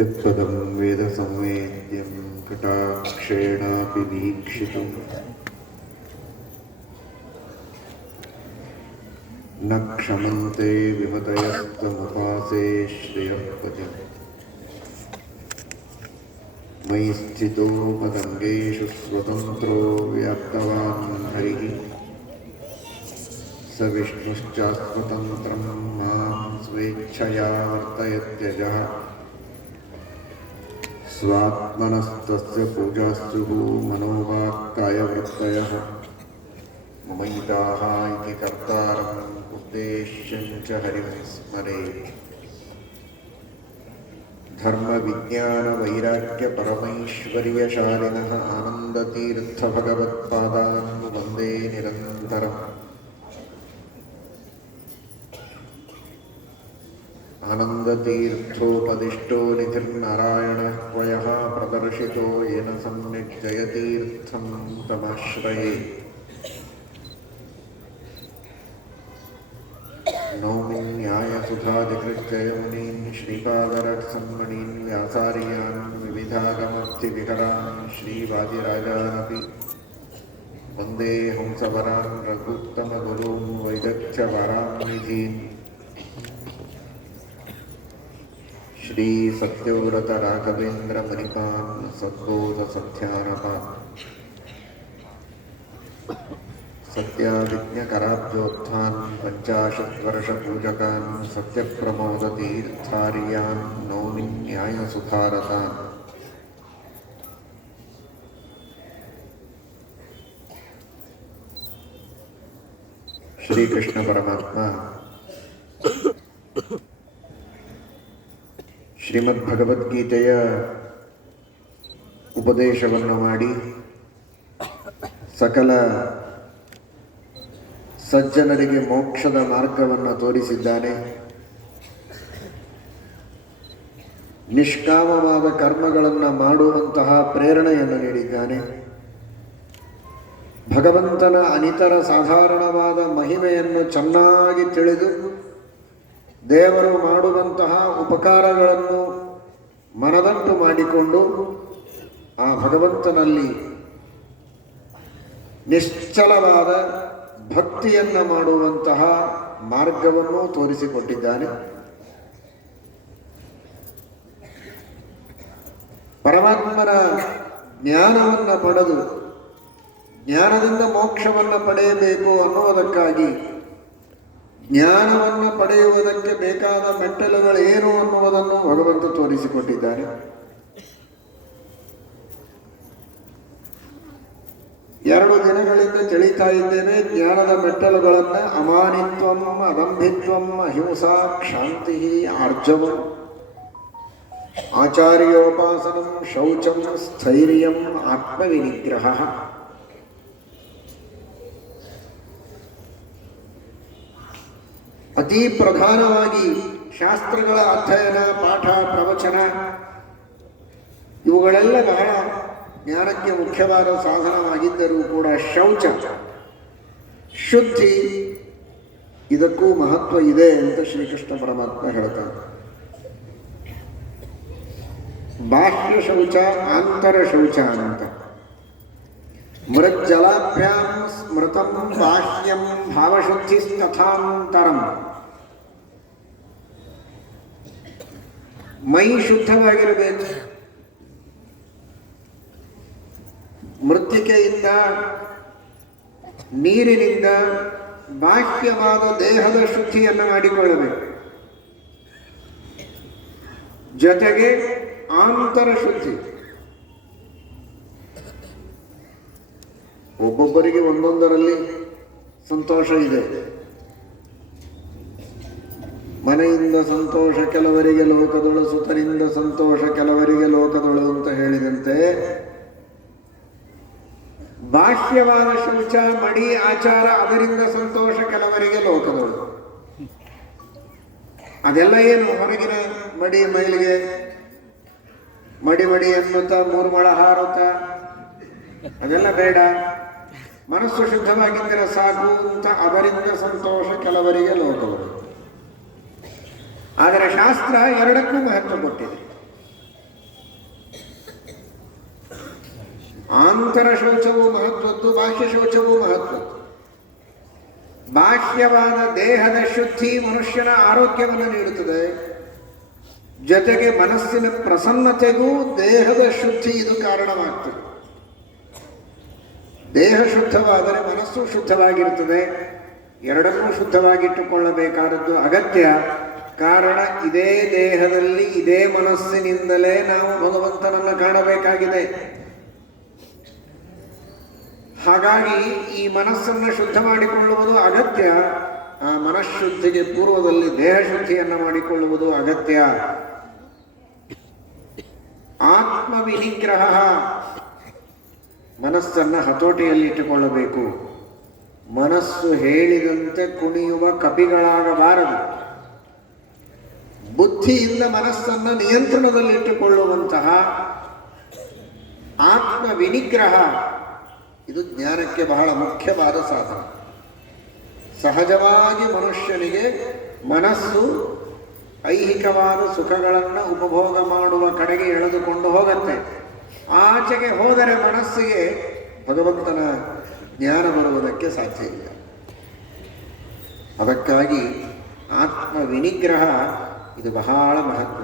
यत्पदं वेदसंवेद्यं कटाक्षेणापि वीक्षितुं न क्षमन्ते विमतयस्तमुपासे श्रियःपतिम् मयि स्थितो पतङ्गेषु स्वतन्त्रो व्याप्तवान् हरिः स विष्णुश्चास्वतन्त्रं मां स्वेच्छया वर्तयत्यजः स्वात्मनस्तस्य पूजास्तुः मनोवाक्कायवृत्तयः ममैताः इति कर्तारम् उद्देश्यं च हरिं स्मरेत् धर्मविज्ञानवैराग्यपरमैश्वर्यशालिनः आनन्दतीर्थभगवत्पादान् वन्दे निरन्तरम् आनन्दतीर्थोपदिष्टो निधिर्नारायणः त्वयः प्रदर्शितो येन सम्यक् जयतीर्थं तमाश्रये नौमि न्यायसुधादिकृत्ययमुनीन् श्रीपादरत्सन्मणीन् व्यासार्यान् विविधागमर्थिविहरान् श्रीवादिराजानपि वन्दे हंसवरान् रघुत्तमगुरून् वैदग्ध्यवरान् निधीन् श्री सत्यव्रत राघवेन्द्र मुनिकान् सद्बोध सत्यानपान् सत्याविज्ञकराब्जोत्थान् पञ्चाशद्वर्षपूजकान् सत्यप्रमोदतीर्थार्यान् नौमि न्यायसुधारतान् श्रीकृष्ण परमात्मा ಶ್ರೀಮದ್ಭಗವದ್ಗೀತೆಯ ಉಪದೇಶವನ್ನು ಮಾಡಿ ಸಕಲ ಸಜ್ಜನರಿಗೆ ಮೋಕ್ಷದ ಮಾರ್ಗವನ್ನು ತೋರಿಸಿದ್ದಾನೆ. ನಿಷ್ಕಾಮವಾದ ಕರ್ಮಗಳನ್ನು ಮಾಡುವಂತಹ ಪ್ರೇರಣೆಯನ್ನು ನೀಡಿದ್ದಾನೆ. ಭಗವಂತನ ಅನಿತರ ಸಾಧಾರಣವಾದ ಮಹಿಮೆಯನ್ನು ಚೆನ್ನಾಗಿ ತಿಳಿದು ದೇವರು ಮಾಡುವಂತಹ ಉಪಕಾರಗಳನ್ನು ಮನದಟ್ಟು ಮಾಡಿಕೊಂಡು ಆ ಭಗವಂತನಲ್ಲಿ ನಿಶ್ಚಲವಾದ ಭಕ್ತಿಯನ್ನು ಮಾಡುವಂತಹ ಮಾರ್ಗವನ್ನು ತೋರಿಸಿಕೊಟ್ಟಿದ್ದಾನೆ. ಪರಮಾತ್ಮನ ಜ್ಞಾನವನ್ನು ಪಡೆದು ಜ್ಞಾನದಿಂದ ಮೋಕ್ಷವನ್ನು ಪಡೆಯಬೇಕು ಅನ್ನುವುದಕ್ಕಾಗಿ ಜ್ಞಾನವನ್ನು ಪಡೆಯುವುದಕ್ಕೆ ಬೇಕಾದ ಮೆಟ್ಟಲುಗಳೇನು ಅನ್ನುವುದನ್ನು ಭಗವಂತ ತೋರಿಸಿಕೊಟ್ಟಿದ್ದಾನೆ. ಎರಡು ದಿನಗಳಿಂದ ತಿಳಿತಾ ಇದ್ದೇವೆ ಜ್ಞಾನದ ಮೆಟ್ಟಲುಗಳನ್ನು. ಅಮಾನಿತ್ವಂ, ಅದಂಭಿತ್ವಂ, ಅಹಿಂಸಾ, ಕ್ಷಾಂತಿ, ಆರ್ಜವಂ, ಆಚಾರ್ಯೋಪಾಸನಂ, ಶೌಚಂ, ಸ್ಥೈರ್ಯಂ, ಆತ್ಮವಿನಿಗ್ರಹ. ಅತಿ ಪ್ರಧಾನವಾಗಿ ಶಾಸ್ತ್ರಗಳ ಅಧ್ಯಯನ, ಪಾಠ, ಪ್ರವಚನ ಇವುಗಳೆಲ್ಲ ಬಹಳ ಜ್ಞಾನಕ್ಕೆ ಮುಖ್ಯವಾದ ಸಾಧನವಾಗಿದ್ದರೂ ಕೂಡ ಶೌಚ, ಶುದ್ಧಿ ಇದಕ್ಕೂ ಮಹತ್ವ ಇದೆ ಅಂತ ಶ್ರೀಕೃಷ್ಣ ಪರಮಾತ್ಮ ಹೇಳ್ತಾನೆ. ಬಾಹ್ಯ ಶೌಚ, ಆಂತರ ಶೌಚ ಅಂತ. ಮೃಜ್ಜಲಾಭ್ಯಾಂ ಸ್ಮೃತಂ ಬಾಹ್ಯಂ ಭಾವಶುದ್ಧಿಸ್ತಥಾಂತರಂ. ಮೈ ಶುದ್ಧವಾಗಿರಬೇಕು. ಮೃತ್ತಿಕೆಯಿಂದ, ನೀರಿನಿಂದ ಬಾಹ್ಯವಾದ ದೇಹದ ಶುದ್ಧಿಯನ್ನು ಮಾಡಿಕೊಳ್ಳಬೇಕು. ಜೊತೆಗೆ ಆಂತರ ಶುದ್ಧಿ. ಒಬ್ಬೊಬ್ಬರಿಗೆ ಒಂದೊಂದರಲ್ಲಿ ಸಂತೋಷ ಇದೆ. ಮನೆಯಿಂದ ಸಂತೋಷ ಕೆಲವರಿಗೆ ಲೋಕದೊಳು, ಸುತನಿಂದ ಸಂತೋಷ ಕೆಲವರಿಗೆ ಲೋಕದೊಳು ಅಂತ ಹೇಳಿದಂತೆ ಬಾಹ್ಯವಾದ ಶೌಚ, ಮಡಿ, ಆಚಾರ ಅದರಿಂದ ಸಂತೋಷ ಕೆಲವರಿಗೆ ಲೋಕದೊಳು. ಅದೆಲ್ಲ ಏನು ಹೊರಗಿನ ಮಡಿ ಮೈಲಿಗೆ ಮಡಿ ಮಡಿ ಅನ್ನುತ್ತಾ ಮೂರು ಮೊಳ ಹಾರುತ್ತ ಅದೆಲ್ಲ ಬೇಡ. ಮನಸ್ಸು ಶುದ್ಧವಾಗಿದ್ದರೆ ಸಾಕು ಅಂತ ಅದರಿಂದ ಸಂತೋಷ ಕೆಲವರಿಗೆ ಲೋಕದೊಳು. ಆದರೆ ಶಾಸ್ತ್ರ ಎರಡಕ್ಕೂ ಮಹತ್ವ ಕೊಟ್ಟಿದೆ. ಆಂತರ ಶೌಚವೂ ಮಹತ್ವದ್ದು, ಬಾಹ್ಯ ಶೌಚವೂ ಮಹತ್ವದ್ದು. ಬಾಹ್ಯವಾದ ದೇಹದ ಶುದ್ಧಿ ಮನುಷ್ಯನ ಆರೋಗ್ಯವನ್ನು ನೀಡುತ್ತದೆ, ಜೊತೆಗೆ ಮನಸ್ಸಿನ ಪ್ರಸನ್ನತೆಗೂ ದೇಹದ ಶುದ್ಧಿ ಇದು ಕಾರಣವಾಗ್ತದೆ. ದೇಹ ಶುದ್ಧವಾದರೆ ಮನಸ್ಸು ಶುದ್ಧವಾಗಿರುತ್ತದೆ. ಎರಡನ್ನೂ ಶುದ್ಧವಾಗಿಟ್ಟುಕೊಳ್ಳಬೇಕಾದದ್ದು ಅಗತ್ಯ. ಕಾರಣ ಇದೇ ದೇಹದಲ್ಲಿ ಇದೇ ಮನಸ್ಸಿನಿಂದಲೇ ನಾವು ಭಗವಂತನನ್ನು ಕಾಣಬೇಕಾಗಿದೆ. ಹಾಗಾಗಿ ಈ ಮನಸ್ಸನ್ನು ಶುದ್ಧ ಮಾಡಿಕೊಳ್ಳುವುದು ಅಗತ್ಯ. ಆ ಮನಃಶುದ್ಧಿಗೆ ಪೂರ್ವದಲ್ಲಿ ದೇಹ ಶುದ್ಧಿಯನ್ನು ಮಾಡಿಕೊಳ್ಳುವುದು ಅಗತ್ಯ. ಆತ್ಮವಿನಿಗ್ರಹ, ಮನಸ್ಸನ್ನು ಹತೋಟಿಯಲ್ಲಿಟ್ಟುಕೊಳ್ಳಬೇಕು. ಮನಸ್ಸು ಹೇಳಿದಂತೆ ಕುಣಿಯುವ ಕಪಿಗಳಾಗಬಾರದು. ಬುದ್ಧಿಯಿಂದ ಮನಸ್ಸನ್ನು ನಿಯಂತ್ರಣದಲ್ಲಿಟ್ಟುಕೊಳ್ಳುವಂತಹ ಆತ್ಮವಿನಿಗ್ರಹ, ಇದು ಜ್ಞಾನಕ್ಕೆ ಬಹಳ ಮುಖ್ಯವಾದ ಸಾಧನ. ಸಹಜವಾಗಿ ಮನುಷ್ಯನಿಗೆ ಮನಸ್ಸು ಐಹಿಕವಾದ ಸುಖಗಳನ್ನು ಉಪಭೋಗ ಮಾಡುವ ಕಡೆಗೆ ಎಳೆದುಕೊಂಡು ಹೋಗುತ್ತೆ. ಆಚೆಗೆ ಹೋದರೆ ಮನಸ್ಸಿಗೆ ಭಗವಂತನ ಜ್ಞಾನ ಬರುವುದಕ್ಕೆ ಸಾಧ್ಯ ಇಲ್ಲ. ಅದಕ್ಕಾಗಿ ಆತ್ಮ ವಿನಿಗ್ರಹ ಇದು ಬಹಳ ಮಹತ್ವ.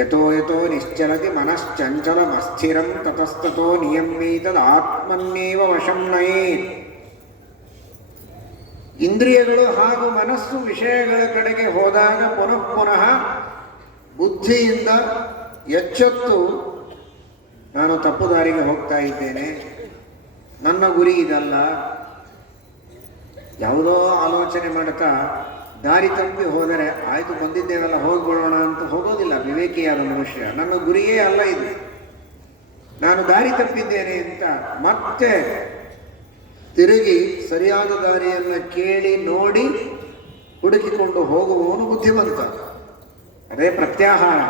ಯತೋ ಯತೋ ನಿಶ್ಚಲತಿ ಮನಶ್ಚಂಚಲಮಸ್ಥಿರಂ ತತಸ್ತತೋ ನಿಯಮ್ಯೇತದ್ ಆತ್ಮನ್ನೇವ ವಶಂ ನಯೇತ್. ಇಂದ್ರಿಯಗಳು ಹಾಗೂ ಮನಸ್ಸು ವಿಷಯಗಳ ಕಡೆಗೆ ಹೋದಾಗ ಪುನಃ ಪುನಃ ಬುದ್ಧಿಯಿಂದ ಎಚ್ಚೆತ್ತು ನಾನು ತಪ್ಪು ದಾರಿಗೆ ಹೋಗ್ತಾ ಇದ್ದೇನೆ, ನನ್ನ ಗುರಿ ಇದಲ್ಲ, ಯಾವುದೋ ಆಲೋಚನೆ ಮಾಡುತ್ತಾ ದಾರಿ ತಪ್ಪಿ ಹೋದರೆ ಆಯಿತು ಬಂದಿದ್ದೇವಲ್ಲ ಹೋಗ್ಬಿಡೋಣ ಅಂತ ಹೋಗೋದಿಲ್ಲ ವಿವೇಕಿಯಾದ ಮನುಷ್ಯ. ನನ್ನ ಗುರಿಯೇ ಅಲ್ಲ ಇದು, ನಾನು ದಾರಿ ತಪ್ಪಿದ್ದೇನೆ ಅಂತ ಮತ್ತೆ ತಿರುಗಿ ಸರಿಯಾದ ದಾರಿಯನ್ನು ಕೇಳಿ ನೋಡಿ ಹುಡುಕಿಕೊಂಡು ಹೋಗುವವನು ಬುದ್ಧಿವಂತ. ಅದೇ ಪ್ರತ್ಯಾಹಾರ.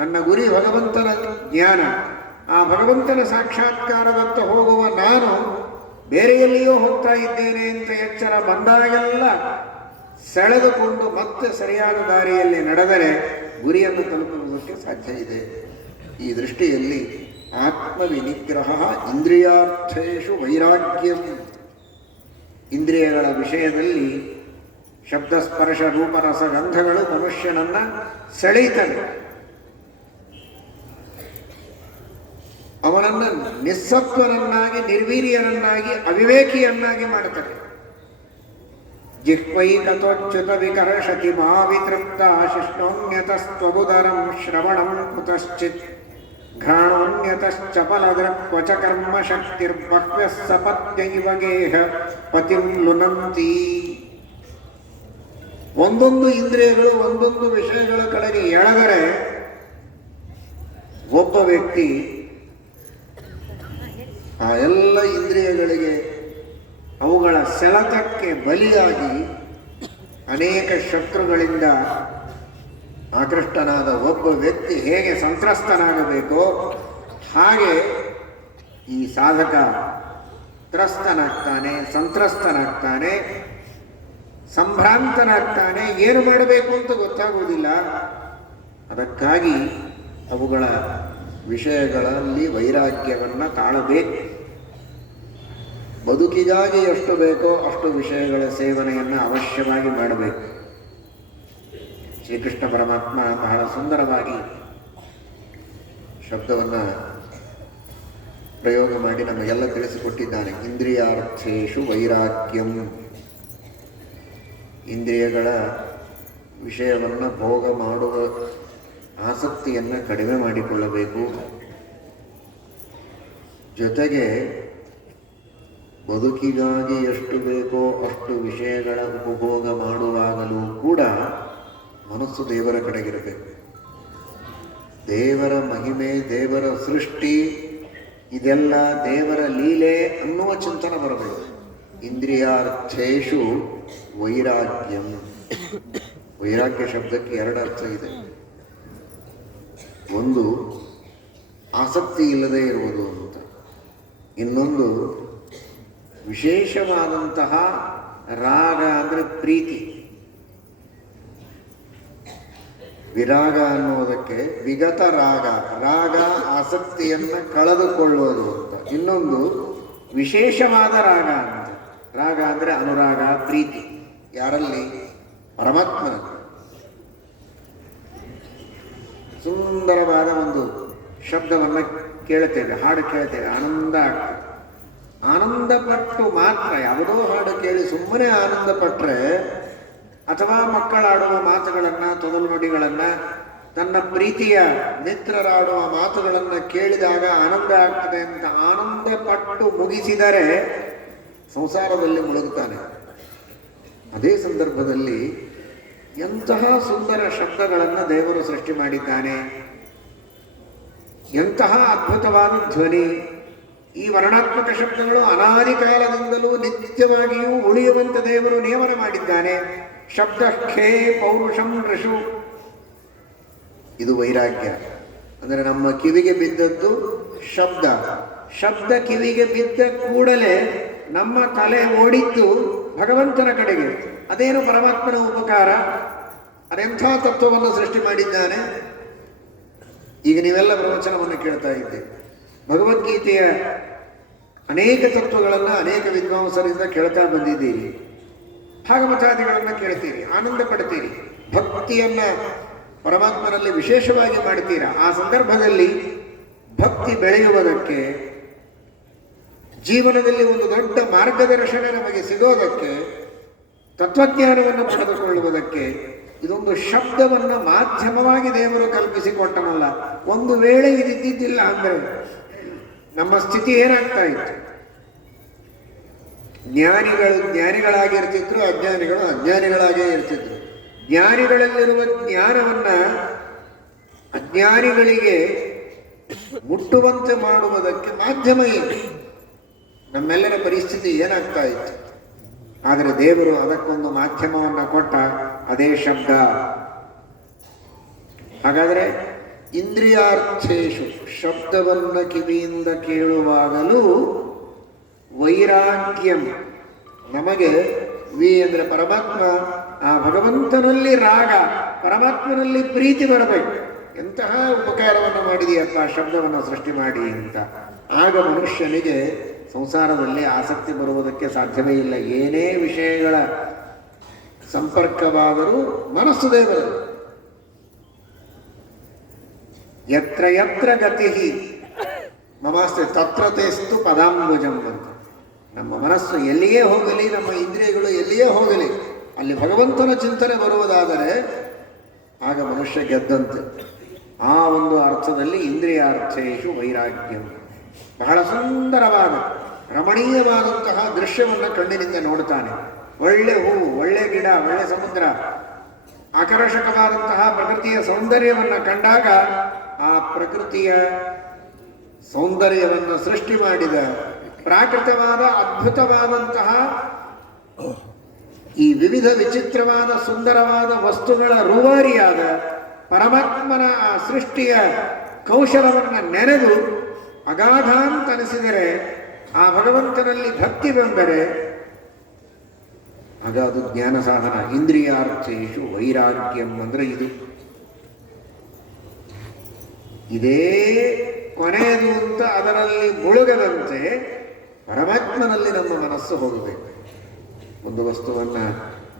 ನನ್ನ ಗುರಿ ಭಗವಂತನ ಜ್ಞಾನ, ಆ ಭಗವಂತನ ಸಾಕ್ಷಾತ್ಕಾರದತ್ತ ಹೋಗುವ ನಾನು ಬೇರೆಯಲ್ಲಿಯೋ ಹೋಗ್ತಾ ಇದ್ದೇನೆ ಅಂತ ಎಚ್ಚರ ಬಂದಾಗೆಲ್ಲ ಸೆಳೆದುಕೊಂಡು ಮತ್ತೆ ಸರಿಯಾದ ದಾರಿಯಲ್ಲಿ ನಡೆದರೆ ಗುರಿಯನ್ನು ತಲುಪುವುದಕ್ಕೆ ಸಾಧ್ಯ ಇದೆ. ಈ ದೃಷ್ಟಿಯಲ್ಲಿ ಆತ್ಮವಿನಿಗ್ರಹ ಇಂದ್ರಿಯಾರ್ಥೇಷು ವೈರಾಗ್ಯಂ. ಇಂದ್ರಿಯಗಳ ವಿಷಯದಲ್ಲಿ ಶಬ್ದ ಸ್ಪರ್ಶ ರೂಪರಸ ಗಂಧಗಳು ಮನುಷ್ಯನನ್ನ ಸೆಳೆಯುತ್ತವೆ. ಅವನನ್ನು ನಿಸ್ಸತ್ವನನ್ನಾಗಿ, ನಿರ್ವೀರ್ಯನನ್ನಾಗಿ, ಅವಿವೇಕಿಯನ್ನಾಗಿ ಮಾಡುತ್ತದೆ. ಜಿಹ್ವೈಕತೋಚ್ಯುತ ವಿಕರ್ಷತಿ ಮಾವಿತೃಪ್ತ ಶಿಷ್ಣೋನ್ಯತಸ್ತ್ವಬುಧರಂ ಶ್ರವಣಂ ಕುತಶ್ಚಿತ್ ಘ್ರಾಣೋನ್ಯತಶ್ಚಪಲದೃಕ್ವಚ ಕರ್ಮ ಶಕ್ತಿರ್ಬಹ್ವ್ಯಃ ಸಪತ್ಯೈವ ಗೇಹ ಪತಿಂ ಲುನಂತಿ. ಒಂದೊಂದು ಇಂದ್ರಿಯಗಳು ಒಂದೊಂದು ವಿಷಯಗಳ ಕಡೆಗೆ ಎಳೆದರೆ ಒಬ್ಬ ವ್ಯಕ್ತಿ ಆ ಎಲ್ಲ ಇಂದ್ರಿಯಗಳಿಗೆ ಅವುಗಳ ಸೆಳೆತಕ್ಕೆ ಬಲಿಯಾಗಿ ಅನೇಕ ಶತ್ರುಗಳಿಂದ ಆಕೃಷ್ಟನಾದ ಒಬ್ಬ ವ್ಯಕ್ತಿ ಹೇಗೆ ಸಂತ್ರಸ್ತನಾಗಬೇಕೋ ಹಾಗೆ ಈ ಸಾಧಕ ತ್ರಸ್ತನಾಗ್ತಾನೆ, ಸಂತ್ರಸ್ತನಾಗ್ತಾನೆ, ಸಂಭ್ರಾಂತನಾಗ್ತಾನೆ. ಏನು ಮಾಡಬೇಕು ಅಂತ ಗೊತ್ತಾಗುವುದಿಲ್ಲ. ಅದಕ್ಕಾಗಿ ಅವುಗಳ ವಿಷಯಗಳಲ್ಲಿ ವೈರಾಗ್ಯವನ್ನು ತಾಳಬೇಕು. ಬದುಕಿಗಾಗಿ ಎಷ್ಟು ಬೇಕೋ ಅಷ್ಟು ವಿಷಯಗಳ ಸೇವನೆಯನ್ನು ಅವಶ್ಯವಾಗಿ ಮಾಡಬೇಕು. ಶ್ರೀಕೃಷ್ಣ ಪರಮಾತ್ಮ ಬಹಳ ಸುಂದರವಾಗಿ ಶಬ್ದವನ್ನು ಪ್ರಯೋಗ ಮಾಡಿ ನಮಗೆಲ್ಲ ತಿಳಿಸಿಕೊಟ್ಟಿದ್ದಾನೆ. ಇಂದ್ರಿಯಾರ್ಥೇಷು ವೈರಾಗ್ಯಂ. ಇಂದ್ರಿಯಗಳ ವಿಷಯವನ್ನು ಭೋಗ ಮಾಡುವ ಆಸಕ್ತಿಯನ್ನು ಕಡಿಮೆ ಮಾಡಿಕೊಳ್ಳಬೇಕು. ಜೊತೆಗೆ ಬದುಕಿಗಾಗಿ ಎಷ್ಟು ಬೇಕೋ ಅಷ್ಟು ವಿಷಯಗಳ ಉಪಭೋಗ ಮಾಡುವಾಗಲೂ ಕೂಡ ಮನಸ್ಸು ದೇವರ ಕಡೆಗಿರಬೇಕು. ದೇವರ ಮಹಿಮೆ, ದೇವರ ಸೃಷ್ಟಿ, ಇದೆಲ್ಲ ದೇವರ ಲೀಲೆ ಅನ್ನುವ ಚಿಂತನೆ ಬರಬೇಕು. ಇಂದ್ರಿಯಾರ್ಥೇಷು ವೈರಾಗ್ಯಂ. ವೈರಾಗ್ಯ ಶಬ್ದಕ್ಕೆ ಎರಡು ಅರ್ಥ ಇದೆ. ಒಂದು ಆಸಕ್ತಿ ಇಲ್ಲದೆ ಇರುವುದು ಅಂತ, ಇನ್ನೊಂದು ವಿಶೇಷವಾದಂತಹ ರಾಗ ಅಂದರೆ ಪ್ರೀತಿ. ವಿರಾಗ ಅನ್ನೋದಕ್ಕೆ ವಿಗತ ರಾಗ, ರಾಗ ಆಸಕ್ತಿಯನ್ನು ಕಳೆದುಕೊಳ್ಳುವುದು ಅಂತ. ಇನ್ನೊಂದು ವಿಶೇಷವಾದ ರಾಗ ಅಂತ. ರಾಗ ಅಂದರೆ ಅನುರಾಗ, ಪ್ರೀತಿ. ಯಾರಲ್ಲಿ? ಪರಮಾತ್ಮನ. ಸುಂದರವಾದ ಒಂದು ಶಬ್ದವನ್ನು ಕೇಳ್ತೇವೆ, ಹಾಡು ಕೇಳ್ತೇವೆ, ಆನಂದ ಆಗ್ತದೆ. ಆನಂದ ಪಟ್ಟು ಮಾತ್ರ, ಯಾವುದೋ ಹಾಡು ಕೇಳಿ ಸುಮ್ಮನೆ ಆನಂದ ಪಟ್ಟರೆ, ಅಥವಾ ಮಕ್ಕಳಾಡುವ ಮಾತುಗಳನ್ನು, ತೊದಲು ನುಡಿಗಳನ್ನು, ತನ್ನ ಪ್ರೀತಿಯ ಮಿತ್ರರಾಡುವ ಮಾತುಗಳನ್ನು ಕೇಳಿದಾಗ ಆನಂದ ಆಗ್ತದೆ ಅಂತ ಆನಂದ ಪಟ್ಟು ಮುಗಿಸಿದರೆ ಸಂಸಾರದಲ್ಲಿ ಮುಳುಗುತ್ತಾನೆ. ಅದೇ ಸಂದರ್ಭದಲ್ಲಿ ಎಂತಹ ಸುಂದರ ಶಬ್ದಗಳನ್ನು ದೇವರು ಸೃಷ್ಟಿ ಮಾಡಿದ್ದಾನೆ, ಎಂತಹ ಅದ್ಭುತವಾದ ಧ್ವನಿ. ಈ ವರ್ಣಾತ್ಮಕ ಶಬ್ದಗಳು ಅನಾದಿ ಕಾಲದಿಂದಲೂ ನಿತ್ಯವಾಗಿಯೂ ಉಳಿಯುವಂತೆ ದೇವರು ನಿಯಮನ ಮಾಡಿದ್ದಾನೆ. ಶಬ್ದ ಖೇ ಪೌರುಷಂ ಋಷು. ಇದು ವೈರಾಗ್ಯ. ಅಂದರೆ ನಮ್ಮ ಕಿವಿಗೆ ಬಿದ್ದದ್ದು ಶಬ್ದ. ಶಬ್ದ ಕಿವಿಗೆ ಬಿದ್ದ ಕೂಡಲೇ ನಮ್ಮ ತಲೆ ಓಡಿದ್ದು ಭಗವಂತನ ಕಡೆಗೆ. ಅದೇನು ಪರಮಾತ್ಮನ ಉಪಕಾರ, ಅದೆಂಥ ತತ್ವವನ್ನು ಸೃಷ್ಟಿ ಮಾಡಿದ್ದಾನೆ. ಈಗ ನೀವೆಲ್ಲ ಪ್ರವಚನವನ್ನು ಕೇಳ್ತಾ ಇದ್ದೇವೆ. ಭಗವದ್ಗೀತೆಯ ಅನೇಕ ತತ್ವಗಳನ್ನು ಅನೇಕ ವಿದ್ವಾಂಸರಿಂದ ಕೇಳ್ತಾ ಬಂದಿದ್ದೀರಿ. ಭಾಗವತಾದಿಗಳನ್ನು ಕೇಳ್ತೀರಿ, ಆನಂದ ಪಡ್ತೀರಿ, ಭಕ್ತಿಯನ್ನ ಪರಮಾತ್ಮನಲ್ಲಿ ವಿಶೇಷವಾಗಿ ಮಾಡ್ತೀರಾ. ಆ ಸಂದರ್ಭದಲ್ಲಿ ಭಕ್ತಿ ಬೆಳೆಯುವುದಕ್ಕೆ, ಜೀವನದಲ್ಲಿ ಒಂದು ದೊಡ್ಡ ಮಾರ್ಗದರ್ಶನ ನಮಗೆ ಸಿಗೋದಕ್ಕೆ, ತತ್ವಜ್ಞಾನವನ್ನು ಪಡೆದುಕೊಳ್ಳುವುದಕ್ಕೆ ಇದೊಂದು ಶಬ್ದವನ್ನು ಮಾಧ್ಯಮವಾಗಿ ದೇವರು ಕಲ್ಪಿಸಿಕೊಟ್ಟನಲ್ಲ. ಒಂದು ವೇಳೆ ಇದಿದ್ದಿದ್ದಿಲ್ಲ ಅಂದರೆ ನಮ್ಮ ಸ್ಥಿತಿ ಏನಾಗ್ತಾ ಇತ್ತು? ಜ್ಞಾನಿಗಳು ಜ್ಞಾನಿಗಳಾಗಿರ್ತಿದ್ರು, ಅಜ್ಞಾನಿಗಳು ಅಜ್ಞಾನಿಗಳಾಗೇ ಇರ್ತಿದ್ರು. ಜ್ಞಾನಿಗಳಲ್ಲಿರುವ ಜ್ಞಾನವನ್ನ ಅಜ್ಞಾನಿಗಳಿಗೆ ಮುಟ್ಟುವಂತೆ ಮಾಡುವುದಕ್ಕೆ ಮಾಧ್ಯಮ ಏನು? ನಮ್ಮೆಲ್ಲರ ಪರಿಸ್ಥಿತಿ ಏನಾಗ್ತಾ ಇತ್ತು? ಆದರೆ ದೇವರು ಅದಕ್ಕೊಂದು ಮಾಧ್ಯಮವನ್ನು ಕೊಟ್ಟ, ಅದೇ ಶಬ್ದ. ಹಾಗಾದರೆ ಇಂದ್ರಿಯಾರ್ಥೇಶು, ಶಬ್ದವನ್ನು ಕಿವಿಯಿಂದ ಕೇಳುವಾಗಲೂ ವೈರಾಗ್ಯಂ, ನಮಗೆ ವಿ ಅಂದರೆ ಪರಮಾತ್ಮ, ಆ ಭಗವಂತನಲ್ಲಿ ರಾಗ, ಪರಮಾತ್ಮನಲ್ಲಿ ಪ್ರೀತಿ ಬರಬೇಕು. ಎಂತಹ ಉಪಕಾರವನ್ನು ಮಾಡಿದೆಯಪ್ಪ ಶಬ್ದವನ್ನು ಸೃಷ್ಟಿ ಮಾಡಿ ಅಂತ. ಆಗ ಮನುಷ್ಯನಿಗೆ ಸಂಸಾರದಲ್ಲಿ ಆಸಕ್ತಿ ಬರುವುದಕ್ಕೆ ಸಾಧ್ಯವೇ ಇಲ್ಲ. ಏನೇ ವಿಷಯಗಳ ಸಂಪರ್ಕವಾದರೂ ಮನಸ್ಸು ದೇವರು. ಯತ್ರ ಯತ್ರ ಗತಿ ಮಮಾಸ್ತೆ ತತ್ರ ತೇಸ್ತು ಪದಾಂಬುಜಂ ಅಂತ. ನಮ್ಮ ಮನಸ್ಸು ಎಲ್ಲಿಯೇ ಹೋಗಲಿ, ನಮ್ಮ ಇಂದ್ರಿಯಗಳು ಎಲ್ಲಿಯೇ ಹೋಗಲಿ, ಅಲ್ಲಿ ಭಗವಂತನ ಚಿಂತನೆ ಬರುವುದಾದರೆ ಆಗ ಮನುಷ್ಯ ಗೆದ್ದಂತೆ. ಆ ಒಂದು ಅರ್ಥದಲ್ಲಿ ಇಂದ್ರಿಯಾರ್ಥೇಶು ವೈರಾಗ್ಯಂ. ಬಹಳ ಸುಂದರವಾದ ರಮಣೀಯವಾದಂತಹ ದೃಶ್ಯವನ್ನು ಕಣ್ಣಿನಿಂದ ನೋಡ್ತಾನೆ. ಒಳ್ಳೆ ಹೂವು, ಒಳ್ಳೆ ಗಿಡ, ಒಳ್ಳೆ ಸಮುದ್ರ, ಆಕರ್ಷಕವಾದಂತಹ ಪ್ರಕೃತಿಯ ಸೌಂದರ್ಯವನ್ನು ಕಂಡಾಗ ಆ ಪ್ರಕೃತಿಯ ಸೌಂದರ್ಯವನ್ನು ಸೃಷ್ಟಿ ಮಾಡಿದ ಪ್ರಾಕೃತವಾದ ಅದ್ಭುತವಾದಂತಹ ಈ ವಿವಿಧ ವಿಚಿತ್ರವಾದ ಸುಂದರವಾದ ವಸ್ತುಗಳ ರೂವಾರಿಯಾದ ಪರಮಾತ್ಮನ ಆ ಸೃಷ್ಟಿಯ ಕೌಶಲವನ್ನು ನೆನೆದು ಅಗಾಧ ಅಂತ ಅನಿಸಿದರೆ, ಆ ಭಗವಂತನಲ್ಲಿ ಭಕ್ತಿ ಬಂದರೆ ಆಗ ಅದು ಜ್ಞಾನ ಸಾಧನ. ಇಂದ್ರಿಯಾರ್ಥೇಶು ವೈರಾಗ್ಯಂ ಅಂದರೆ ಇದು. ಇದೇ ಕೊನೆಯದು ಅಂತ ಅದರಲ್ಲಿ ಮುಳುಗದಂತೆ ಪರಮಾತ್ಮನಲ್ಲಿ ನಮ್ಮ ಮನಸ್ಸು ಹೋಗಬೇಕು. ಒಂದು ವಸ್ತುವನ್ನು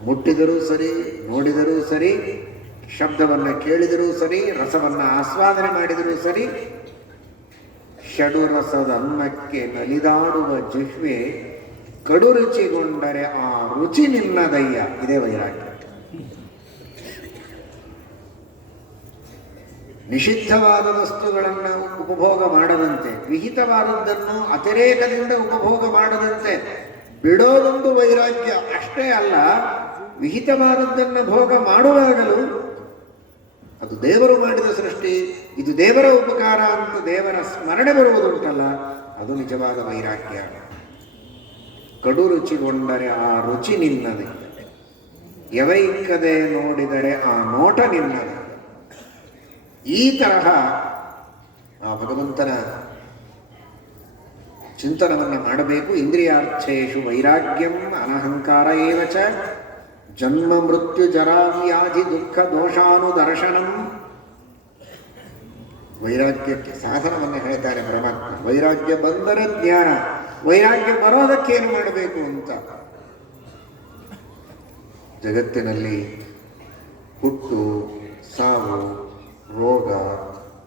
ಮುಟ್ಟಿದರೂ ಸರಿ, ನೋಡಿದರೂ ಸರಿ, ಶಬ್ದವನ್ನು ಕೇಳಿದರೂ ಸರಿ, ರಸವನ್ನು ಆಸ್ವಾದನೆ ಮಾಡಿದರೂ ಸರಿ, ಷಡು ರಸದ ಅನ್ನಕ್ಕೆ ನಲಿದಾಡುವ ಜಿಹ್ವೆ ಕಡು ರುಚಿಗೊಂಡರೆ ಆ ರುಚಿ ನಿನ್ನದಯ್ಯ. ಇದೇ ವೈರಾಗ್ಯ. ನಿಷಿದ್ಧವಾದ ವಸ್ತುಗಳನ್ನು ಉಪಭೋಗ ಮಾಡದಂತೆ, ವಿಹಿತವಾದದ್ದನ್ನು ಅತಿರೇಕದಿಂದ ಉಪಭೋಗ ಮಾಡದಂತೆ ಬಿಡೋದೊಂದು ವೈರಾಗ್ಯ. ಅಷ್ಟೇ ಅಲ್ಲ, ವಿಹಿತವಾದದ್ದನ್ನು ಭೋಗ ಮಾಡುವಾಗಲೂ ಅದು ದೇವರು ಮಾಡಿದ ಸೃಷ್ಟಿ, ಇದು ದೇವರ ಉಪಕಾರ ಅಂತ ದೇವರ ಸ್ಮರಣೆ ಬರುವುದುಂಟಲ್ಲ, ಅದು ನಿಜವಾದ ವೈರಾಗ್ಯ. ಕಡು ರುಚಿಗೊಂಡರೆ ಆ ರುಚಿ ನಿನ್ನದೆ, ಯವೈಕ್ಕದೆ ನೋಡಿದರೆ ಆ ನೋಟ ನಿನ್ನದೆ. ಈ ತರಹ ಆ ಭಗವಂತನ ಚಿಂತನವನ್ನು ಮಾಡಬೇಕು. ಇಂದ್ರಿಯಾರ್ಥೇಶು ವೈರಾಗ್ಯಂ ಅನಹಂಕಾರ ಏವಚ ಜನ್ಮ ಮೃತ್ಯು ಜರಾ ವ್ಯಾಧಿ ದುಃಖ ದೋಷಾನುದರ್ಶನಂ. ವೈರಾಗ್ಯಕ್ಕೆ ಸಾಧನವನ್ನು ಹೇಳ್ತಾರೆ ಪರಮಾತ್ಮ. ವೈರಾಗ್ಯ ಬಂದರೆ ಜ್ಞಾನ, ವೈರಾಗ್ಯ ಬರೋದಕ್ಕೇನು ಮಾಡಬೇಕು ಅಂತ. ಜಗತ್ತಿನಲ್ಲಿ ಹುಟ್ಟು, ಸಾವು, ರೋಗ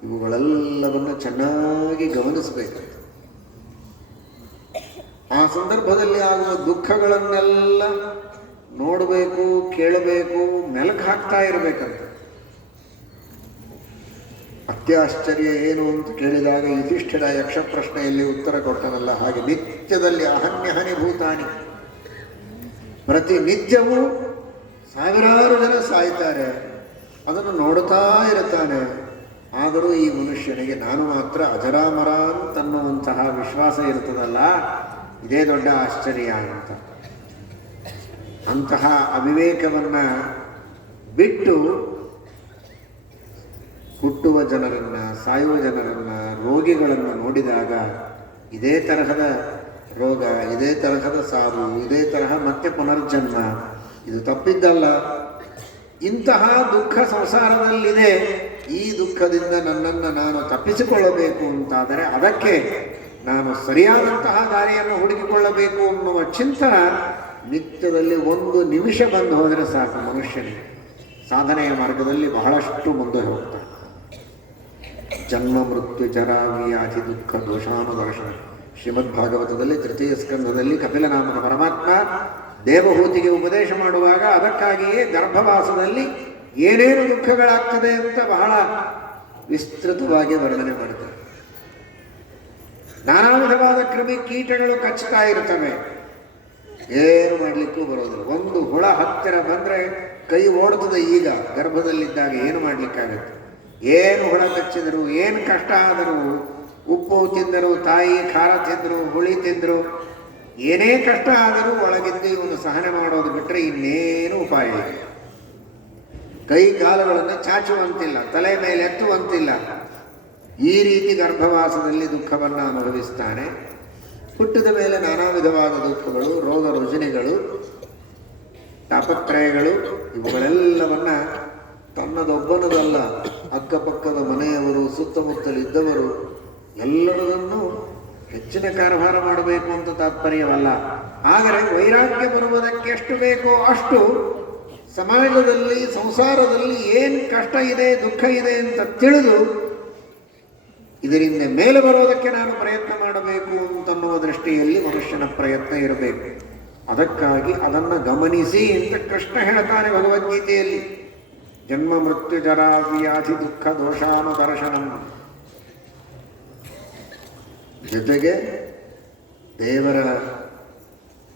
ಇವುಗಳೆಲ್ಲವನ್ನು ಚೆನ್ನಾಗಿ ಗಮನಿಸಬೇಕು. ಆ ಸಂದರ್ಭದಲ್ಲಿ ಆಗುವ ದುಃಖಗಳನ್ನೆಲ್ಲ ನೋಡಬೇಕು, ಕೇಳಬೇಕು, ಮೆಲುಕು ಹಾಕ್ತಾ ಇರಬೇಕಂತ. ಅತ್ಯಾಶ್ಚರ್ಯ ಏನು ಅಂತ ಕೇಳಿದಾಗ ಯುಧಿಷ್ಠಿರ ಯಕ್ಷ ಪ್ರಶ್ನೆಯಲ್ಲಿ ಉತ್ತರ ಕೊಟ್ಟನಲ್ಲ, ಹಾಗೆ ನಿತ್ಯದಲ್ಲಿ ಅಹನ್ಯಹನಿ ಭೂತಾನಿ, ಪ್ರತಿನಿತ್ಯವೂ ಸಾವಿರಾರು ಜನ ಸಾಯ್ತಾರೆ, ಅದನ್ನು ನೋಡ್ತಾ ಇರುತ್ತಾನೆ. ಆದರೂ ಈ ಮನುಷ್ಯನಿಗೆ ನಾನು ಮಾತ್ರ ಅಜರಾಮರ ಅಂತನ್ನುವಂತಹ ವಿಶ್ವಾಸ ಇರ್ತದಲ್ಲ, ಇದೇ ದೊಡ್ಡ ಆಶ್ಚರ್ಯ ಅಂತ. ಅಂತಹ ಅವಿವೇಕವನ್ನು ಬಿಟ್ಟು ಹುಟ್ಟುವ ಜನರನ್ನು, ಸಾಯುವ ಜನರನ್ನು, ರೋಗಿಗಳನ್ನು ನೋಡಿದಾಗ ಇದೇ ತರಹದ ರೋಗ, ಇದೇ ತರಹದ ಸಾವು, ಇದೇ ತರಹ ಮತ್ತೆ ಪುನರ್ಜನ್ಮ, ಇದು ತಪ್ಪಿದ್ದಲ್ಲ. ಇಂತಹ ದುಃಖ ಸಂಸಾರದಲ್ಲಿದೆ, ಈ ದುಃಖದಿಂದ ನನ್ನನ್ನು ನಾನು ತಪ್ಪಿಸಿಕೊಳ್ಳಬೇಕು ಅಂತಾದರೆ ಅದಕ್ಕೆ ನಾನು ಸರಿಯಾದಂತಹ ದಾರಿಯನ್ನು ಹುಡುಕಿಕೊಳ್ಳಬೇಕು ಅನ್ನುವ ಚಿಂತನ ನಿತ್ಯದಲ್ಲಿ ಒಂದು ನಿಮಿಷ ಬಂದು ಹೋದರೆ ಸಾಕು, ಮನುಷ್ಯನಿಗೆ ಸಾಧನೆಯ ಮಾರ್ಗದಲ್ಲಿ ಬಹಳಷ್ಟು ಮುಂದೆ ಹೋಗ್ತಾನೆ. ಜನ್ಮ ಮೃತ್ಯು ಜರಾ ವ್ಯಾಧಿ ದುಃಖ ದೋಷಾನುದರ್ಶನ. ಶ್ರೀಮದ್ ಭಾಗವತದಲ್ಲಿ ತೃತೀಯ ಸ್ಕಂದದಲ್ಲಿ ಕಪಿಲನಾಮಕ ಪರಮಾತ್ಮ ದೇವಹೂತಿಗೆ ಉಪದೇಶ ಮಾಡುವಾಗ ಅದಕ್ಕಾಗಿಯೇ ಗರ್ಭವಾಸದಲ್ಲಿ ಏನೇನು ದುಃಖಗಳಾಗ್ತದೆ ಅಂತ ಬಹಳ ವಿಸ್ತೃತವಾಗಿ ವರ್ಣನೆ ಮಾಡ್ತಾರೆ. ನಾನಾ ವಿಧವಾದ ಕ್ರಿಮಿ ಕೀಟಗಳು ಕಚ್ಚುತ್ತಾ ಇರ್ತವೆ, ಏನು ಮಾಡಲಿಕ್ಕೂ ಬರೋದಿಲ್ಲ. ಒಂದು ಹುಳ ಹತ್ತಿರ ಬಂದರೆ ಕೈ ಓಡುತ್ತದೆ. ಈಗ ಗರ್ಭದಲ್ಲಿದ್ದಾಗ ಏನು ಮಾಡಲಿಕ್ಕಾಗತ್ತೆ? ಏನು ಹುಳ ಕಚ್ಚಿದರು, ಏನು ಕಷ್ಟ ಆದರೂ, ಉಪ್ಪು ತಿಂದರು, ತಾಯಿ ಖಾರ ತಿಂದರು, ಹುಳಿ ತಿಂದರು, ಏನೇ ಕಷ್ಟ ಆದರೂ ಒಳಗಿದ್ದು ಇವನು ಸಹನೆ ಮಾಡೋದು ಬಿಟ್ಟರೆ ಇನ್ನೇನು ಉಪಾಯ ಇಲ್ಲ. ಕೈ ಕಾಲುಗಳನ್ನು ಚಾಚುವಂತಿಲ್ಲ, ತಲೆ ಮೇಲೆ ಎತ್ತುವಂತಿಲ್ಲ. ಈ ರೀತಿ ಗರ್ಭವಾಸದಲ್ಲಿ ದುಃಖವನ್ನು ಅನುಭವಿಸ್ತಾನೆ. ಹುಟ್ಟಿದ ಮೇಲೆ ನಾನಾ ವಿಧವಾದ ದುಃಖಗಳು, ರೋಗ ರುಜಿನಗಳು, ತಾಪತ್ರಯಗಳು, ಇವುಗಳೆಲ್ಲವನ್ನ ತನ್ನದೊಬ್ಬನದಲ್ಲ, ಅಕ್ಕಪಕ್ಕದ ಮನೆಯವರು, ಸುತ್ತಮುತ್ತಲಿದ್ದವರು ಎಲ್ಲರದನ್ನು ಹೆಚ್ಚಿನ ಕಾರ್ಯಭಾರ ಮಾಡಬೇಕು ಅಂತ ತಾತ್ಪರ್ಯವಲ್ಲ. ಆದರೆ ವೈರಾಗ್ಯ ಬರುವುದಕ್ಕೆ ಎಷ್ಟು ಬೇಕೋ ಅಷ್ಟು ಸಮಾಜದಲ್ಲಿ, ಸಂಸಾರದಲ್ಲಿ ಏನು ಕಷ್ಟ ಇದೆ, ದುಃಖ ಇದೆ ಅಂತ ತಿಳಿದು ಇದರಿಂದ ಮೇಲೆ ಬರೋದಕ್ಕೆ ನಾನು ಪ್ರಯತ್ನ ಮಾಡಬೇಕು ಅಂತನ್ನುವ ದೃಷ್ಟಿಯಲ್ಲಿ ಮನುಷ್ಯನ ಪ್ರಯತ್ನ ಇರಬೇಕು. ಅದಕ್ಕಾಗಿ ಅದನ್ನು ಗಮನಿಸಿ ಅಂತ ಕೃಷ್ಣ ಹೇಳ್ತಾನೆ ಭಗವದ್ಗೀತೆಯಲ್ಲಿ. ಜನ್ಮ ಮೃತ್ಯು ಜರಾ ವ್ಯಾಧಿ ದುಃಖ ದೋಷಾನುದರ್ಶನಂ. ಜೊತೆಗೆ ದೇವರ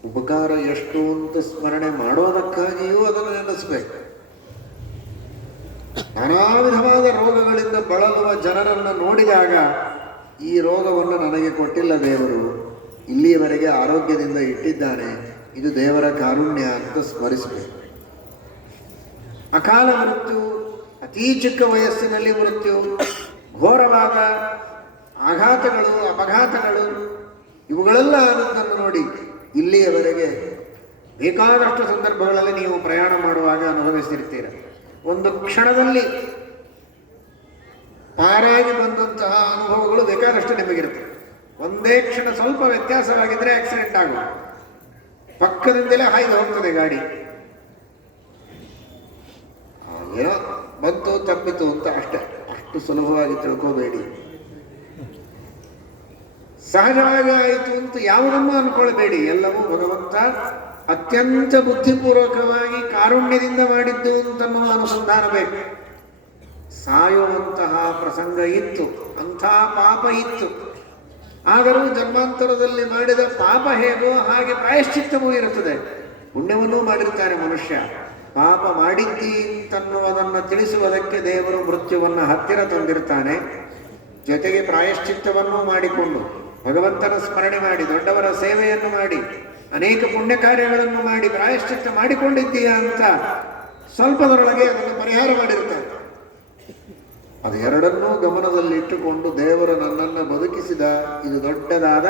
ಉಪಕಾರ ಎಷ್ಟು ಅಂತ ಸ್ಮರಣೆ ಮಾಡೋದಕ್ಕಾಗಿಯೂ ಅದನ್ನು ನೆನೆಸಬೇಕು. ನಾನಾ ವಿಧವಾದ ರೋಗಗಳಿಂದ ಬಳಲುವ ಜನರನ್ನು ನೋಡಿದಾಗ ಈ ರೋಗವನ್ನು ನನಗೆ ಕೊಟ್ಟಿಲ್ಲ ದೇವರು, ಇಲ್ಲಿಯವರೆಗೆ ಆರೋಗ್ಯದಿಂದ ಇಟ್ಟಿದ್ದಾನೆ, ಇದು ದೇವರ ಕಾರುಣ್ಯ ಅಂತ ಸ್ಮರಿಸಬೇಕು. ಅಕಾಲ ಮೃತ್ಯು, ಅತೀ ಚಿಕ್ಕ ವಯಸ್ಸಿನಲ್ಲಿ ಮೃತ್ಯು, ಘೋರವಾದ ಆಘಾತಗಳು, ಅಪಘಾತಗಳು, ಇವುಗಳೆಲ್ಲ ಅನ್ನೋದನ್ನು ನೋಡಿ ಇಲ್ಲಿಯವರೆಗೆ ಬೇಕಾದಷ್ಟು ಸಂದರ್ಭಗಳಲ್ಲಿ ನೀವು ಪ್ರಯಾಣ ಮಾಡುವಾಗ ಅನುಭವಿಸಿರ್ತೀರ. ಒಂದು ಕ್ಷಣದಲ್ಲಿ ಪಾರಾಗಿ ಬಂದಂತಹ ಅನುಭವಗಳು ಬೇಕಾದಷ್ಟು ನಿಮಗಿರುತ್ತೆ. ಒಂದೇ ಕ್ಷಣ ಸ್ವಲ್ಪ ವ್ಯತ್ಯಾಸವಾಗಿದ್ದರೆ ಆಕ್ಸಿಡೆಂಟ್ ಆಗೋದು, ಪಕ್ಕದಿಂದಲೇ ಹಾಯ್ದು ಹೋಗ್ತದೆ ಗಾಡಿ. ಏನೋ ಬಂತು ತಪ್ಪಿತು ಅಂತ ಅಷ್ಟೇ, ಅಷ್ಟು ಸುಲಭವಾಗಿ ತಿಳ್ಕೋಬೇಡಿ. ಸಹಜವಾಗಿ ಆಯಿತು ಅಂತ ಯಾವುದನ್ನು ಅನ್ಕೊಳ್ಬೇಡಿ. ಎಲ್ಲವೂ ಭಗವಂತ ಅತ್ಯಂತ ಬುದ್ಧಿಪೂರ್ವಕವಾಗಿ ಕಾರುಣ್ಯದಿಂದ ಮಾಡಿದ್ದು ಅಂತನ್ನುವ ಅನುಸಂಧಾನ ಬೇಕು. ಸಾಯುವಂತಹ ಪ್ರಸಂಗ ಇತ್ತು, ಅಂಥ ಪಾಪ ಇತ್ತು. ಆದರೂ ಜನ್ಮಾಂತರದಲ್ಲಿ ಮಾಡಿದ ಪಾಪ ಹೇಗೋ ಹಾಗೆ ಪ್ರಾಯಶ್ಚಿತ್ತವೂ ಇರುತ್ತದೆ. ಪುಣ್ಯವನ್ನೂ ಮಾಡಿರ್ತಾರೆ ಮನುಷ್ಯ. ಪಾಪ ಮಾಡಿದ್ದಿ ಅಂತನ್ನುವುದನ್ನು ತಿಳಿಸುವುದಕ್ಕೆ ದೇವರು ಮೃತ್ಯುವನ್ನು ಹತ್ತಿರ ತಂದಿರ್ತಾನೆ. ಜೊತೆಗೆ ಪ್ರಾಯಶ್ಚಿತ್ತವನ್ನೂ ಮಾಡಿಕೊಂಡು ಭಗವಂತನ ಸ್ಮರಣೆ ಮಾಡಿ, ದೊಡ್ಡವರ ಸೇವೆಯನ್ನು ಮಾಡಿ, ಅನೇಕ ಪುಣ್ಯ ಕಾರ್ಯಗಳನ್ನು ಮಾಡಿ ಪ್ರಾಯಶ್ಚಿತ್ತ ಮಾಡಿಕೊಂಡಿದ್ದೀಯಾ ಅಂತ ಸ್ವಲ್ಪದರೊಳಗೆ ಅದನ್ನು ಪರಿಹಾರ ಮಾಡಿರ್ತಾರೆ. ಅದು ಎರಡನ್ನೂ ಗಮನದಲ್ಲಿಟ್ಟುಕೊಂಡು ದೇವರು ನನ್ನನ್ನು ಬದುಕಿಸಿದ, ಇದು ದೊಡ್ಡದಾದ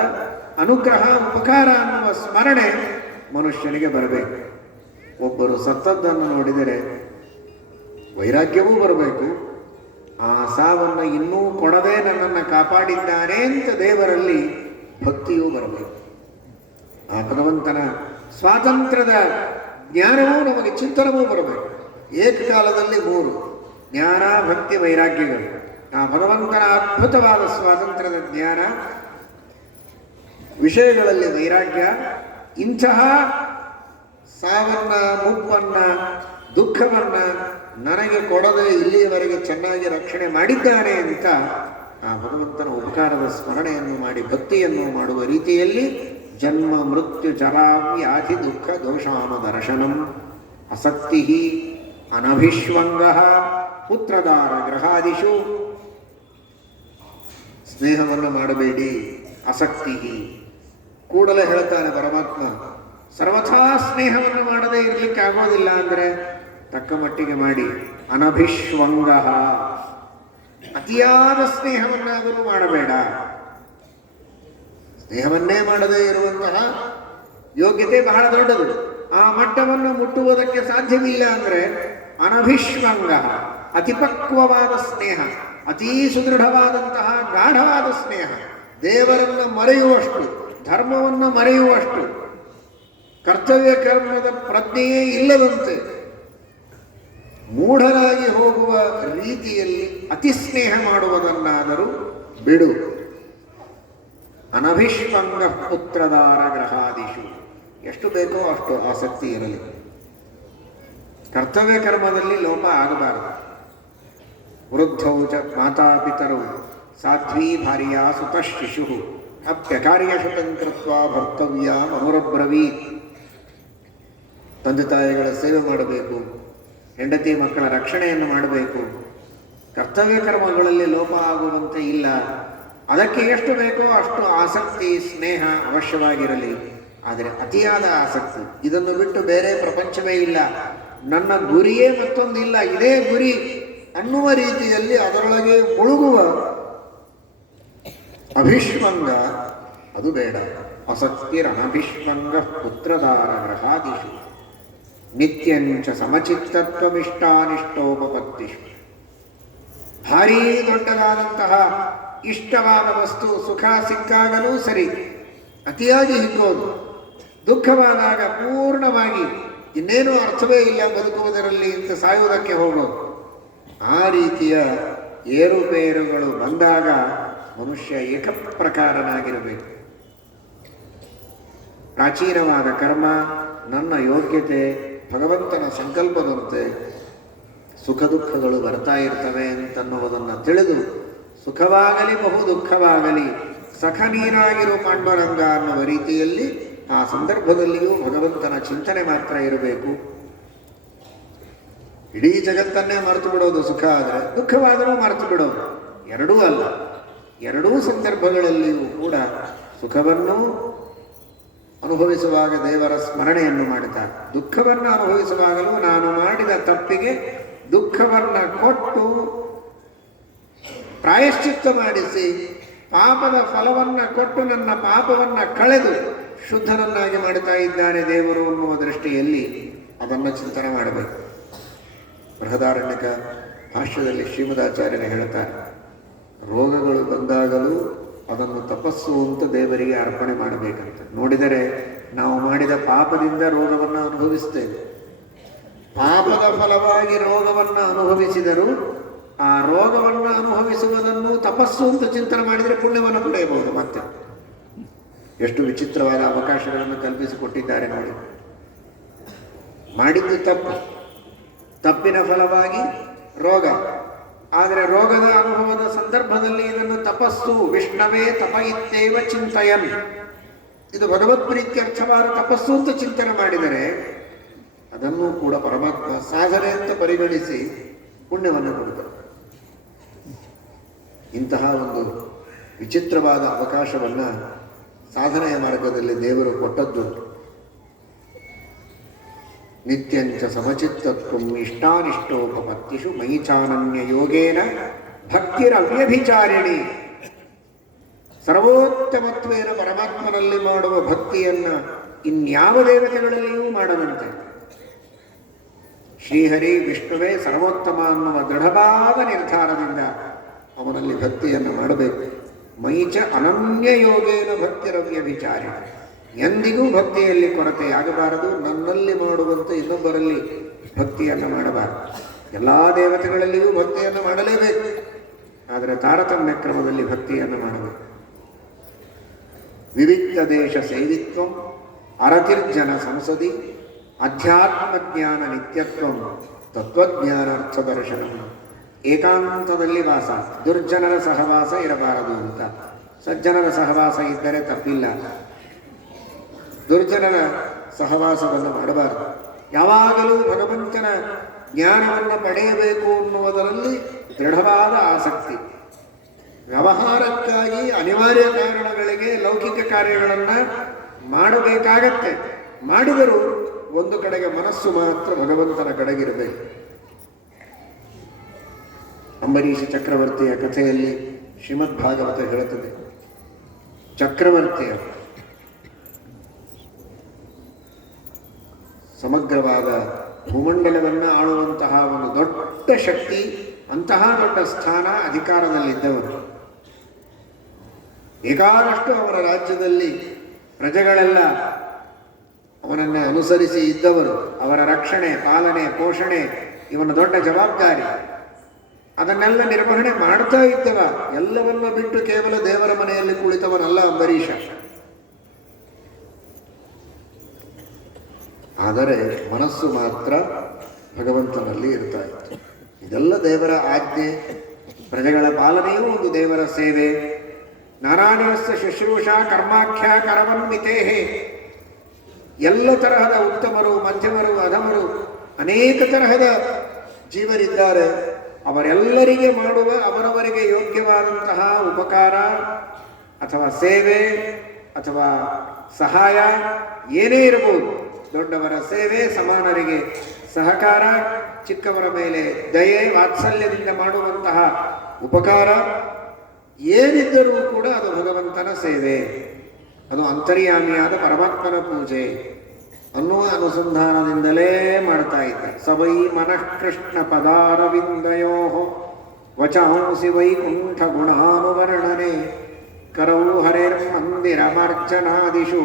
ಅನುಗ್ರಹ, ಉಪಕಾರ ಅನ್ನುವ ಸ್ಮರಣೆ ಮನುಷ್ಯನಿಗೆ ಬರಬೇಕು. ಒಬ್ಬರು ಸತ್ತದ್ದನ್ನು ನೋಡಿದರೆ ವೈರಾಗ್ಯವೂ ಬರಬೇಕು, ಆ ಸಾವನ್ನು ಇನ್ನೂ ಕೊಡದೆ ನನ್ನನ್ನು ಕಾಪಾಡಿದ್ದಾನೆ ಅಂತ ದೇವರಲ್ಲಿ ಭಕ್ತಿಯೂ ಬರಬೇಕು. ಆ ಭಗವಂತನ ಸ್ವಾತಂತ್ರ್ಯದ ಜ್ಞಾನವೂ ನಮಗೆ ಚಿಂತನವೂ ಬರಬೇಕು. ಏಕಕಾಲದಲ್ಲಿ 3 ಜ್ಞಾನ, ಭಕ್ತಿ, ವೈರಾಗ್ಯಗಳು. ಆ ಭಗವಂತನ ಅದ್ಭುತವಾದ ಸ್ವಾತಂತ್ರ್ಯದ ಜ್ಞಾನ, ವಿಷಯಗಳಲ್ಲಿ ವೈರಾಗ್ಯ, ಇಂತಹ ಸಾವನ್ನ, ಮುಪ್ಪನ್ನ, ದುಃಖವನ್ನ ನನಗೆ ಕೊಡದೆ ಇಲ್ಲಿಯವರೆಗೆ ಚೆನ್ನಾಗಿ ರಕ್ಷಣೆ ಮಾಡಿದ್ದಾನೆ ಅಂತ ಆ ಭಗವಂತನ ಉಪಕಾರದ ಸ್ಮರಣೆಯನ್ನು ಮಾಡಿ ಭಕ್ತಿಯನ್ನು ಮಾಡುವ ರೀತಿಯಲ್ಲಿ ಜನ್ಮ ಮೃತ್ಯು ಜರಾವ್ಯಾಧಿ ದುಃಖ ದೋಷಾಮ ದರ್ಶನಂ ಅಸಕ್ತಿ ಅನಭಿಷ್ವಂಗ ಪುತ್ರದಾರ ಗೃಹಾದಿಷು. ಸ್ನೇಹವನ್ನು ಮಾಡಬೇಡಿ, ಅಸಕ್ತಿ. ಕೂಡಲೇ ಹೇಳ್ತಾನೆ ಪರಮಾತ್ಮ, ಸರ್ವಥಾ ಸ್ನೇಹವನ್ನು ಮಾಡದೇ ಇರಲಿಕ್ಕೆ ಆಗೋದಿಲ್ಲ ಅಂದರೆ ತಕ್ಕ ಮಟ್ಟಿಗೆ ಮಾಡಿ. ಅನಭಿಷ್ವಂಗ, ಅತಿಯಾದ ಸ್ನೇಹವನ್ನಾದರೂ ಮಾಡಬೇಡ. ಸ್ನೇಹವನ್ನೇ ಮಾಡದೇ ಇರುವಂತಹ ಯೋಗ್ಯತೆ ಬಹಳ ದೊಡ್ಡದು. ಆ ಮಟ್ಟವನ್ನು ಮುಟ್ಟುವುದಕ್ಕೆ ಸಾಧ್ಯವಿಲ್ಲ ಅಂದರೆ ಅನಭಿಷ್ವಂಗ, ಅತಿಪಕ್ವವಾದ ಸ್ನೇಹ, ಅತೀ ಸುದೃಢವಾದಂತಹ ಗಾಢವಾದ ಸ್ನೇಹ, ದೇವರನ್ನು ಮರೆಯುವಷ್ಟು, ಧರ್ಮವನ್ನು ಮರೆಯುವಷ್ಟು, ಕರ್ತವ್ಯ ಕರ್ಮದ ಪ್ರಜ್ಞೆಯೇ ಇಲ್ಲದಂತೆ ಮೂಢರಾಗಿ ಹೋಗುವ ರೀತಿಯಲ್ಲಿ ಅತಿ ಸ್ನೇಹ ಮಾಡುವುದನ್ನಾದರೂ ಬಿಡು. ಅನಭಿಷ್ವಂಗ ಪುತ್ರದಾರ ಗೃಹಾದಿಷು. ಎಷ್ಟು ಬೇಕೋ ಅಷ್ಟು ಆಸಕ್ತಿ ಇರಲಿ. ಕರ್ತವ್ಯ ಕರ್ಮದಲ್ಲಿ ಲೋಪ ಆಗಬಾರದು. ವೃದ್ಧೌ ಚ ಮಾತಾಪಿತರೌ ಸಾಧ್ವೀ ಭಾರ್ಯ ಸುತ ಶಿಶು ಅಪ್ಯಕಾರ್ಯಶತಂ ಕೃತ್ವಾ ಭರ್ತವ್ಯ ಮನುರಬ್ರವೀತ್. ತಂದೆ ತಾಯಿಗಳ ಸೇವೆ ಮಾಡಬೇಕು, ಹೆಂಡತಿ ಮಕ್ಕಳ ರಕ್ಷಣೆಯನ್ನು ಮಾಡಬೇಕು. ಕರ್ತವ್ಯ ಕರ್ಮಗಳಲ್ಲಿ ಲೋಪ ಆಗುವಂತೆ ಇಲ್ಲ. ಅದಕ್ಕೆ ಎಷ್ಟು ಬೇಕೋ ಅಷ್ಟು ಆಸಕ್ತಿ, ಸ್ನೇಹ ಅವಶ್ಯವಾಗಿರಲಿ. ಆದರೆ ಅತಿಯಾದ ಆಸಕ್ತಿ, ಇದನ್ನು ಬಿಟ್ಟು ಬೇರೆ ಪ್ರಪಂಚವೇ ಇಲ್ಲ, ನನ್ನ ಗುರಿಯೇ ಮತ್ತೊಂದಿಲ್ಲ, ಇದೇ ಗುರಿ ಅನ್ನುವ ರೀತಿಯಲ್ಲಿ ಅದರೊಳಗೆ ಮುಳುಗುವ ಅಭಿಷ್ವಂಗ, ಅದು ಬೇಡ. ಅಸಕ್ತಿರನಭಿಷ್ವಂಗ ಪುತ್ರದಾರ ಗೃಹಾದಿಷು ನಿತ್ಯಂಚ ಸಮಚಿತ್ತತ್ವಮಿಷ್ಟಾನಿಷ್ಟೋಪಪತ್ತಿಷು. ಭಾರೀ ದೊಡ್ಡದಾದಂತಹ ಇಷ್ಟವಾದ ವಸ್ತು ಸುಖ ಸಿಕ್ಕಾಗಲೂ ಸರಿ, ಅತಿಯಾಗಿ ಹಿಗ್ಗೋದು, ದುಃಖವಾದಾಗ ಪೂರ್ಣವಾಗಿ ಇನ್ನೇನು ಅರ್ಥವೇ ಇಲ್ಲ ಬದುಕುವುದರಲ್ಲಿ ಅಂತ ಸಾಯುವುದಕ್ಕೆ ಹೋಗೋದು. ಆ ರೀತಿಯ ಏರುಪೇರುಗಳು ಬಂದಾಗ ಮನುಷ್ಯ ಏಕಪ್ರಕಾರನಾಗಿರಬೇಕು. ಪ್ರಾಚೀನವಾದ ಕರ್ಮ, ನನ್ನ ಯೋಗ್ಯತೆ, ಭಗವಂತನ ಸಂಕಲ್ಪದಂತೆ ಸುಖ ದುಃಖಗಳು ಬರ್ತಾ ಇರ್ತವೆ ಅಂತನ್ನುವುದನ್ನು ತಿಳಿದು ಸುಖವಾಗಲಿ ಬಹು ದುಃಖವಾಗಲಿ ಸಖ ನೀರಾಗಿರೋ ಪಾಂಡುರಂಗ ಅನ್ನುವ ರೀತಿಯಲ್ಲಿ ಆ ಸಂದರ್ಭದಲ್ಲಿಯೂ ಭಗವಂತನ ಚಿಂತನೆ ಮಾತ್ರ ಇರಬೇಕು. ಇಡೀ ಜಗತ್ತನ್ನೇ ಮರೆತು ಬಿಡೋದು ಸುಖ ಆದರೆ, ದುಃಖವಾದರೂ ಮರೆತು ಬಿಡೋದು, ಎರಡೂ ಅಲ್ಲ. ಎರಡೂ ಸಂದರ್ಭಗಳಲ್ಲಿಯೂ ಕೂಡ ಸುಖವನ್ನು ಅನುಭವಿಸುವಾಗ ದೇವರ ಸ್ಮರಣೆಯನ್ನು ಮಾಡುತ್ತಾರೆ, ದುಃಖವನ್ನು ಅನುಭವಿಸುವಾಗಲೂ ನಾನು ಮಾಡಿದ ತಪ್ಪಿಗೆ ದುಃಖವನ್ನು ಕೊಟ್ಟು ಪ್ರಾಯಶ್ಚಿತ್ತ ಮಾಡಿಸಿ ಪಾಪದ ಫಲವನ್ನು ಕೊಟ್ಟು ನನ್ನ ಪಾಪವನ್ನು ಕಳೆದು ಶುದ್ಧನನ್ನಾಗಿ ಮಾಡುತ್ತಾ ಇದ್ದಾನೆ ದೇವರು ಅನ್ನುವ ದೃಷ್ಟಿಯಲ್ಲಿ ಅದನ್ನು ಚಿಂತನೆ ಮಾಡಬೇಕು. ಬೃಹದಾರಣ್ಯಕ ಭಾಷ್ಯದಲ್ಲಿ ಶ್ರೀಮದಾಚಾರ್ಯರು ಹೇಳುತ್ತಾರೆ, ರೋಗಗಳು ಬಂದಾಗಲೂ ಅದನ್ನು ತಪಸ್ಸು ಅಂತ ದೇವರಿಗೆ ಅರ್ಪಣೆ ಮಾಡಬೇಕಂತ. ನೋಡಿದರೆ ನಾವು ಮಾಡಿದ ಪಾಪದಿಂದ ರೋಗವನ್ನು ಅನುಭವಿಸ್ತೇವೆ. ಪಾಪದ ಫಲವಾಗಿ ರೋಗವನ್ನು ಅನುಭವಿಸಿದರೂ ಆ ರೋಗವನ್ನು ಅನುಭವಿಸುವುದನ್ನು ತಪಸ್ಸು ಅಂತ ಚಿಂತನೆ ಮಾಡಿದರೆ ಪುಣ್ಯವನ್ನು ಪಡೆಯಬಹುದು. ಮತ್ತೆ ಎಷ್ಟು ವಿಚಿತ್ರವಾದ ಅವಕಾಶಗಳನ್ನು ಕಲ್ಪಿಸಿಕೊಟ್ಟಿದ್ದಾರೆ ನೋಡಿ. ಮಾಡಿದ್ದು ತಪ್ಪು, ತಪ್ಪಿನ ಫಲವಾಗಿ ರೋಗ, ಆದರೆ ರೋಗದ ಅನುಭವದ ಸಂದರ್ಭದಲ್ಲಿ ಇದನ್ನು ತಪಸ್ಸು, ವಿಷ್ಣವೇ ತಪ ಇತ್ತೇವ ಚಿಂತಯನ್, ಇದು ಭಗವತ್ ಪ್ರೀತ್ಯರ್ಥವಾದ ತಪಸ್ಸು ಅಂತ ಚಿಂತನೆ ಮಾಡಿದರೆ ಅದನ್ನು ಕೂಡ ಪರಮಾತ್ಮ ಸಾಧನೆ ಅಂತ ಪರಿಗಣಿಸಿ ಪುಣ್ಯವನ್ನು ಕೊಡುತ್ತಾರೆ. ಇಂತಹ ಒಂದು ವಿಚಿತ್ರವಾದ ಅವಕಾಶವನ್ನು ಸಾಧನೆಯ ಮಾರ್ಗದಲ್ಲಿ ದೇವರು ಕೊಟ್ಟದ್ದು. ನಿತ್ಯಂಚ ಸಮಚಿತ್ತತ್ವಂ ಇಷ್ಟಾನಿಷ್ಟೋಪಪತ್ತಿಷು ಮಯಿ ಚಾನನ್ಯ ಯೋಗೇನ ಭಕ್ತಿರವ್ಯಭಿಚಾರಿಣಿ. ಸರ್ವೋತ್ತಮತ್ವೇನ ಪರಮಾತ್ಮನಲ್ಲಿ ಮಾಡುವ ಭಕ್ತಿಯನ್ನು ಇನ್ಯಾವ ದೇವತೆಗಳಲ್ಲಿಯೂ ಮಾಡದಂತೆ ಶ್ರೀಹರಿ ವಿಷ್ಣುವೇ ಸರ್ವೋತ್ತಮ ಅನ್ನುವ ದೃಢವಾದ ನಿರ್ಧಾರದಿಂದ ಅವನಲ್ಲಿ ಭಕ್ತಿಯನ್ನು ಮಾಡಬೇಕು. ಮೈಚ ಅನನ್ಯ ಯೋಗೇನ ಭಕ್ತಿರವ್ಯ ವಿಚಾರ, ಎಂದಿಗೂ ಭಕ್ತಿಯಲ್ಲಿ ಕೊರತೆಯಾಗಬಾರದು. ನನ್ನಲ್ಲಿ ಮಾಡುವಂತೆ ಇನ್ನೊಬ್ಬರಲ್ಲಿ ಭಕ್ತಿಯನ್ನು ಮಾಡಬಾರದು. ಎಲ್ಲ ದೇವತೆಗಳಲ್ಲಿಯೂ ಭಕ್ತಿಯನ್ನು ಮಾಡಲೇಬೇಕು, ಆದರೆ ತಾರತಮ್ಯ ಕ್ರಮದಲ್ಲಿ ಭಕ್ತಿಯನ್ನು ಮಾಡಬೇಕು. ವಿವಿಧ ದೇಶ ಸೇವಿತ್ವಂ ಅರತಿರ್ಜನ ಸಂಸದಿ ಅಧ್ಯಾತ್ಮ ಜ್ಞಾನ ನಿತ್ಯತ್ವ ತತ್ವಜ್ಞಾನಾರ್ಥ ದರ್ಶನ. ಏಕಾಂತದಲ್ಲಿ ವಾಸ, ದುರ್ಜನರ ಸಹವಾಸ ಇರಬಾರದು ಅಂತ. ಸಜ್ಜನರ ಸಹವಾಸ ಇದ್ದರೆ ತಪ್ಪಿಲ್ಲ, ದುರ್ಜನರ ಸಹವಾಸವನ್ನು ಮಾಡಬಾರದು. ಯಾವಾಗಲೂ ಭಗವಂತನ ಜ್ಞಾನವನ್ನು ಪಡೆಯಬೇಕು ಅನ್ನುವುದರಲ್ಲಿ ದೃಢವಾದ ಆಸಕ್ತಿ. ವ್ಯವಹಾರಕ್ಕಾಗಿ ಅನಿವಾರ್ಯ ಕಾರಣಗಳಿಗೆ ಲೌಕಿಕ ಕಾರ್ಯಗಳನ್ನು ಮಾಡಬೇಕಾಗತ್ತೆ. ಮಾಡಿದರೂ ಒಂದು ಕಡೆಗೆ ಮನಸ್ಸು ಮಾತ್ರ ಭಗವಂತನ ಕಡೆಗಿರಬೇಕು. ಅಂಬರೀಷ ಚಕ್ರವರ್ತಿಯ ಕಥೆಯಲ್ಲಿ ಶ್ರೀಮದ್ ಭಾಗವತ ಹೇಳುತ್ತದೆ, ಚಕ್ರವರ್ತಿಯ ಸಮಗ್ರವಾದ ಭೂಮಂಡಲವನ್ನು ಆಳುವಂತಹ ಒಂದು ದೊಡ್ಡ ಶಕ್ತಿ, ಅಂತಹ ದೊಡ್ಡ ಸ್ಥಾನ, ಅಧಿಕಾರದಲ್ಲಿದ್ದವರು. ಬೇಕಾದಷ್ಟು ಅವರ ರಾಜ್ಯದಲ್ಲಿ ಪ್ರಜೆಗಳೆಲ್ಲ ಅವನನ್ನು ಅನುಸರಿಸಿ ಇದ್ದವರು. ಅವರ ರಕ್ಷಣೆ, ಪಾಲನೆ, ಪೋಷಣೆ ಇವನ ದೊಡ್ಡ ಜವಾಬ್ದಾರಿ. ಅದನ್ನೆಲ್ಲ ನಿರ್ವಹಣೆ ಮಾಡ್ತಾ ಇದ್ದವ. ಎಲ್ಲವನ್ನ ಬಿಟ್ಟು ಕೇವಲ ದೇವರ ಮನೆಯಲ್ಲಿ ಕುಳಿತವನಲ್ಲ ಅಂಬರೀಷ. ಆದರೆ ಮನಸ್ಸು ಮಾತ್ರ ಭಗವಂತನಲ್ಲಿ ಇರ್ತಾ ಇತ್ತು. ಇದೆಲ್ಲ ದೇವರ ಆಜ್ಞೆ. ಪ್ರಜೆಗಳ ಪಾಲನೆಯೂ ಒಂದು ದೇವರ ಸೇವೆ. ನಾರಾಯಣಸ್ಯ ಶುಶ್ರೂಷಾ ಕರ್ಮಾಖ್ಯ ಕರವನ್ವಿತೇಹೇ. ಎಲ್ಲ ತರಹದ ಉತ್ತಮರು, ಮಧ್ಯಮರು, ಅಧಮರು, ಅನೇಕ ತರಹದ ಜೀವರಿದ್ದಾರೆ. ಅವರೆಲ್ಲರಿಗೆ ಮಾಡುವ ಅವರವರಿಗೆ ಯೋಗ್ಯವಾದಂತಹ ಉಪಕಾರ ಅಥವಾ ಸೇವೆ ಅಥವಾ ಸಹಾಯ ಏನೇ ಇರಬಹುದು. ದೊಡ್ಡವರ ಸೇವೆ, ಸಮಾನರಿಗೆ ಸಹಕಾರ, ಚಿಕ್ಕವರ ಮೇಲೆ ದಯೆ, ವಾತ್ಸಲ್ಯದಿಂದ ಮಾಡುವಂತಹ ಉಪಕಾರ ಏನಿದ್ದರೂ ಕೂಡ ಅದು ಭಗವಂತನ ಸೇವೆ, ಅದು ಅಂತರ್ಯಾಮಿಯಾದ ಪರಮಾತ್ಮನ ಪೂಜೆ ಅನ್ನುವ ಅನುಸಂಧಾನದಿಂದಲೇ ಮಾಡ್ತಾ ಇದ್ದ. ಸವೈ ಮನಃ ಕೃಷ್ಣ ಪದಾರವಿಂದಯೋ ವಚಾಂಸಿ ವೈಕುಂಠ ಗುಣಾನುವರ್ಣನೆ ಕರೌ ಹರೇರ್ ಮಂದಿರಮರ್ಚನಾದಿಷು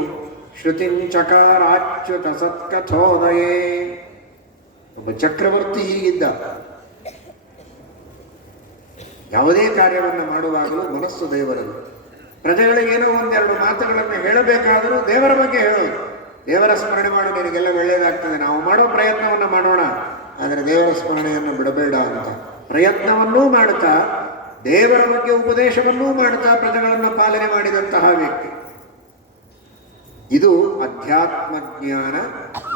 ಶ್ರುತಿಂಚಕಾರಾಚ್ಯುತ ಸತ್ಕಥೋದಯೇ. ಒಬ್ಬ ಚಕ್ರವರ್ತಿ ಹೀಗಿದ್ದ. ಯಾವುದೇ ಕಾರ್ಯವನ್ನು ಮಾಡುವಾಗಲೂ ಮನಸ್ಸು ದೇವರದು. ಪ್ರಜೆಗಳಿಗೇನೋ ಒಂದೆರಡು ಮಾತುಗಳನ್ನು ಹೇಳಬೇಕಾದರೂ ದೇವರ ಬಗ್ಗೆ ಹೇಳೋದು. ದೇವರ ಸ್ಮರಣೆ ಮಾಡು, ನಿನಗೆಲ್ಲ ಒಳ್ಳೆಯದಾಗ್ತದೆ, ನಾವು ಮಾಡೋ ಪ್ರಯತ್ನವನ್ನು ಮಾಡೋಣ, ಆದರೆ ದೇವರ ಸ್ಮರಣೆಯನ್ನು ಬಿಡಬೇಡ ಅಂತ ಪ್ರಯತ್ನವನ್ನೂ ಮಾಡುತ್ತಾ, ದೇವರ ಬಗ್ಗೆ ಉಪದೇಶವನ್ನೂ ಮಾಡುತ್ತಾ ಪ್ರಜೆಗಳನ್ನು ಪಾಲನೆ ಮಾಡಿದಂತಹ ವ್ಯಕ್ತಿ. ಇದು ಅಧ್ಯಾತ್ಮ ಜ್ಞಾನ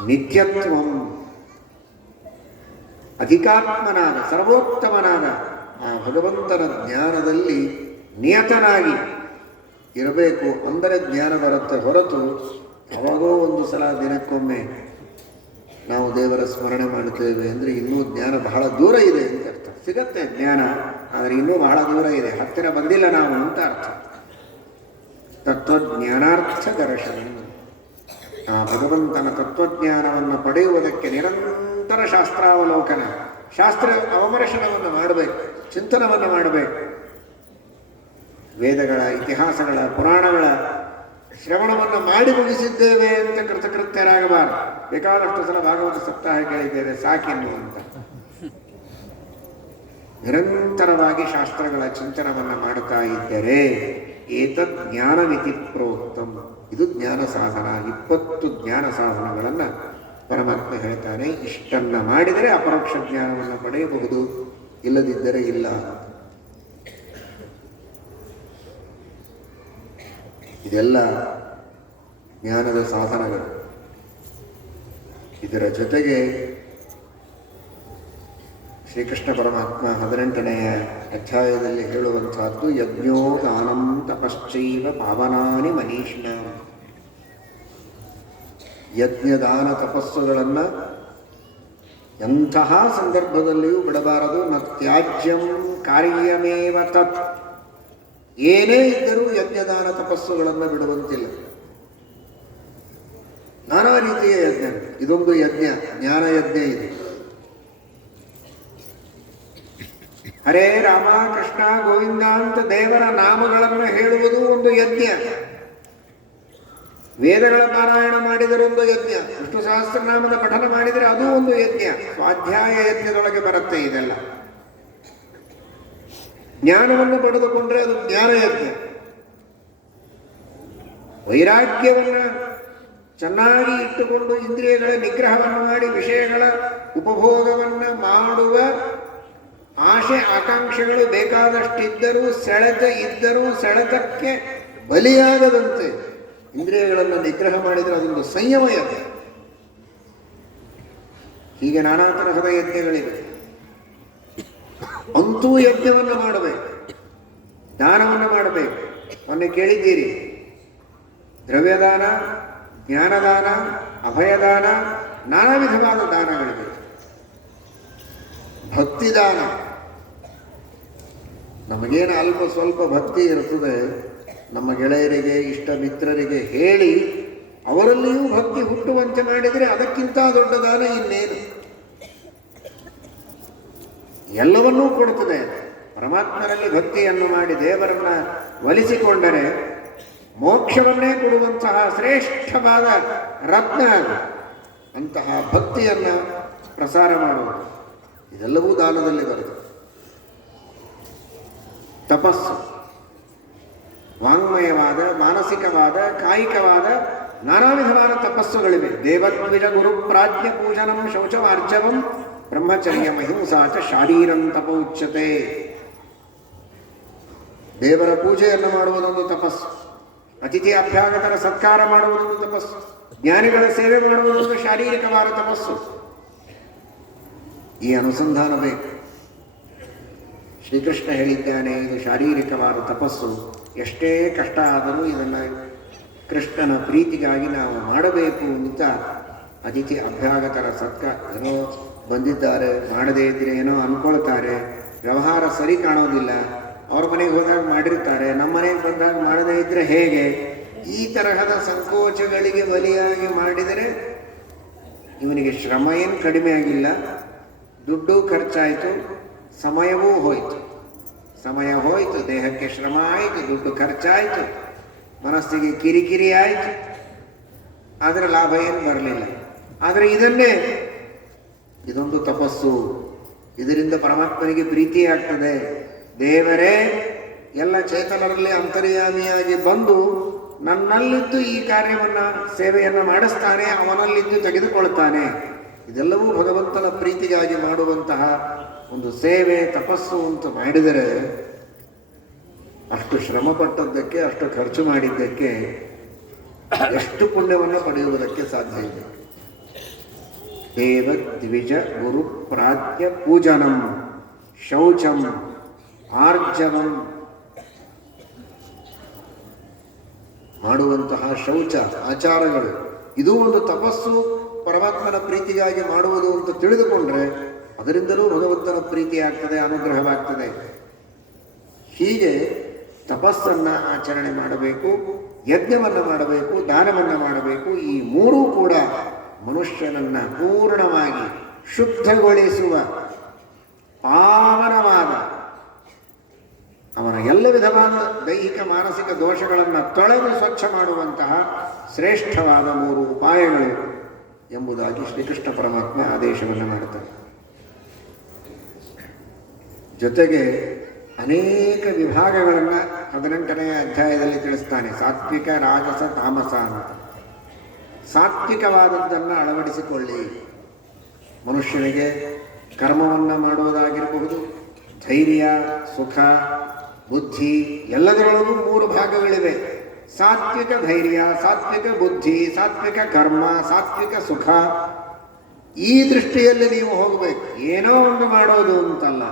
ನಿತ್ಯತ್ವಂ. ಅಧಿಕಾತ್ಮನಾದ ಸರ್ವೋತ್ತಮನಾದ ಆ ಭಗವಂತನ ಜ್ಞಾನದಲ್ಲಿ ನಿಯತನಾಗಿ ಇರಬೇಕು. ಅಂದರೆ ಜ್ಞಾನ ಬರುತ್ತೆ. ಹೊರತು ಯಾವಾಗೋ ಒಂದು ಸಲ ದಿನಕ್ಕೊಮ್ಮೆ ನಾವು ದೇವರ ಸ್ಮರಣೆ ಮಾಡುತ್ತೇವೆ ಅಂದರೆ ಇನ್ನೂ ಜ್ಞಾನ ಬಹಳ ದೂರ ಇದೆ ಅಂತ ಅರ್ಥ. ಸಿಗತ್ತೆ ಜ್ಞಾನ, ಆದರೆ ಇನ್ನೂ ಬಹಳ ದೂರ ಇದೆ, ಹತ್ತಿರ ಬಂದಿಲ್ಲ ನಾವು ಅಂತ ಅರ್ಥ. ತತ್ವಜ್ಞಾನಾರ್ಥ ದರ್ಶನ. ಆ ಭಗವಂತನ ತತ್ವಜ್ಞಾನವನ್ನು ಪಡೆಯುವುದಕ್ಕೆ ನಿರಂತರ ಶಾಸ್ತ್ರಾವಲೋಕನ, ಶಾಸ್ತ್ರ ಅವಮರ್ಶನವನ್ನು ಮಾಡಬೇಕು, ಚಿಂತನವನ್ನು ಮಾಡಬೇಕು. ವೇದಗಳ, ಇತಿಹಾಸಗಳ, ಪುರಾಣಗಳ ಶ್ರವಣವನ್ನು ಮಾಡಿ ಮುಗಿಸಿದ್ದೇವೆ ಅಂತ ಕೃತಕೃತ್ಯರಾಗಬಾರದು. ಬೇಕಾದಷ್ಟು ಸಲ ಭಾಗವತ ಸಪ್ತಾಹ ಕೇಳಿದ್ದೇವೆ ಸಾಕಿನ್ನು ಅಂತ. ನಿರಂತರವಾಗಿ ಶಾಸ್ತ್ರಗಳ ಚಿಂತನವನ್ನು ಮಾಡುತ್ತಾ ಇದ್ದರೆ ಏತದ್ ಜ್ಞಾನಮಿತಿ ಪ್ರೋಕ್ತಂ. ಇದು ಜ್ಞಾನ ಸಾಧನ. 20 ಜ್ಞಾನ ಸಾಧನಗಳನ್ನು ಪರಮಾತ್ಮ ಹೇಳ್ತಾನೆ. ಇಷ್ಟನ್ನ ಮಾಡಿದರೆ ಅಪರೋಕ್ಷ ಜ್ಞಾನವನ್ನು ಪಡೆಯಬಹುದು, ಇಲ್ಲದಿದ್ದರೆ ಇಲ್ಲ. ಇದೆಲ್ಲ ಜ್ಞಾನದ ಸಾಧನಗಳು. ಇದರ ಜೊತೆಗೆ ಶ್ರೀಕೃಷ್ಣ ಪರಮಾತ್ಮ 18ನೆಯ ಅಧ್ಯಾಯದಲ್ಲಿ ಹೇಳುವಂತಹದ್ದು ಯಜ್ಞೋ ದಾನಂ ತಪಶ್ಚೈವ ಪಾವನಾನಿ ಮನೀಷಿಣ. ಯಜ್ಞದಾನ ತಪಸ್ಸುಗಳನ್ನು ಎಂತಹ ಸಂದರ್ಭದಲ್ಲಿಯೂ ಬಿಡಬಾರದು. ನ ತ್ಯಾಜ್ಯಂ ಕಾರ್ಯಮೇವ ತತ್. ಏನೇ ಇದ್ದರೂ ಯಜ್ಞದಾನ ತಪಸ್ಸುಗಳನ್ನು ಬಿಡುವಂತಿಲ್ಲ. ನಾನಾ ರೀತಿಯ ಯಜ್ಞ. ಇದೊಂದು ಯಜ್ಞ, ಜ್ಞಾನ ಯಜ್ಞ. ಇದು ಹರೇ ರಾಮ ಕೃಷ್ಣ ಗೋವಿಂದ ಅಂತ ದೇವರ ನಾಮಗಳನ್ನು ಹೇಳುವುದು ಒಂದು ಯಜ್ಞ. ವೇದಗಳ ಪಾರಾಯಣ ಮಾಡಿದರೆ ಒಂದು ಯಜ್ಞ, ವಿಷ್ಣು ಸಹಸ್ರನಾಮದ ಪಠನ ಮಾಡಿದರೆ ಅದು ಒಂದು ಯಜ್ಞ. ಸ್ವಾಧ್ಯಾಯ ಯಜ್ಞದೊಳಗೆ ಬರುತ್ತೆ ಇದೆಲ್ಲ. ಜ್ಞಾನವನ್ನು ಪಡೆದುಕೊಂಡ್ರೆ ಅದು ಜ್ಞಾನಯಜ್ಞ. ವೈರಾಗ್ಯವನ್ನು ಚೆನ್ನಾಗಿ ಇಟ್ಟುಕೊಂಡು ಇಂದ್ರಿಯಗಳ ನಿಗ್ರಹವನ್ನು ಮಾಡಿ ವಿಷಯಗಳ ಉಪಭೋಗವನ್ನು ಮಾಡುವ ಆಶೆ ಆಕಾಂಕ್ಷೆಗಳು ಬೇಕಾದಷ್ಟಿದ್ದರೂ ಸೆಳೆತಕ್ಕೆ ಬಲಿಯಾಗದಂತೆ ಇಂದ್ರಿಯಗಳನ್ನು ನಿಗ್ರಹ ಮಾಡಿದರೆ ಅದೊಂದು ಸಂಯಮ ಯಜ್ಞ. ಹೀಗೆ ನಾನಾ ತರಹದ ಯಜ್ಞಗಳಿವೆ. ಅಂತೂ ಯಜ್ಞವನ್ನು ಮಾಡಬೇಕು, ದಾನವನ್ನು ಮಾಡಬೇಕು. ಮೊನ್ನೆ ಕೇಳಿದ್ದೀರಿ, ದ್ರವ್ಯದಾನ, ಜ್ಞಾನದಾನ, ಅಭಯದಾನ, ನಾನಾ ವಿಧವಾದ ದಾನಗಳಿವೆ. ಭಕ್ತಿದಾನ, ನಮಗೇನು ಅಲ್ಪ ಸ್ವಲ್ಪ ಭಕ್ತಿ ಇರ್ತದೆ, ನಮ್ಮ ಗೆಳೆಯರಿಗೆ ಇಷ್ಟ ಮಿತ್ರರಿಗೆ ಹೇಳಿ ಅವರಲ್ಲಿಯೂ ಭಕ್ತಿ ಹುಟ್ಟುವಂತೆ ಮಾಡಿದರೆ ಅದಕ್ಕಿಂತ ದೊಡ್ಡ ದಾನ ಇನ್ನೇನು. ಎಲ್ಲವನ್ನೂ ಕೊಡುತ್ತದೆ. ಪರಮಾತ್ಮನಲ್ಲಿ ಭಕ್ತಿಯನ್ನು ಮಾಡಿ ದೇವರನ್ನ ಒಲಿಸಿಕೊಂಡರೆ ಮೋಕ್ಷವನ್ನೇ ಕೊಡುವಂತಹ ಶ್ರೇಷ್ಠವಾದ ರತ್ನ ಅದು. ಅಂತಹ ಭಕ್ತಿಯನ್ನು ಪ್ರಸಾರ ಮಾಡುವುದು ಇದೆಲ್ಲವೂ ದಾನದಲ್ಲಿ ಬರುತ್ತದೆ. ತಪಸ್ಸು, ವಾಂಗ್ಮಯವಾದ, ಮಾನಸಿಕವಾದ, ಕಾಯಿಕವಾದ ನಾನಾ ವಿಧವಾದ ತಪಸ್ಸುಗಳಿವೆ. ದೇವದ್ವಿಜ ಗುರು ಪ್ರಾಜ್ಞ ಪೂಜನಂ ಶೌಚಮಾರ್ಜವಂ ಬ್ರಹ್ಮಚರ್ಯ ಮಹಿಂಸಾಚ ಶಾರೀರಂ ತಪ ಉಚ್ಯತೆ. ದೇವರ ಪೂಜೆಯನ್ನು ಮಾಡುವುದೊಂದು ತಪಸ್ಸು, ಅತಿಥಿ ಅಭ್ಯಾಗತರ ಸತ್ಕಾರ ಮಾಡುವುದೊಂದು ತಪಸ್ಸು, ಜ್ಞಾನಿಗಳ ಸೇವೆ ಮಾಡುವುದೊಂದು ಶಾರೀರಿಕವಾದ ತಪಸ್ಸು. ಈ ಅನುಸಂಧಾನ ಬೇಕು. ಶ್ರೀಕೃಷ್ಣ ಹೇಳಿದ್ದಾನೆ, ಇದು ಶಾರೀರಿಕವಾದ ತಪಸ್ಸು. ಎಷ್ಟೇ ಕಷ್ಟ ಆದರೂ ಇದನ್ನು ಕೃಷ್ಣನ ಪ್ರೀತಿಗಾಗಿ ನಾವು ಮಾಡಬೇಕು ಅಂತ. ಅತಿಥಿ ಅಭ್ಯಾಗತರ ಸತ್ಕಾರ, ಏನೋ ಬಂದಿದ್ದಾರೆ, ಮಾಡದೇ ಇದ್ದರೆ ಏನೋ ಅಂದ್ಕೊಳ್ತಾರೆ, ವ್ಯವಹಾರ ಸರಿ ಕಾಣೋದಿಲ್ಲ, ಅವ್ರ ಮನೆಗೆ ಹೋದಾಗ ಮಾಡಿರ್ತಾರೆ, ನಮ್ಮ ಮನೆಗೆ ಬಂದಾಗ ಮಾಡದೇ ಇದ್ದರೆ ಹೇಗೆ, ಈ ತರಹದ ಸಂಕೋಚಗಳಿಗೆ ಬಲಿಯಾಗಿ ಮಾಡಿದರೆ ಇವನಿಗೆ ಶ್ರಮ ಏನು ಕಡಿಮೆ ಆಗಿಲ್ಲ, ದುಡ್ಡು ಖರ್ಚಾಯಿತು, ಸಮಯವೂ ಹೋಯಿತು. ಸಮಯ ಹೋಯಿತು, ದೇಹಕ್ಕೆ ಶ್ರಮ ಆಯಿತು, ದುಡ್ಡು ಖರ್ಚಾಯಿತು, ಮನಸ್ಸಿಗೆ ಕಿರಿಕಿರಿ ಆಯಿತು, ಆದರೆ ಲಾಭ ಏನು ಬರಲಿಲ್ಲ. ಆದರೆ ಇದೊಂದು ತಪಸ್ಸು. ಇದರಿಂದ ಪರಮಾತ್ಮನಿಗೆ ಪ್ರೀತಿ ಆಗ್ತದೆ. ದೇವರೇ ಎಲ್ಲ ಚೇತನರಲ್ಲಿ ಅಂತರ್ಯಾಮಿಯಾಗಿ ಬಂದು ನನ್ನಲ್ಲಿದ್ದು ಈ ಕಾರ್ಯವನ್ನು ಸೇವೆಯನ್ನು ಮಾಡಿಸ್ತಾನೆ, ಅವನಲ್ಲಿದ್ದು ತೆಗೆದುಕೊಳ್ತಾನೆ. ಇದೆಲ್ಲವೂ ಭಗವಂತನ ಪ್ರೀತಿಗಾಗಿ ಮಾಡುವಂತಹ ಒಂದು ಸೇವೆ, ತಪಸ್ಸು ಅಂತ ಮಾಡಿದರೆ ಅಷ್ಟು ಶ್ರಮ ಪಟ್ಟದ್ದಕ್ಕೆ, ಅಷ್ಟು ಖರ್ಚು ಮಾಡಿದ್ದಕ್ಕೆ ಎಷ್ಟು ಪುಣ್ಯವನ್ನು ಪಡೆಯುವುದಕ್ಕೆ ಸಾಧ್ಯ ಇದೆ. ದೇವ ದ್ವಿಜ ಗುರು ಪ್ರಾಜ್ಞ ಪೂಜನಂ ಶೌಚಂ ಆರ್ಜವಂ. ಮಾಡುವಂತಹ ಶೌಚ ಆಚಾರಗಳು ಇದು ಒಂದು ತಪಸ್ಸು, ಪರಮಾತ್ಮನ ಪ್ರೀತಿಗಾಗಿ ಮಾಡುವುದು ಅಂತ ತಿಳಿದುಕೊಂಡ್ರೆ ಅದರಿಂದಲೂ ಭಗವಂತನ ಪ್ರೀತಿ ಆಗ್ತದೆ, ಅನುಗ್ರಹವಾಗ್ತದೆ. ಹೀಗೆ ತಪಸ್ಸನ್ನು ಆಚರಣೆ ಮಾಡಬೇಕು, ಯಜ್ಞವನ್ನು ಮಾಡಬೇಕು, ದಾನವನ್ನು ಮಾಡಬೇಕು. ಈ ಮೂರೂ ಕೂಡ ಮನುಷ್ಯನನ್ನು ಪೂರ್ಣವಾಗಿ ಶುದ್ಧಗೊಳಿಸುವ, ಪಾವನವಾದ, ಅವನ ಎಲ್ಲ ವಿಧವಾದ ದೈಹಿಕ ಮಾನಸಿಕ ದೋಷಗಳನ್ನು ತೊಳೆದು ಸ್ವಚ್ಛ ಮಾಡುವಂತಹ ಶ್ರೇಷ್ಠವಾದ 3 ಉಪಾಯಗಳು ಎಂಬುದಾಗಿ ಶ್ರೀಕೃಷ್ಣ ಪರಮಾತ್ಮ ಆದೇಶವನ್ನು ಮಾಡುತ್ತಾರೆ. ಜೊತೆಗೆ ಅನೇಕ ವಿಭಾಗಗಳನ್ನು 18ನೇ ಅಧ್ಯಾಯದಲ್ಲಿ ತಿಳಿಸ್ತಾನೆ. ಸಾತ್ವಿಕ, ರಾಜಸ, ತಾಮಸ ಅಂತ. ಸಾತ್ವಿಕವಾದದ್ದನ್ನು ಅಳವಡಿಸಿಕೊಳ್ಳಿ. ಮನುಷ್ಯನಿಗೆ ಕರ್ಮವನ್ನು ಮಾಡುವುದಾಗಿರಬಹುದು, ಧೈರ್ಯ, ಸುಖ, ಬುದ್ಧಿ ಎಲ್ಲದರೊಳಗೂ 3 ಭಾಗಗಳಿವೆ. ಸಾತ್ವಿಕ ಧೈರ್ಯ, ಸಾತ್ವಿಕ ಬುದ್ಧಿ, ಸಾತ್ವಿಕ ಕರ್ಮ, ಸಾತ್ವಿಕ ಸುಖ. ಈ ದೃಷ್ಟಿಯಲ್ಲಿ ನೀವು ಹೋಗಬೇಕು. ಏನೋ ಒಂದು ಮಾಡೋದು ಅಂತಲ್ಲ,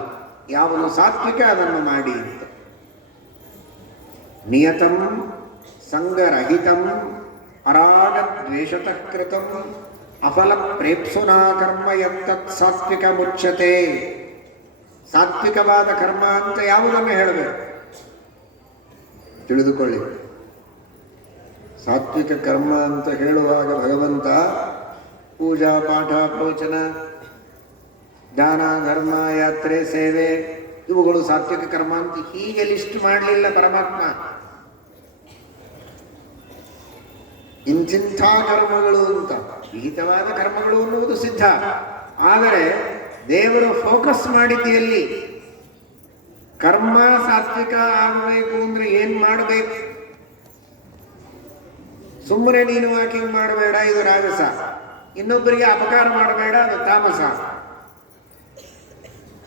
ಯಾವುದು ಸಾತ್ವಿಕ ಅದನ್ನು ಮಾಡಿ ಅಂತ. ನಿಯತಂ ಸಂಗರಹಿತಂ ಅರಾಗ ದ್ವೇಷತಃ ಕೃತಂ ಅಫಲ ಪ್ರೇಪ್ಸುನಾ ಕರ್ಮ ಯತ್ತತ್ ಸಾತ್ವಿಕ ಮುಚ್ಯತೆ. ಸಾತ್ವಿಕವಾದ ಕರ್ಮ ಅಂತ ಯಾವುದನ್ನು ಹೇಳಬೇಕು ತಿಳಿದುಕೊಳ್ಳಿ. ಸಾತ್ವಿಕ ಕರ್ಮ ಅಂತ ಹೇಳುವಾಗ ಭಗವಂತ ಪೂಜಾ, ಪಾಠ, ಪ್ರವಚನ, ದಾನ, ಧರ್ಮ, ಯಾತ್ರೆ, ಸೇವೆ ಇವುಗಳು ಸಾತ್ವಿಕ ಕರ್ಮ ಅಂತ ಹೀಗೆ ಲಿಸ್ಟ್ ಮಾಡಲಿಲ್ಲ ಪರಮಾತ್ಮ. ಇಂತಿಂಥ ಕರ್ಮಗಳು ಅಂತ, ವಿಹಿತವಾದ ಕರ್ಮಗಳು ಅನ್ನುವುದು ಸಿದ್ಧ. ಆದರೆ ದೇವರು ಫೋಕಸ್ ಮಾಡಿದ್ದೆಯಲ್ಲಿ ಕರ್ಮ ಸಾತ್ವಿಕ ಆಗಬೇಕು ಅಂದ್ರೆ ಏನ್ ಮಾಡಬೇಕು? ಸುಮ್ಮನೆ ನೀನು ವಾಕಿಂಗ್ ಮಾಡಬೇಡ, ಇದು ರಾಜಸ. ಇನ್ನೊಬ್ಬರಿಗೆ ಅಪಕಾರ ಮಾಡಬೇಡ, ಅದು ತಾಮಸ.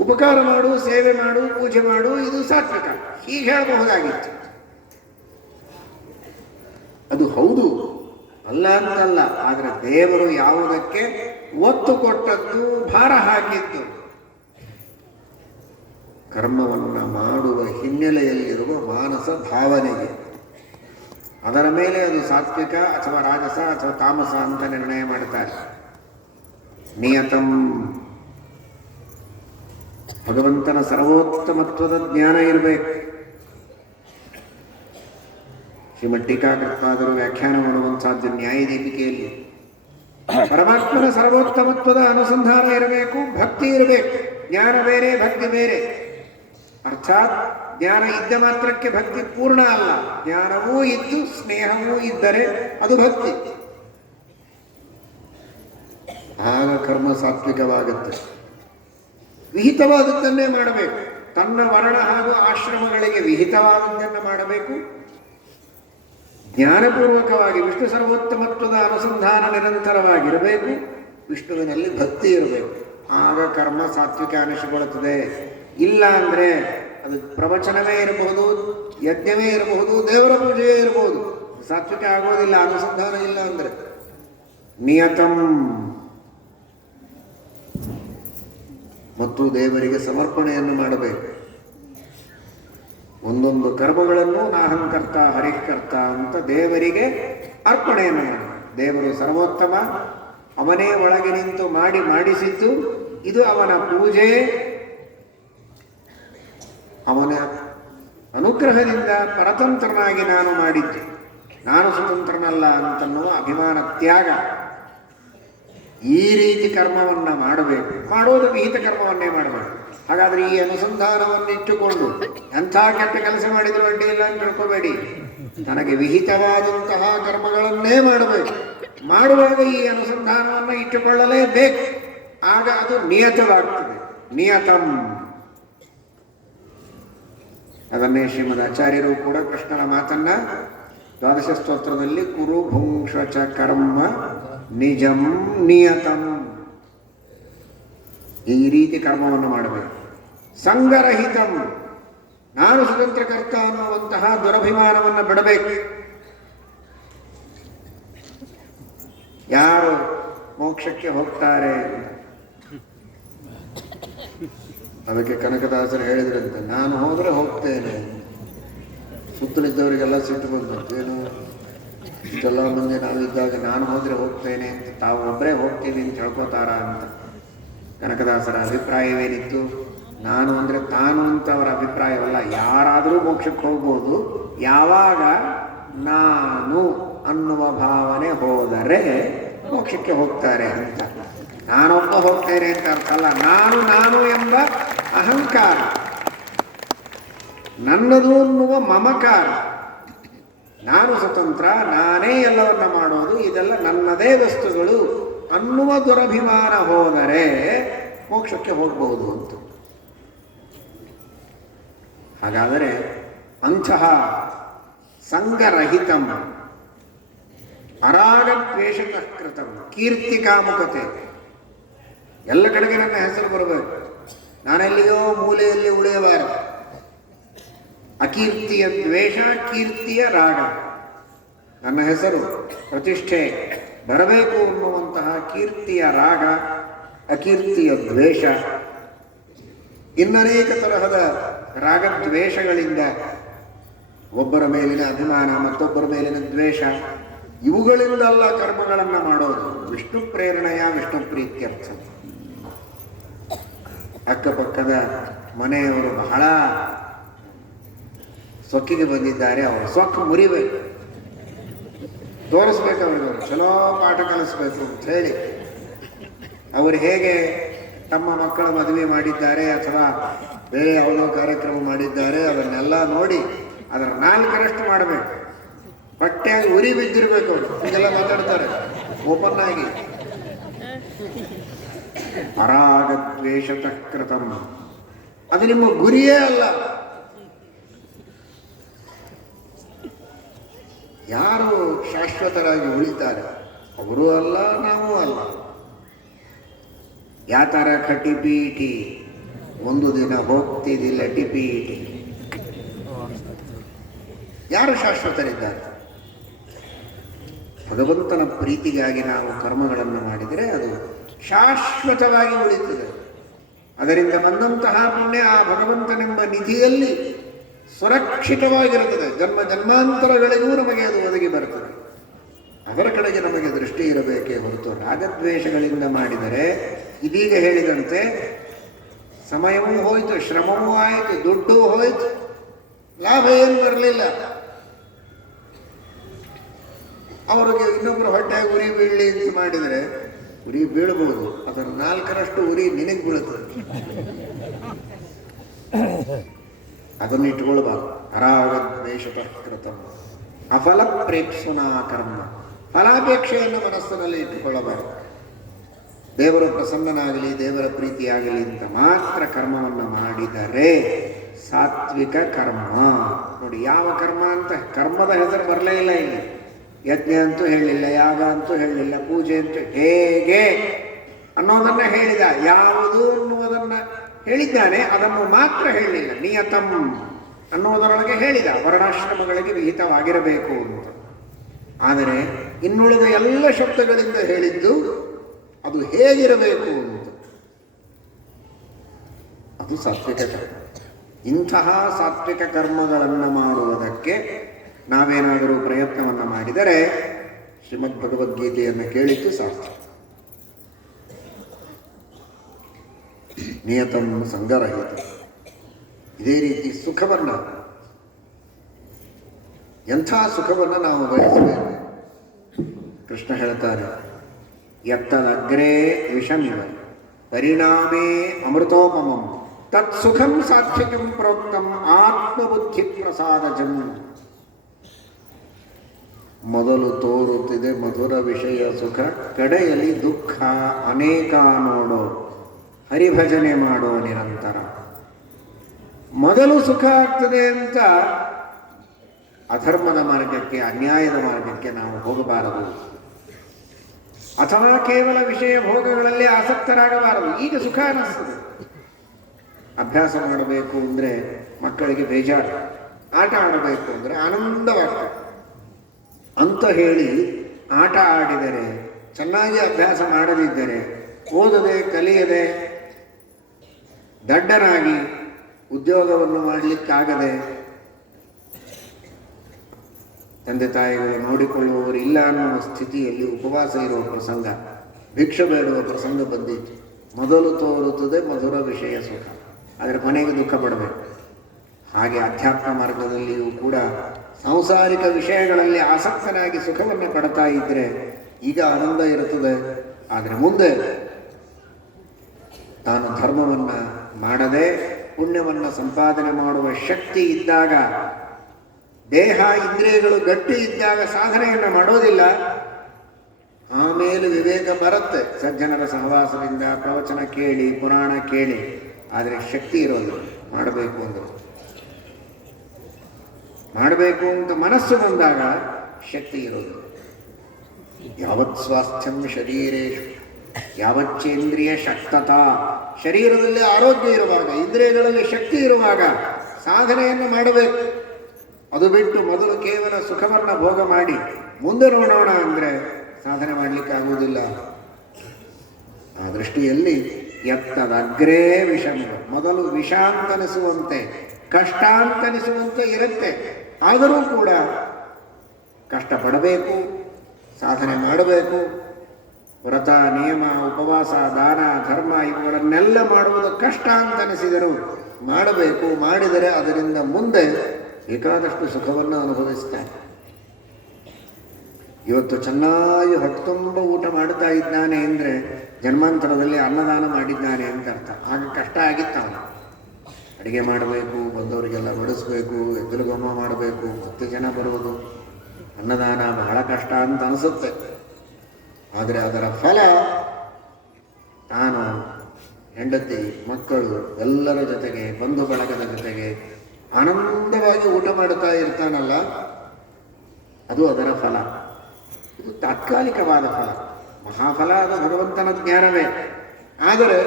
ಉಪಕಾರ ಮಾಡು, ಸೇವೆ ಮಾಡು, ಪೂಜೆ ಮಾಡು, ಇದು ಸಾತ್ವಿಕ. ಹೀಗೆ ಹೇಳಬಹುದಾಗಿತ್ತು. ಅದು ಹೌದು, ಅಲ್ಲ ಅಂತಲ್ಲ. ಆದರೆ ದೇವರು ಯಾವುದಕ್ಕೆ ಒತ್ತು ಕೊಟ್ಟದ್ದು, ಭಾರ ಹಾಕಿದ್ದು, ಕರ್ಮವನ್ನ ಮಾಡುವ ಹಿನ್ನೆಲೆಯಲ್ಲಿರುವ ಮಾನಸ ಭಾವನೆಗೆ. ಅದರ ಮೇಲೆ ಅದು ಸಾತ್ವಿಕ ಅಥವಾ ರಾಜಸ ಅಥವಾ ತಾಮಸ ಅಂತ ನಿರ್ಣಯ ಮಾಡ್ತಾರೆ. ನಿಯತಂ, ಭಗವಂತನ ಸರ್ವೋತ್ತಮತ್ವದ ಜ್ಞಾನ ಇರಬೇಕು. ಶ್ರೀಮದ್ ಟೀಕಾಕೃತಾದರು ವ್ಯಾಖ್ಯಾನ ಮಾಡುವಂತಹದ್ದು ನ್ಯಾಯದೀಪಿಕೆಯಲ್ಲಿ ಪರಮಾತ್ಮನ ಸರ್ವೋತ್ತಮತ್ವದ ಅನುಸಂಧಾನ ಇರಬೇಕು, ಭಕ್ತಿ ಇರಬೇಕು. ಜ್ಞಾನ ಬೇರೆ, ಭಕ್ತಿ ಬೇರೆ. ಅರ್ಥಾತ್ ಜ್ಞಾನ ಇದ್ದ ಮಾತ್ರಕ್ಕೆ ಭಕ್ತಿ ಪೂರ್ಣ ಅಲ್ಲ. ಜ್ಞಾನವೂ ಇದ್ದು ಸ್ನೇಹವೂ ಇದ್ದರೆ ಅದು ಭಕ್ತಿ. ಆಗ ಕರ್ಮ ಸಾತ್ವಿಕವಾಗುತ್ತೆ. ವಿಹಿತವಾದದ್ದನ್ನೇ ಮಾಡಬೇಕು. ತನ್ನ ವರ್ಣ ಹಾಗೂ ಆಶ್ರಮಗಳಿಗೆ ವಿಹಿತವಾದದ್ದನ್ನು ಮಾಡಬೇಕು. ಜ್ಞಾನಪೂರ್ವಕವಾಗಿ ವಿಷ್ಣು ಸರ್ವೋತ್ತಮತ್ವದ ಅನುಸಂಧಾನ ನಿರಂತರವಾಗಿರಬೇಕು. ವಿಷ್ಣುವಿನಲ್ಲಿ ಭಕ್ತಿ ಇರಬೇಕು. ಆಗ ಕರ್ಮ ಸಾತ್ವಿಕ ಅನಿಸಿಕೊಳ್ಳುತ್ತದೆ. ಇಲ್ಲ ಅಂದ್ರೆ ಅದು ಪ್ರವಚನವೇ ಇರಬಹುದು, ಯಜ್ಞವೇ ಇರಬಹುದು, ದೇವರ ಪೂಜೆಯೇ ಇರಬಹುದು, ಸಾತ್ವಿಕ ಆಗೋದಿಲ್ಲ ಅನುಸಂಧಾನ ಇಲ್ಲ ಅಂದ್ರೆ. ನಿಯತಂ, ಮತ್ತು ದೇವರಿಗೆ ಸಮರ್ಪಣೆಯನ್ನು ಮಾಡಬೇಕು. ಒಂದೊಂದು ಕರ್ಮಗಳನ್ನು ನಾಹಂಕರ್ತ ಹರಿಕರ್ತ ಅಂತ ದೇವರಿಗೆ ಅರ್ಪಣೆಯನ್ನು ಮಾಡಬೇಕು. ದೇವರು ಸರ್ವೋತ್ತಮ, ಅವನೇ ಒಳಗೆ ನಿಂತು ಮಾಡಿಸಿದ್ದು. ಇದು ಅವನ ಪೂಜೆ. ಅವನ ಅನುಗ್ರಹದಿಂದ ಪರತಂತ್ರನಾಗಿ ನಾನು ಮಾಡಿದ್ದೆ, ನಾನು ಸ್ವತಂತ್ರನಲ್ಲ ಅಂತನ್ನುವ ಅಭಿಮಾನ ತ್ಯಾಗ. ಈ ರೀತಿ ಕರ್ಮವನ್ನ ಮಾಡಬೇಕು. ಮಾಡೋದು ವಿಹಿತ ಕರ್ಮವನ್ನೇ ಮಾಡಬೇಕು. ಹಾಗಾದ್ರೆ ಈ ಅನುಸಂಧಾನವನ್ನು ಇಟ್ಟುಕೊಂಡು ಎಂಥ ಕೆಟ್ಟ ಕೆಲಸ ಮಾಡಿದ್ರು ಅಡ್ಡಿ ಇಲ್ಲ ಅಂತ ತಿಳ್ಕೋಬೇಡಿ. ನನಗೆ ವಿಹಿತವಾದಂತಹ ಕರ್ಮಗಳನ್ನೇ ಮಾಡಬೇಕು. ಮಾಡುವಾಗ ಈ ಅನುಸಂಧಾನವನ್ನು ಇಟ್ಟುಕೊಳ್ಳಲೇಬೇಕು. ಆಗ ಅದು ನಿಯತವಾಗ್ತದೆ. ನಿಯತಂ. ಅದನ್ನೇ ಶ್ರೀಮದ್ ಆಚಾರ್ಯರು ಕೂಡ ಕೃಷ್ಣನ ಮಾತನ್ನ ದ್ವಾದಶ ಸ್ತೋತ್ರದಲ್ಲಿ ಕುರು ಭುಂಕ್ಷ ಚ ಕರ್ಮ ನಿಜಂ ನಿಯತಂ, ಈ ರೀತಿ ಕರ್ಮವನ್ನು ಮಾಡಬೇಕು. ಸಂಗರಹಿತಂ, ನಾನು ಸ್ವತಂತ್ರಕರ್ತ ಅನ್ನುವಂತಹ ದುರಭಿಮಾನವನ್ನು ಬಿಡಬೇಕು. ಯಾರು ಮೋಕ್ಷಕ್ಕೆ ಹೋಗ್ತಾರೆ, ಅದಕ್ಕೆ ಕನಕದಾಸರು ಹೇಳಿದ್ರಂತೆ, ನಾನು ಹೋದ್ರೆ ಹೋಗ್ತೇನೆ. ಸುತ್ತಲಿದ್ದವರಿಗೆಲ್ಲ ಸಿಟ್ಟು ಬಂತು. ಏನು ಇಷ್ಟೆಲ್ಲ ಮಂದಿ ನಾವಿದ್ದಾಗ ನಾನು ಹೋದ್ರೆ ಹೋಗ್ತೇನೆ ಅಂತ, ತಾವು ಒಬ್ಬರೇ ಹೋಗ್ತೀನಿ ಅಂತ ಹೇಳ್ಕೋತಾರ ಅಂತ. ಕನಕದಾಸರ ಅಭಿಪ್ರಾಯವೇನಿತ್ತು? ನಾನು ಅಂದ್ರೆ ತಾನು ಅಂತ ಅವರ ಅಭಿಪ್ರಾಯವಲ್ಲ. ಯಾರಾದರೂ ಮೋಕ್ಷಕ್ಕೆ ಹೋಗ್ಬೋದು, ಯಾವಾಗ ನಾನು ಅನ್ನುವ ಭಾವನೆ ಹೋದರೆ ಮೋಕ್ಷಕ್ಕೆ ಹೋಗ್ತಾರೆ ಅಂತ. ನಾನೊಬ್ಬ ಹೋಗ್ತೇನೆ ಅಂತ ಅರ್ಥ ಅಲ್ಲ. ನಾನು ಎಂಬ ಅಹಂಕಾರ, ನನ್ನದು ಅನ್ನುವ ಮಮಕಾರ, ನಾನು ಸ್ವತಂತ್ರ, ನಾನೇ ಎಲ್ಲವನ್ನ ಮಾಡೋದು, ಇದೆಲ್ಲ ನನ್ನದೇ ವಸ್ತುಗಳು ಅನ್ನುವ ದುರಭಿಮಾನ ಹೋದರೆ ಮೋಕ್ಷಕ್ಕೆ ಹೋಗಬಹುದು ಅಂತ. ಹಾಗಾದರೆ ಅಂತಹ ಸಂಗರಹಿತಂ ಅರಾಗದ್ವೇಷತಃ ಕೃತಂ ಕೀರ್ತಿ ಕಾಮುಕತೆ. ಎಲ್ಲ ಕಡೆಗೆ ನನ್ನ ಹೆಸರು ಬರಬೇಕು, ನಾನೆಲ್ಲಿಯೋ ಮೂಲೆಯಲ್ಲಿ ಉಳಿಯಬಾರದು. ಅಕೀರ್ತಿಯ ದ್ವೇಷ, ಕೀರ್ತಿಯ ರಾಗ. ನನ್ನ ಹೆಸರು ಪ್ರತಿಷ್ಠೆ ಬರಬೇಕು ಅನ್ನುವಂತಹ ಕೀರ್ತಿಯ ರಾಗ, ಅಕೀರ್ತಿಯ ದ್ವೇಷ, ಇನ್ನನೇಕ ತರಹದ ರಾಗದ್ವೇಷಗಳಿಂದ ಒಬ್ಬರ ಮೇಲಿನ ಅಭಿಮಾನ, ಮತ್ತೊಬ್ಬರ ಮೇಲಿನ ದ್ವೇಷ, ಇವುಗಳಿಂದಲ್ಲ ಕರ್ಮಗಳನ್ನು ಮಾಡೋದು. ವಿಷ್ಣು ಪ್ರೇರಣೆಯ ವಿಷ್ಣು ಪ್ರೀತ್ಯರ್ಥ. ಅಕ್ಕಪಕ್ಕದ ಮನೆಯವರು ಬಹಳ ಸೊಕ್ಕಿಗೆ ಬಂದಿದ್ದಾರೆ, ಅವರು ಸೊಕ್ಕು ಮುರಿಬೇಕು, ತೋರಿಸ್ಬೇಕು, ಅವ್ರಿಗೆ ಚಲೋ ಪಾಠ ಕಲಿಸ್ಬೇಕು ಅಂತ ಹೇಳಿ ಅವರು ಹೇಗೆ ತಮ್ಮ ಮಕ್ಕಳ ಮದುವೆ ಮಾಡಿದ್ದಾರೆ ಅಥವಾ ಬೇರೆ ಯಾವುದೋ ಕಾರ್ಯಕ್ರಮ ಮಾಡಿದ್ದಾರೆ, ಅದನ್ನೆಲ್ಲ ನೋಡಿ ಅದರ 4ರಷ್ಟು ಮಾಡಬೇಕು. ಹೊಟ್ಟೆಯಾಗಿ ಉರಿ ಬಿದ್ದಿರಬೇಕು. ಅವರು ಹೀಗೆಲ್ಲ ಮಾತಾಡ್ತಾರೆ ಓಪನ್ ಆಗಿ. ಪರಾಗದ್ವೇಷತಃ ಕೃತಂ, ಅದು ನಿಮ್ಮ ಗುರಿಯೇ ಅಲ್ಲ. ಯಾರು ಶಾಶ್ವತರಾಗಿ ಉಳಿತಾರೆ ಅವರು ಅಲ್ಲ, ನಾವು ಅಲ್ಲ. ಯಾತರ ಖಟಿಪೀಟಿ, ಒಂದು ದಿನ ಹೋಗ್ತಿದ್ದಿಲ್ಲ ಟಿಪೀಟಿ. ಯಾರು ಶಾಶ್ವತರಿದ್ದಾರೆ? ಭಗವಂತನ ಪ್ರೀತಿಗಾಗಿ ನಾವು ಕರ್ಮಗಳನ್ನು ಮಾಡಿದರೆ ಅದು ಶಾಶ್ವತವಾಗಿ ಉಳಿಯುತ್ತದೆ. ಅದರಿಂದ ಬಂದಂತಹ ಪುಣ್ಯ ಆ ಭಗವಂತನೆಂಬ ನಿಧಿಯಲ್ಲಿ ಸುರಕ್ಷಿತವಾಗಿರುತ್ತದೆ. ಜನ್ಮ ಜನ್ಮಾಂತರಗಳಿಗೂ ನಮಗೆ ಅದು ಒದಗಿ ಬರುತ್ತದೆ. ಅದರ ಕಡೆಗೆ ನಮಗೆ ದೃಷ್ಟಿ ಇರಬೇಕೇ ಹೊರತು ರಾಗದ್ವೇಷಗಳಿಂದ ಮಾಡಿದರೆ ಇದೀಗ ಹೇಳಿದಂತೆ ಸಮಯವೂ ಹೋಯಿತು, ಶ್ರಮವೂ ಆಯಿತು, ದುಡ್ಡು ಹೋಯಿತು, ಲಾಭ ಏನು ಬರಲಿಲ್ಲ. ಅವರಿಗೆ ಇನ್ನೊಬ್ಬರು ಹೊಟ್ಟೆಗೆ ಉರಿ ಬೀಳಲಿ ಅಂತ ಮಾಡಿದರೆ ಉರಿ ಬೀಳಬಹುದು, ಅದರ 4ರಷ್ಟು ಉರಿ ನಿನಗೆ ಬೀಳುತ್ತದೆ. ಅದನ್ನು ಇಟ್ಕೊಳ್ಬಾರ್ದು. ಅರಾಗದ್ವೇಷತಃ ಕೃತಂ ಅಫಲ ಪ್ರೇಕ್ಷುನಾ ಕರ್ಮ, ಫಲಾಪೇಕ್ಷೆಯನ್ನು ಮನಸ್ಸಿನಲ್ಲಿ ಇಟ್ಟುಕೊಳ್ಳಬಾರದು. ದೇವರು ಪ್ರಸನ್ನನಾಗಲಿ, ದೇವರ ಪ್ರೀತಿಯಾಗಲಿ ಅಂತ ಮಾತ್ರ ಕರ್ಮವನ್ನು ಮಾಡಿದರೆ ಸಾತ್ವಿಕ ಕರ್ಮ. ನೋಡಿ, ಯಾವ ಕರ್ಮ ಅಂತ ಕರ್ಮದ ಹೆಸರು ಬರಲೇ ಇಲ್ಲ ಇಲ್ಲಿ. ಯಜ್ಞ ಅಂತೂ ಹೇಳಲಿಲ್ಲ, ಯಾಗ ಅಂತೂ ಹೇಳಲಿಲ್ಲ, ಪೂಜೆ ಅಂತೂ ಹೇಗೆ ಅನ್ನೋದನ್ನ ಹೇಳಿದ. ಯಾವುದು ಅನ್ನುವುದನ್ನು ಹೇಳಿದ್ದಾನೆ, ಅದನ್ನು ಮಾತ್ರ ಹೇಳಲಿಲ್ಲ. ನಿಯತಂ ಅನ್ನೋದರೊಳಗೆ ಹೇಳಿದ ವರ್ಣಾಶ್ರಮಗಳಿಗೆ ವಿಹಿತವಾಗಿರಬೇಕು ಅಂತ. ಆದರೆ ಇನ್ನುಳಿದ ಎಲ್ಲ ಶಬ್ದಗಳಿಂದ ಹೇಳಿದ್ದು ಅದು ಹೇಗಿರಬೇಕು ಅಂತ. ಅದು ಸಾತ್ವಿಕ ಕರ್ಮ. ಇಂತಹ ಸಾತ್ವಿಕ ಕರ್ಮಗಳನ್ನು ಮಾಡುವುದಕ್ಕೆ ನಾವೇನಾದರೂ ಪ್ರಯತ್ನವನ್ನು ಮಾಡಿದರೆ ಶ್ರೀಮದ್ ಭಗವದ್ಗೀತೆಯನ್ನು ಕೇಳಿದ್ದು ಸಾಧ್ಯ. ನಿಯತಂ ಸಂಗರಹಿತ. ಇದೇ ರೀತಿ ಸುಖವನ್ನು, ಎಂಥ ಸುಖವನ್ನು ನಾವು ಬಯಸಬೇಕು. ಕೃಷ್ಣ ಹೇಳ್ತಾರೆ, ಯತ್ತದಗ್ರೇ ವಿಷಮಿವ ಪರಿಣಾಮೇ ಅಮೃತೋಪಮಂ ತತ್ ಸುಖಂ ಸಾತ್ವಿಕಂ ಪ್ರೋಕ್ತಂ ಆತ್ಮಬುದ್ಧಿ ಪ್ರಸಾದಜಂ. ಮೊದಲು ತೋರುತ್ತಿದೆ ಮಧುರ ವಿಷಯ ಸುಖ, ಕಡೆಯಲ್ಲಿ ದುಃಖ ಅನೇಕ ನೋಡೋ, ಹರಿಭಜನೆ ಮಾಡೋ ನಿರಂತರ. ಮೊದಲು ಸುಖ ಆಗ್ತದೆ ಅಂತ ಅಧರ್ಮದ ಮಾರ್ಗಕ್ಕೆ, ಅನ್ಯಾಯದ ಮಾರ್ಗಕ್ಕೆ ನಾವು ಹೋಗಬಾರದು. ಅಥವಾ ಕೇವಲ ವಿಷಯ ಭೋಗಗಳಲ್ಲಿ ಆಸಕ್ತರಾಗಬಾರದು. ಈಗ ಸುಖ ಅನ್ನಿಸ್ತದೆ. ಅಭ್ಯಾಸ ಮಾಡಬೇಕು ಅಂದರೆ ಮಕ್ಕಳಿಗೆ ಬೇಜಾರು, ಆಟ ಆಡಬೇಕು ಅಂದರೆ ಆನಂದವಾಗ್ತದೆ ಅಂತ ಹೇಳಿ ಆಟ ಆಡಿದರೆ, ಚೆನ್ನಾಗಿ ಅಭ್ಯಾಸ ಮಾಡದಿದ್ದರೆ, ಓದದೆ ಕಲಿಯದೆ ದಡ್ಡನಾಗಿ ಉದ್ಯೋಗವನ್ನು ಮಾಡಲಿಕ್ಕಾಗದೆ ತಂದೆ ತಾಯಿಗಳು ನೋಡಿಕೊಳ್ಳುವವರು ಇಲ್ಲ ಅನ್ನುವ ಸ್ಥಿತಿಯಲ್ಲಿ ಉಪವಾಸ ಇರುವ ಪ್ರಸಂಗ, ಭಿಕ್ಷೆ ಬೇಡುವ ಪ್ರಸಂಗ ಬಂದಿತ್ತು. ಮೊದಲು ತೋರುತ್ತದೆ ಮಧುರ ವಿಷಯ ಸುಖ, ಅದರ ಕೊನೆಗೆ ದುಃಖ ಪಡಬೇಕು. ಹಾಗೆ ಅಧ್ಯಾತ್ಮ ಮಾರ್ಗದಲ್ಲಿಯೂ ಕೂಡ ಸಾಂಸಾರಿಕ ವಿಷಯಗಳಲ್ಲಿ ಆಸಕ್ತನಾಗಿ ಸುಖವನ್ನು ಪಡ್ತಾ ಇದ್ದರೆ ಈಗ ಆನಂದ ಇರುತ್ತದೆ. ಆದರೆ ಮುಂದೆ ತಾನು ಧರ್ಮವನ್ನು ಮಾಡದೆ ಪುಣ್ಯವನ್ನು ಸಂಪಾದನೆ ಮಾಡುವ ಶಕ್ತಿ ಇದ್ದಾಗ, ದೇಹ ಇಂದ್ರಿಯಗಳು ಗಟ್ಟಿ ಇದ್ದಾಗ ಸಾಧನೆಯನ್ನು ಮಾಡೋದಿಲ್ಲ. ಆಮೇಲೆ ವಿವೇಕ ಬರುತ್ತೆ, ಸಜ್ಜನರ ಸಹವಾಸದಿಂದ, ಪ್ರವಚನ ಕೇಳಿ, ಪುರಾಣ ಕೇಳಿ. ಆದರೆ ಶಕ್ತಿ ಇರೋದು ಮಾಡಬೇಕು ಅಂದ್ರೆ. ಮಾಡಬೇಕು ಅಂತ ಮನಸ್ಸು ಬಂದಾಗ ಶಕ್ತಿ ಇರೋದು. ಯಾವತ್ ಸ್ವಾಸ್ಥ್ಯಂ ಶರೀರೇಶು ಯಾವಚ್ಚೇಂದ್ರಿಯ ಶಕ್ತತಾ. ಶರೀರದಲ್ಲಿ ಆರೋಗ್ಯ ಇರುವಾಗ, ಇಂದ್ರಿಯಗಳಲ್ಲಿ ಶಕ್ತಿ ಇರುವಾಗ ಸಾಧನೆಯನ್ನು ಮಾಡಬೇಕು. ಅದು ಬಿಟ್ಟು ಮೊದಲು ಕೇವಲ ಸುಖವನ್ನು ಭೋಗ ಮಾಡಿ ಮುಂದೆ ನೋಡೋಣ ಅಂದರೆ ಸಾಧನೆ ಮಾಡಲಿಕ್ಕೆ ಆಗುವುದಿಲ್ಲ. ಆ ದೃಷ್ಟಿಯಲ್ಲಿ ಎತ್ತದಗ್ರೇ ವಿಷಮ, ಮೊದಲು ವಿಷ ಅಂತನಿಸುವಂತೆ, ಕಷ್ಟ ಅಂತನಿಸುವಂತೆ ಇರುತ್ತೆ. ಆದರೂ ಕೂಡ ಕಷ್ಟಪಡಬೇಕು, ಸಾಧನೆ ಮಾಡಬೇಕು. ವ್ರತ, ನಿಯಮ, ಉಪವಾಸ, ದಾನ, ಧರ್ಮ ಇವುಗಳನ್ನೆಲ್ಲ ಮಾಡುವುದು ಕಷ್ಟ ಅಂತನಿಸಿದರೂ ಮಾಡಬೇಕು. ಮಾಡಿದರೆ ಅದರಿಂದ ಮುಂದೆ ಬೇಕಾದಷ್ಟು ಸುಖವನ್ನು ಅನುಭವಿಸ್ತಾನೆ. ಇವತ್ತು ಚೆನ್ನಾಗಿ ಹೊಟ್ಟೆತುಂಬ ಊಟ ಮಾಡ್ತಾ ಇದ್ದಾನೆ ಅಂದರೆ ಜನ್ಮಾಂತರದಲ್ಲಿ ಅನ್ನದಾನ ಮಾಡಿದ್ದಾನೆ ಅಂತ ಅರ್ಥ. ಆಗ ಕಷ್ಟ ಆಗಿತ್ತು ಅವನು. ಅಡುಗೆ ಮಾಡಬೇಕು, ಬಂದವರಿಗೆಲ್ಲ ಬಡಿಸ್ಬೇಕು, ಎದುರುಗೊಮ್ಮ ಮಾಡಬೇಕು, ಮತ್ತೆ ಜನ ಬರುವುದು, ಅನ್ನದಾನ ಬಹಳ ಕಷ್ಟ ಅಂತ ಅನಿಸುತ್ತೆ. ಆದರೆ ಅದರ ಫಲ ತಾನು ಹೆಂಡತಿ ಮಕ್ಕಳು ಎಲ್ಲರ ಜೊತೆಗೆ ಬಂಧು ಬಳಗದ ಜೊತೆಗೆ ಆನಂದವಾಗಿ ಊಟ ಮಾಡುತ್ತಾ ಇರ್ತಾನಲ್ಲ, ಅದು ಅದರ ಫಲ. ಇದು ತಾತ್ಕಾಲಿಕವಾದ ಫಲ. ಮಹಾಫಲ ಅದು ಭಗವಂತನ ಜ್ಞಾನವೇ. ಆದರೆ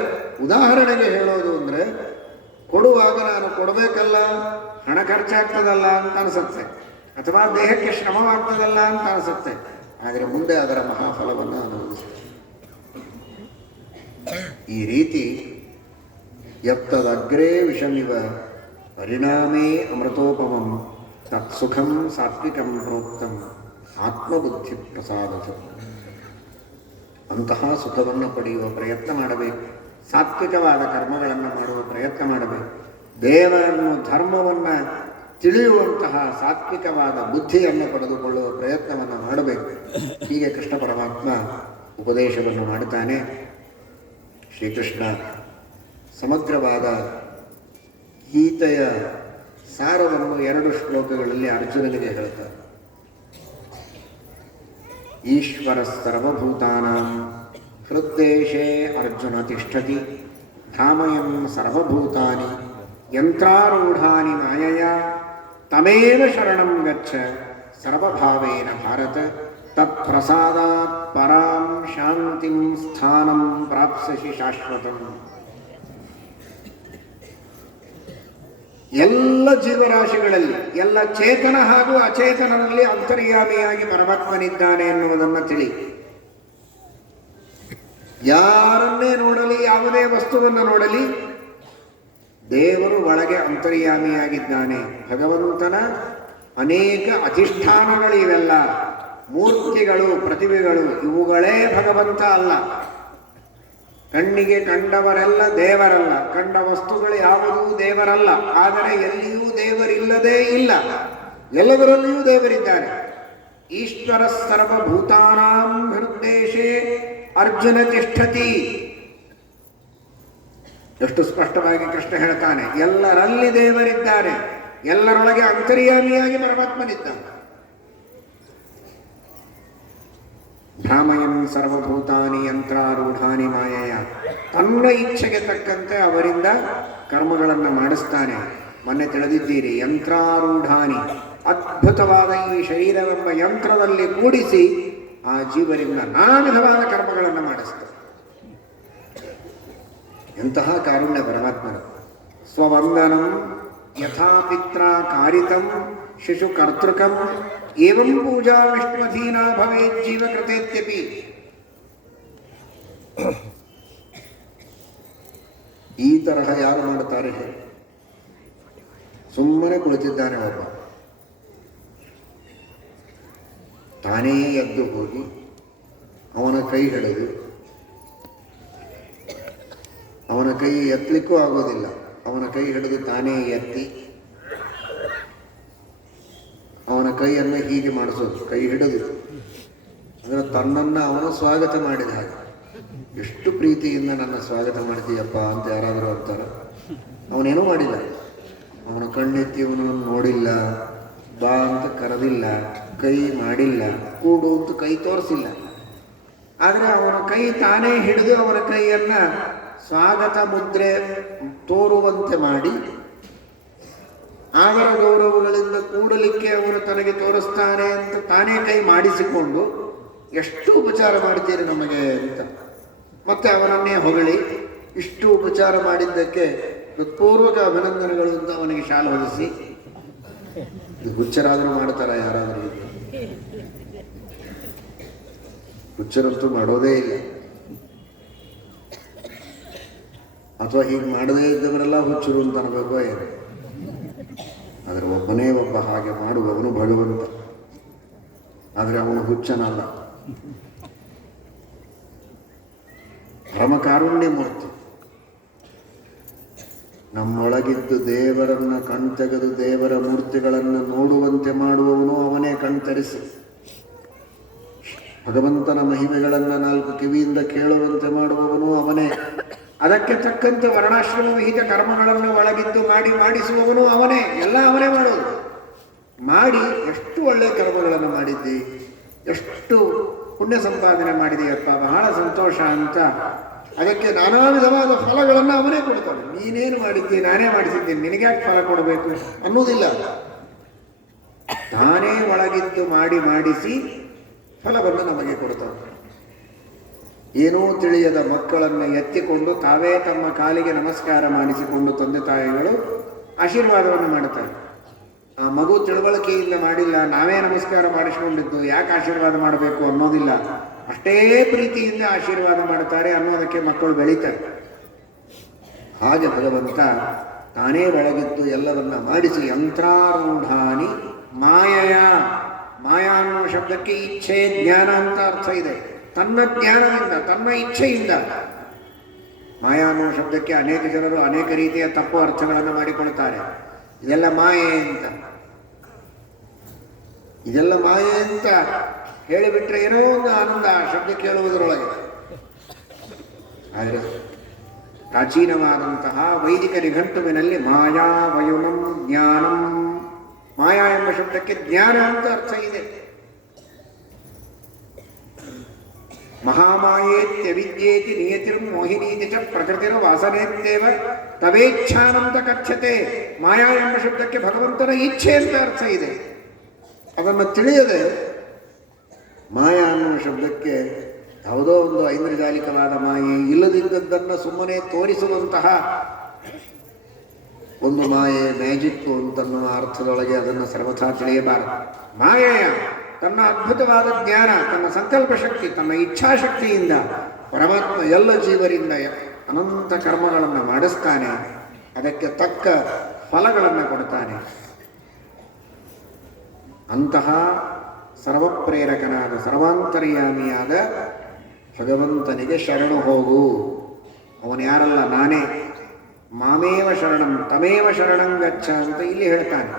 ಉದಾಹರಣೆಗೆ ಹೇಳೋದು ಅಂದರೆ, ಕೊಡುವಾಗ ನಾನು ಕೊಡಬೇಕಲ್ಲ, ಹಣ ಖರ್ಚಾಗ್ತದಲ್ಲ ಅಂತ ಅನಿಸುತ್ತೆ, ಅಥವಾ ದೇಹಕ್ಕೆ ಶ್ರಮವಾಗ್ತದಲ್ಲ ಅಂತ ಅನಿಸುತ್ತೆ. ಆದರೆ ಮುಂದೆ ಅದರ ಮಹಾಫಲವನ್ನು ಅನುಭವಿಸ್ತೇವೆ. ಈ ರೀತಿ ಯತ್ತದಗ್ರೇ ವಿಷಮಿವ ಪರಿಣಾಮೇ ಅಮೃತೋಪಮಂ ತತ್ಸುಖಂ ಸಾತ್ವಿಕಂ ಪ್ರೋಕ್ತಂ ಆತ್ಮಬುದ್ಧಿ ಪ್ರಸಾದತು. ಅಂತಹ ಸುಖವನ್ನು ಪಡೆಯುವ ಪ್ರಯತ್ನ ಮಾಡಬೇಕು. ಸಾತ್ವಿಕವಾದ ಕರ್ಮಗಳನ್ನು ಮಾಡುವ ಪ್ರಯತ್ನ ಮಾಡಬೇಕು. ದೇವರನ್ನು ಧರ್ಮವನ್ನು ತಿಳಿಯುವಂತಹ ಸಾತ್ವಿಕವಾದ ಬುದ್ಧಿಯನ್ನು ಪಡೆದುಕೊಳ್ಳುವ ಪ್ರಯತ್ನವನ್ನು ಮಾಡಬೇಕು. ಹೀಗೆ ಕೃಷ್ಣ ಪರಮಾತ್ಮ ಉಪದೇಶವನ್ನು ಮಾಡುತ್ತಾನೆ. ಶ್ರೀಕೃಷ್ಣ ಸಮಗ್ರವಾದ ಗೀತೆಯ ಸಾರವನ್ನು 2 ಶ್ಲೋಕಗಳಲ್ಲಿ ಅರ್ಜುನನಿಗೆ ಹೇಳ್ತಾರೆ. ಈಶ್ವರ ಸರ್ವಭೂತಾನಾಂ ಹೃದ್ದೇಶೇ ಅರ್ಜುನ ತಿಷ್ಠತಿ ಭ್ರಾಮಯನ್ ಸರ್ವಭೂತಾನಿ ಯಂತ್ರಾರೂಢಾನಿ ಮಾಯಯ ತಮೇವ ಶರಣಂ ಗಚ್ಚ ಸರ್ವಭಾವೇನ ಭಾರತ ತತ್ಪ್ರಸಾದಾತ್ ಪರಾಂ ಶಾಂತಿಂ ಸ್ಥಾನಂ ಪ್ರಾಪ್ಸ್ಯಸಿ ಶಾಶ್ವತಂ. ಎಲ್ಲ ಜೀವರಾಶಿಗಳಲ್ಲಿ, ಎಲ್ಲ ಚೇತನ ಹಾಗೂ ಅಚೇತನರಲ್ಲಿ ಅಂತರ್ಯಾಮಿಯಾಗಿ ಪರಮಾತ್ಮನಿದ್ದಾನೆ ಎನ್ನುವುದನ್ನು ತಿಳಿ. ಯಾರನ್ನೇ ನೋಡಲಿ, ಯಾವುದೇ ವಸ್ತುವನ್ನು ನೋಡಲಿ, ದೇವರು ಒಳಗೆ ಅಂತರ್ಯಾಮಿಯಾಗಿದ್ದಾನೆ. ಭಗವಂತನ ಅನೇಕ ಅಧಿಷ್ಠಾನಗಳು ಇವೆಲ್ಲ, ಮೂರ್ತಿಗಳು, ಪ್ರತಿಭೆಗಳು, ಇವುಗಳೇ ಭಗವಂತ ಅಲ್ಲ. ಕಣ್ಣಿಗೆ ಕಂಡವರೆಲ್ಲ ದೇವರಲ್ಲ, ಕಂಡ ವಸ್ತುಗಳು ಯಾವುದೂ ದೇವರಲ್ಲ. ಆದರೆ ಎಲ್ಲಿಯೂ ದೇವರಿಲ್ಲದೇ ಇಲ್ಲ, ಎಲ್ಲದರಲ್ಲಿಯೂ ದೇವರಿದ್ದಾರೆ. ಈಶ್ವರ ಸರ್ವಭೂತಾನಾಂ ಹೃದ್ದೇಶೇ ಅರ್ಜುನ ತಿಷ್ಠತಿ. ಎಷ್ಟು ಸ್ಪಷ್ಟವಾಗಿ ಕೃಷ್ಣ ಹೇಳ್ತಾನೆ, ಎಲ್ಲರಲ್ಲಿ ದೇವರಿದ್ದಾರೆ, ಎಲ್ಲರೊಳಗೆ ಅಂತರ್ಯಾಮಿಯಾಗಿ ಪರಮಾತ್ಮನಿದ್ದಾನೆ. ಭ್ರಾಮಯನ್ ಸರ್ವಭೂತಾನಿ ಯಂತ್ರಾರೂಢಾನಿ ಮಾಯಯ. ತನ್ನ ಇಚ್ಛೆಗೆ ತಕ್ಕಂತೆ ಅವರಿಂದ ಕರ್ಮಗಳನ್ನು ಮಾಡಿಸ್ತಾನೆ. ಮೊನ್ನೆ ತಿಳಿದಿದ್ದೀರಿ, ಯಂತ್ರಾರೂಢಾನಿ, ಅದ್ಭುತವಾದ ಈ ಶರೀರವೆಂಬ ಯಂತ್ರದಲ್ಲಿ ಕೂಡಿಸಿ ಆ ಜೀವರಿಂದ ನಾನಾ ವಿಧವಾದ ಕರ್ಮಗಳನ್ನು ಮಾಡಿಸ್ತಾರೆ. ಎಂತಹ ಕಾರುಣ್ಯ ಪರಮಾತ್ಮನ. ಸ್ವವಂದನಂ ಯಥಾ ಪಿತ್ರ ಕಾರಿತಂ ಶಿಶು ಕರ್ತೃಕಂ ಏವಂ ಪೂಜಾ ವಿಷ್ಣುಧೀನಾ ಭವೇತ್ ಜೀವಕೃತೇತ್ಯಪಿ. ಈ ತರಹ ಯಾರು ಮಾಡುತ್ತಾರೆ? ಸುಮ್ಮನೆ ಕುಳಿತಿದ್ದಾನೆ ಒಬ್ಬ, ತಾನೇ ಎದ್ದು ಹೋಗಿ ಅವನ ಕೈ ಹಿಡಿದು, ಅವನ ಕೈ ಎತ್ತಲಿಕ್ಕೂ ಆಗೋದಿಲ್ಲ, ಅವನ ಕೈ ಹಿಡಿದು ತಾನೇ ಎತ್ತಿ ಅವನ ಕೈಯನ್ನು ಹೀಗೆ ಮಾಡಿಸೋದು, ಕೈ ಹಿಡಿದು. ಅಂದರೆ ತನ್ನನ್ನು ಅವನು ಸ್ವಾಗತ ಮಾಡಿದ ಹಾಗೆ. ಎಷ್ಟು ಪ್ರೀತಿಯಿಂದ ನನ್ನ ಸ್ವಾಗತ ಮಾಡ್ತೀಯಪ್ಪ ಅಂತ ಯಾರಾದರೂ ಅಂತಾರ? ಅವನೇನೂ ಮಾಡಿಲ್ಲ. ಅವನ ಕಣ್ಣೆತ್ತಿ ಅವನು ನೋಡಿಲ್ಲ, ಬಾ ಅಂತ ಕರೆದಿಲ್ಲ, ಕೈ ಮಾಡಿಲ್ಲ, ಕೂಡು ಅಂತ ಕೈ ತೋರಿಸಿಲ್ಲ. ಆದರೆ ಅವನ ಕೈ ತಾನೇ ಹಿಡಿದು ಅವನ ಕೈಯನ್ನು ಸ್ವಾಗತ ಮುದ್ರೆ ತೋರುವಂತೆ ಮಾಡಿ, ಆದರ ಗೌರವಗಳಿಂದ ಕೂಡಲಿಕ್ಕೆ ಅವನು ತನಗೆ ತೋರಿಸ್ತಾನೆ ಅಂತ ತಾನೇ ಕೈ ಮಾಡಿಸಿಕೊಂಡು, ಎಷ್ಟು ಉಪಚಾರ ಮಾಡ್ತೀರಿ ನಮಗೆ ಅಂತ ಮತ್ತೆ ಅವನನ್ನೇ ಹೊಗಳಿ, ಇಷ್ಟು ಉಪಚಾರ ಮಾಡಿದ್ದಕ್ಕೆ ಹೃತ್ಪೂರ್ವಕ ಅಭಿನಂದನೆಗಳು ಅಂತ ಅವನಿಗೆ ಶಾಲು ಹೊಲಿಸಿ. ಇದು ಹುಚ್ಚರಾದರೂ ಮಾಡ್ತಾರ ಯಾರಾದರೂ? ಹುಚ್ಚರಂತೂ ಮಾಡೋದೇ ಇಲ್ಲ. ಅಥವಾ ಹೀಗೆ ಮಾಡದೇ ಇದ್ದವರೆಲ್ಲ ಹುಚ್ಚರು ಅಂತ ಅನ್ಬೇಕು ಏನು? ಆದರೆ ಒಬ್ಬನೇ ಒಬ್ಬ ಹಾಗೆ ಮಾಡುವವನು ಭಗವಂತ. ಆದರೆ ಅವನು ಹುಚ್ಚನಲ್ಲ, ಪರಮಕಾರುಣ್ಯ ಮೂರ್ತಿ. ನಮ್ಮೊಳಗಿದ್ದು ದೇವರನ್ನ ಕಣ್ತೆಗೆದು ದೇವರ ಮೂರ್ತಿಗಳನ್ನು ನೋಡುವಂತೆ ಮಾಡುವವನು ಅವನೇ. ಕಣ್ತರಿಸಿ ಭಗವಂತನ ಮಹಿಮೆಗಳನ್ನು 4 ಕಿವಿಯಿಂದ ಕೇಳುವಂತೆ ಮಾಡುವವನು ಅವನೇ. ಅದಕ್ಕೆ ತಕ್ಕಂತೆ ವರ್ಣಾಶ್ರಮ ವಿಹಿತ ಕರ್ಮಗಳನ್ನು ಒಳಗಿದ್ದು ಮಾಡಿಸುವವನು ಅವನೇ, ಎಲ್ಲ ಅವನೇ ಮಾಡೋದು. ಮಾಡಿ ಎಷ್ಟು ಒಳ್ಳೆಯ ಕರ್ಮಗಳನ್ನು ಮಾಡಿದ್ದಿ, ಎಷ್ಟು ಪುಣ್ಯ ಸಂಪಾದನೆ ಮಾಡಿದೆಯಪ್ಪ, ಬಹಳ ಸಂತೋಷ ಅಂತ ಅದಕ್ಕೆ ನಾನಾ ವಿಧವಾದ ಫಲಗಳನ್ನು ಅವನೇ ಕೊಡ್ತಾನೆ. ನೀನೇನು ಮಾಡಿದ್ದಿ, ನಾನೇ ಮಾಡಿಸಿದ್ದೀನಿ, ನಿನಗ್ಯಾಕೆ ಫಲ ಕೊಡಬೇಕು ಅನ್ನೋದಿಲ್ಲ. ತಾನೇ ಒಳಗಿದ್ದು ಮಾಡಿಸಿ ಫಲವನ್ನು ನಮಗೆ ಕೊಡ್ತಾನೆ. ಏನೂ ತಿಳಿಯದ ಮಕ್ಕಳನ್ನು ಎತ್ತಿಕೊಂಡು ತಾವೇ ತಮ್ಮ ಕಾಲಿಗೆ ನಮಸ್ಕಾರ ಮಾಡಿಸಿಕೊಂಡು ತಂದೆ ತಾಯಿಗಳು ಆಶೀರ್ವಾದವನ್ನು ಮಾಡುತ್ತಾರೆ. ಆ ಮಗು ತಿಳುವಳಿಕೆಯಿಂದ ಮಾಡಿಲ್ಲ, ನಾವೇ ನಮಸ್ಕಾರ ಮಾಡಿಸಿಕೊಂಡಿದ್ದು, ಯಾಕೆ ಆಶೀರ್ವಾದ ಮಾಡಬೇಕು ಅನ್ನೋದಿಲ್ಲ. ಅಷ್ಟೇ ಪ್ರೀತಿಯಿಂದ ಆಶೀರ್ವಾದ ಮಾಡ್ತಾರೆ ಅನ್ನೋದಕ್ಕೆ ಮಕ್ಕಳು ಬೆಳೀತಾರೆ. ಹಾಗೆ ಭಗವಂತ ತಾನೇ ಒಳಗಿದ್ದು ಎಲ್ಲವನ್ನ ಮಾಡಿಸಿ ಯಂತ್ರಾರೂಢಾನಿ ಮಾಯಯ, ಮಾಯಾ ಅನ್ನೋ ಶಬ್ದಕ್ಕೆ ಇಚ್ಛೆ ಜ್ಞಾನ ಅಂತ ಅರ್ಥ ಇದೆ. ತನ್ನ ಜ್ಞಾನದಿಂದ, ತನ್ನ ಇಚ್ಛೆಯಿಂದ. ಮಾಯಾ ಅನ್ನೋ ಶಬ್ದಕ್ಕೆ ಅನೇಕ ಜನರು ಅನೇಕ ರೀತಿಯ ತಪ್ಪು ಅರ್ಥಗಳನ್ನು ಮಾಡಿಕೊಳ್ತಾರೆ. ಇದೆಲ್ಲ ಮಾಯೆ ಅಂತ, ಇದೆಲ್ಲ ಮಾಯೆ ಅಂತ ಹೇಳಿಬಿಟ್ರೆ ಏನೋ ಒಂದು ಆನಂದ ಆ ಶಬ್ದ ಕೇಳುವುದರೊಳಗೆ. ಆದರೆ ಪ್ರಾಚೀನವಾದಂತಹ ವೈದಿಕ ನಿಘಂಟುವಿನಲ್ಲಿ ಮಾಯಾ ವಯುನಂ ಜ್ಞಾನಂ, ಮಾಯಾ ಎಂಬ ಶಬ್ದಕ್ಕೆ ಜ್ಞಾನ ಅಂತ ಅರ್ಥ ಇದೆ. ಮಹಾಮಾಯೇತ್ಯ ವಿದ್ಯೇತಿ ನಿಯತಿರ್ ಮೋಹಿನೀತಿ ಚ ಪ್ರಕೃತಿರ ವಾಸನೇತ್ಯೇವ ತವೇಚ್ಛಾನಂತ ಕಥ್ಯತೆ. ಮಾಯಾ ಎಂಬ ಶಬ್ದಕ್ಕೆ ಭಗವಂತನ ಇಚ್ಛೆ ಅಂತ ಅರ್ಥ ಇದೆ. ಅದನ್ನು ತಿಳಿಯದೆ ಮಾಯಾ ಅನ್ನುವ ಶಬ್ದಕ್ಕೆ ಯಾವುದೋ ಒಂದು ಐಂದ್ರಜಾಲಿಕವಾದ ಮಾಯೆ, ಇಲ್ಲದಿದ್ದದ್ದನ್ನು ಸುಮ್ಮನೆ ತೋರಿಸುವಂತಹ ಒಂದು ಮಾಯೆ, ಮ್ಯಾಜಿಕ್ ಅಂತನ್ನುವ ಅರ್ಥದೊಳಗೆ ಅದನ್ನು ಸರ್ವಥಾ ತಿಳಿಯಬಾರದು. ಮಾಯೆಯ ತನ್ನ ಅದ್ಭುತವಾದ ಜ್ಞಾನ, ತನ್ನ ಸಂಕಲ್ಪ ಶಕ್ತಿ, ತನ್ನ ಇಚ್ಛಾಶಕ್ತಿಯಿಂದ ಪರಮಾತ್ಮ ಎಲ್ಲ ಜೀವರಿಂದ ಅನಂತ ಕರ್ಮಗಳನ್ನು ಮಾಡಿಸ್ತಾನೆ. ಅದಕ್ಕೆ ತಕ್ಕ ಫಲಗಳನ್ನು ಕೊಡ್ತಾನೆ. ಅಂತಹ ಸರ್ವಪ್ರೇರಕನಾದ ಸರ್ವಾಂತರ್ಯಾಮಿಯಾದ ಭಗವಂತನಿಗೆ ಶರಣು ಹೋಗು. ಅವನು ಯಾರಲ್ಲ, ನಾನೇ. ಮಾಮೇವ ಶರಣಂ ತಮೇವ ಶರಣಂ ಗಚ್ಚ ಅಂತ ಇಲ್ಲಿ ಹೇಳ್ತಾನೆ.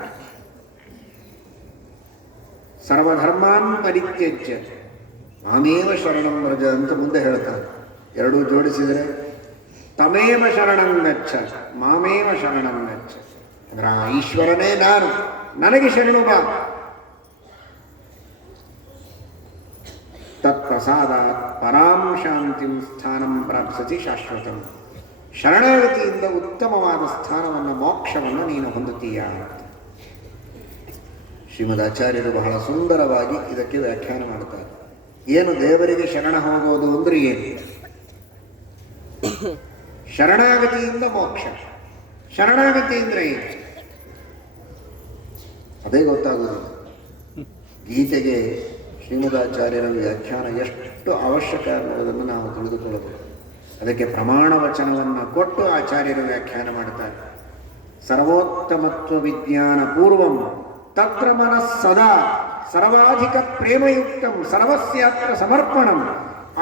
ಸರ್ವಧರ್ಮಾನ್ ಪರಿತ್ಯಜ್ಯ ಮಾಮೇವ ಶರಣಂ ವ್ರಜ ಅಂತ ಮುಂದೆ ಹೇಳ್ತಾನೆ. ಎರಡೂ ಜೋಡಿಸಿದರೆ ತಮೇವ ಶರಣಂ ಗಚ್ಚ ಮಾಮೇವ ಶರಣಂ ಗಚ್ಚ ಅಂದ್ರೆ ಆ ಈಶ್ವರನೇ ನಾನು, ನನಗೆ ಶರಣು ಬಾ. ತತ್ಪ್ರಸಾದ ಪರಾಂ ಶಾಂತಿಂ ಸ್ಥಾನಂ ಪ್ರಾಪ್ಸತಿ ಶಾಶ್ವತಂ. ಶರಣಾಗತಿಯಿಂದ ಉತ್ತಮವಾದ ಸ್ಥಾನವನ್ನು, ಮೋಕ್ಷವನ್ನು ನೀನು ಹೊಂದುತ್ತೀಯ. ಶ್ರೀಮದ್ ಆಚಾರ್ಯರು ಬಹಳ ಸುಂದರವಾಗಿ ಇದಕ್ಕೆ ವ್ಯಾಖ್ಯಾನ ಮಾಡುತ್ತಾರೆ. ಏನು ದೇವರಿಗೆ ಶರಣ ಹೋಗೋದು ಅಂದ್ರೆ ಏನು? ಶರಣಾಗತಿಯಿಂದ ಮೋಕ್ಷ. ಶರಣಾಗತಿ ಅಂದ್ರೆ ಏನು? ಅದೇ ಗೊತ್ತಾಗುವುದಿಲ್ಲ. ಗೀತೆಗೆ ಶ್ರೀಮದಾಚಾರ್ಯರ ವ್ಯಾಖ್ಯಾನ ಎಷ್ಟು ಅವಶ್ಯಕ ಅನ್ನೋದನ್ನು ನಾವು ತಿಳಿದುಕೊಳ್ಳಬೇಕು. ಅದಕ್ಕೆ ಪ್ರಮಾಣ ವಚನವನ್ನು ಕೊಟ್ಟು ಆಚಾರ್ಯರು ವ್ಯಾಖ್ಯಾನ ಮಾಡುತ್ತಾರೆ. ಸರ್ವೋತ್ತಮತ್ವ ವಿಜ್ಞಾನ ಪೂರ್ವಂ ತತ್ರ ಮನಸ್ಸದಾ ಸರ್ವಾಧಿಕ ಪ್ರೇಮಯುಕ್ತಂ ಸರ್ವಸ್ಯಾತ್ರ ಸಮರ್ಪಣಂ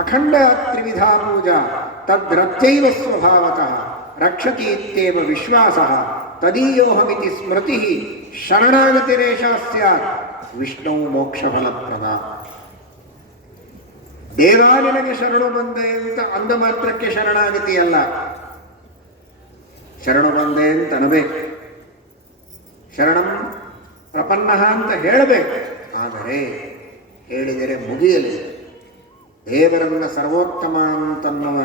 ಅಖಂಡ ತ್ರಿವಿಧಾ ಪೂಜಾ ತದ್ರತ್ಯೈವ ಸ್ವಭಾವತಃ ರಕ್ಷತಿ ಇತ್ಯೇವ ವಿಶ್ವಾಸಃ ತದೀಯೋಹಮಿತಿ ಸ್ಮೃತಿ ಶರಣಾಗತಿರೇಷಾ ಸ್ಯಾತ್ ವಿಷ್ಣು ಮೋಕ್ಷ ಫಲಪ್ರದ. ದೇವಾ ನಿನಗೆ ಶರಣು ಬಂದೆ ಅಂತ ಅಂದ ಮಾತ್ರಕ್ಕೆ ಶರಣಾಗತಿಯಲ್ಲ. ಶರಣು ಬಂದೆ ಅಂತ ಅನಬೇಕು, ಶರಣಂ ಪ್ರಪನ್ನ ಅಂತ ಹೇಳಬೇಕು. ಆದರೆ ಹೇಳಿದರೆ ಮುಗಿಯಲಿ. ದೇವರನ್ನ ಸರ್ವೋತ್ತಮ ಅಂತನ್ನುವ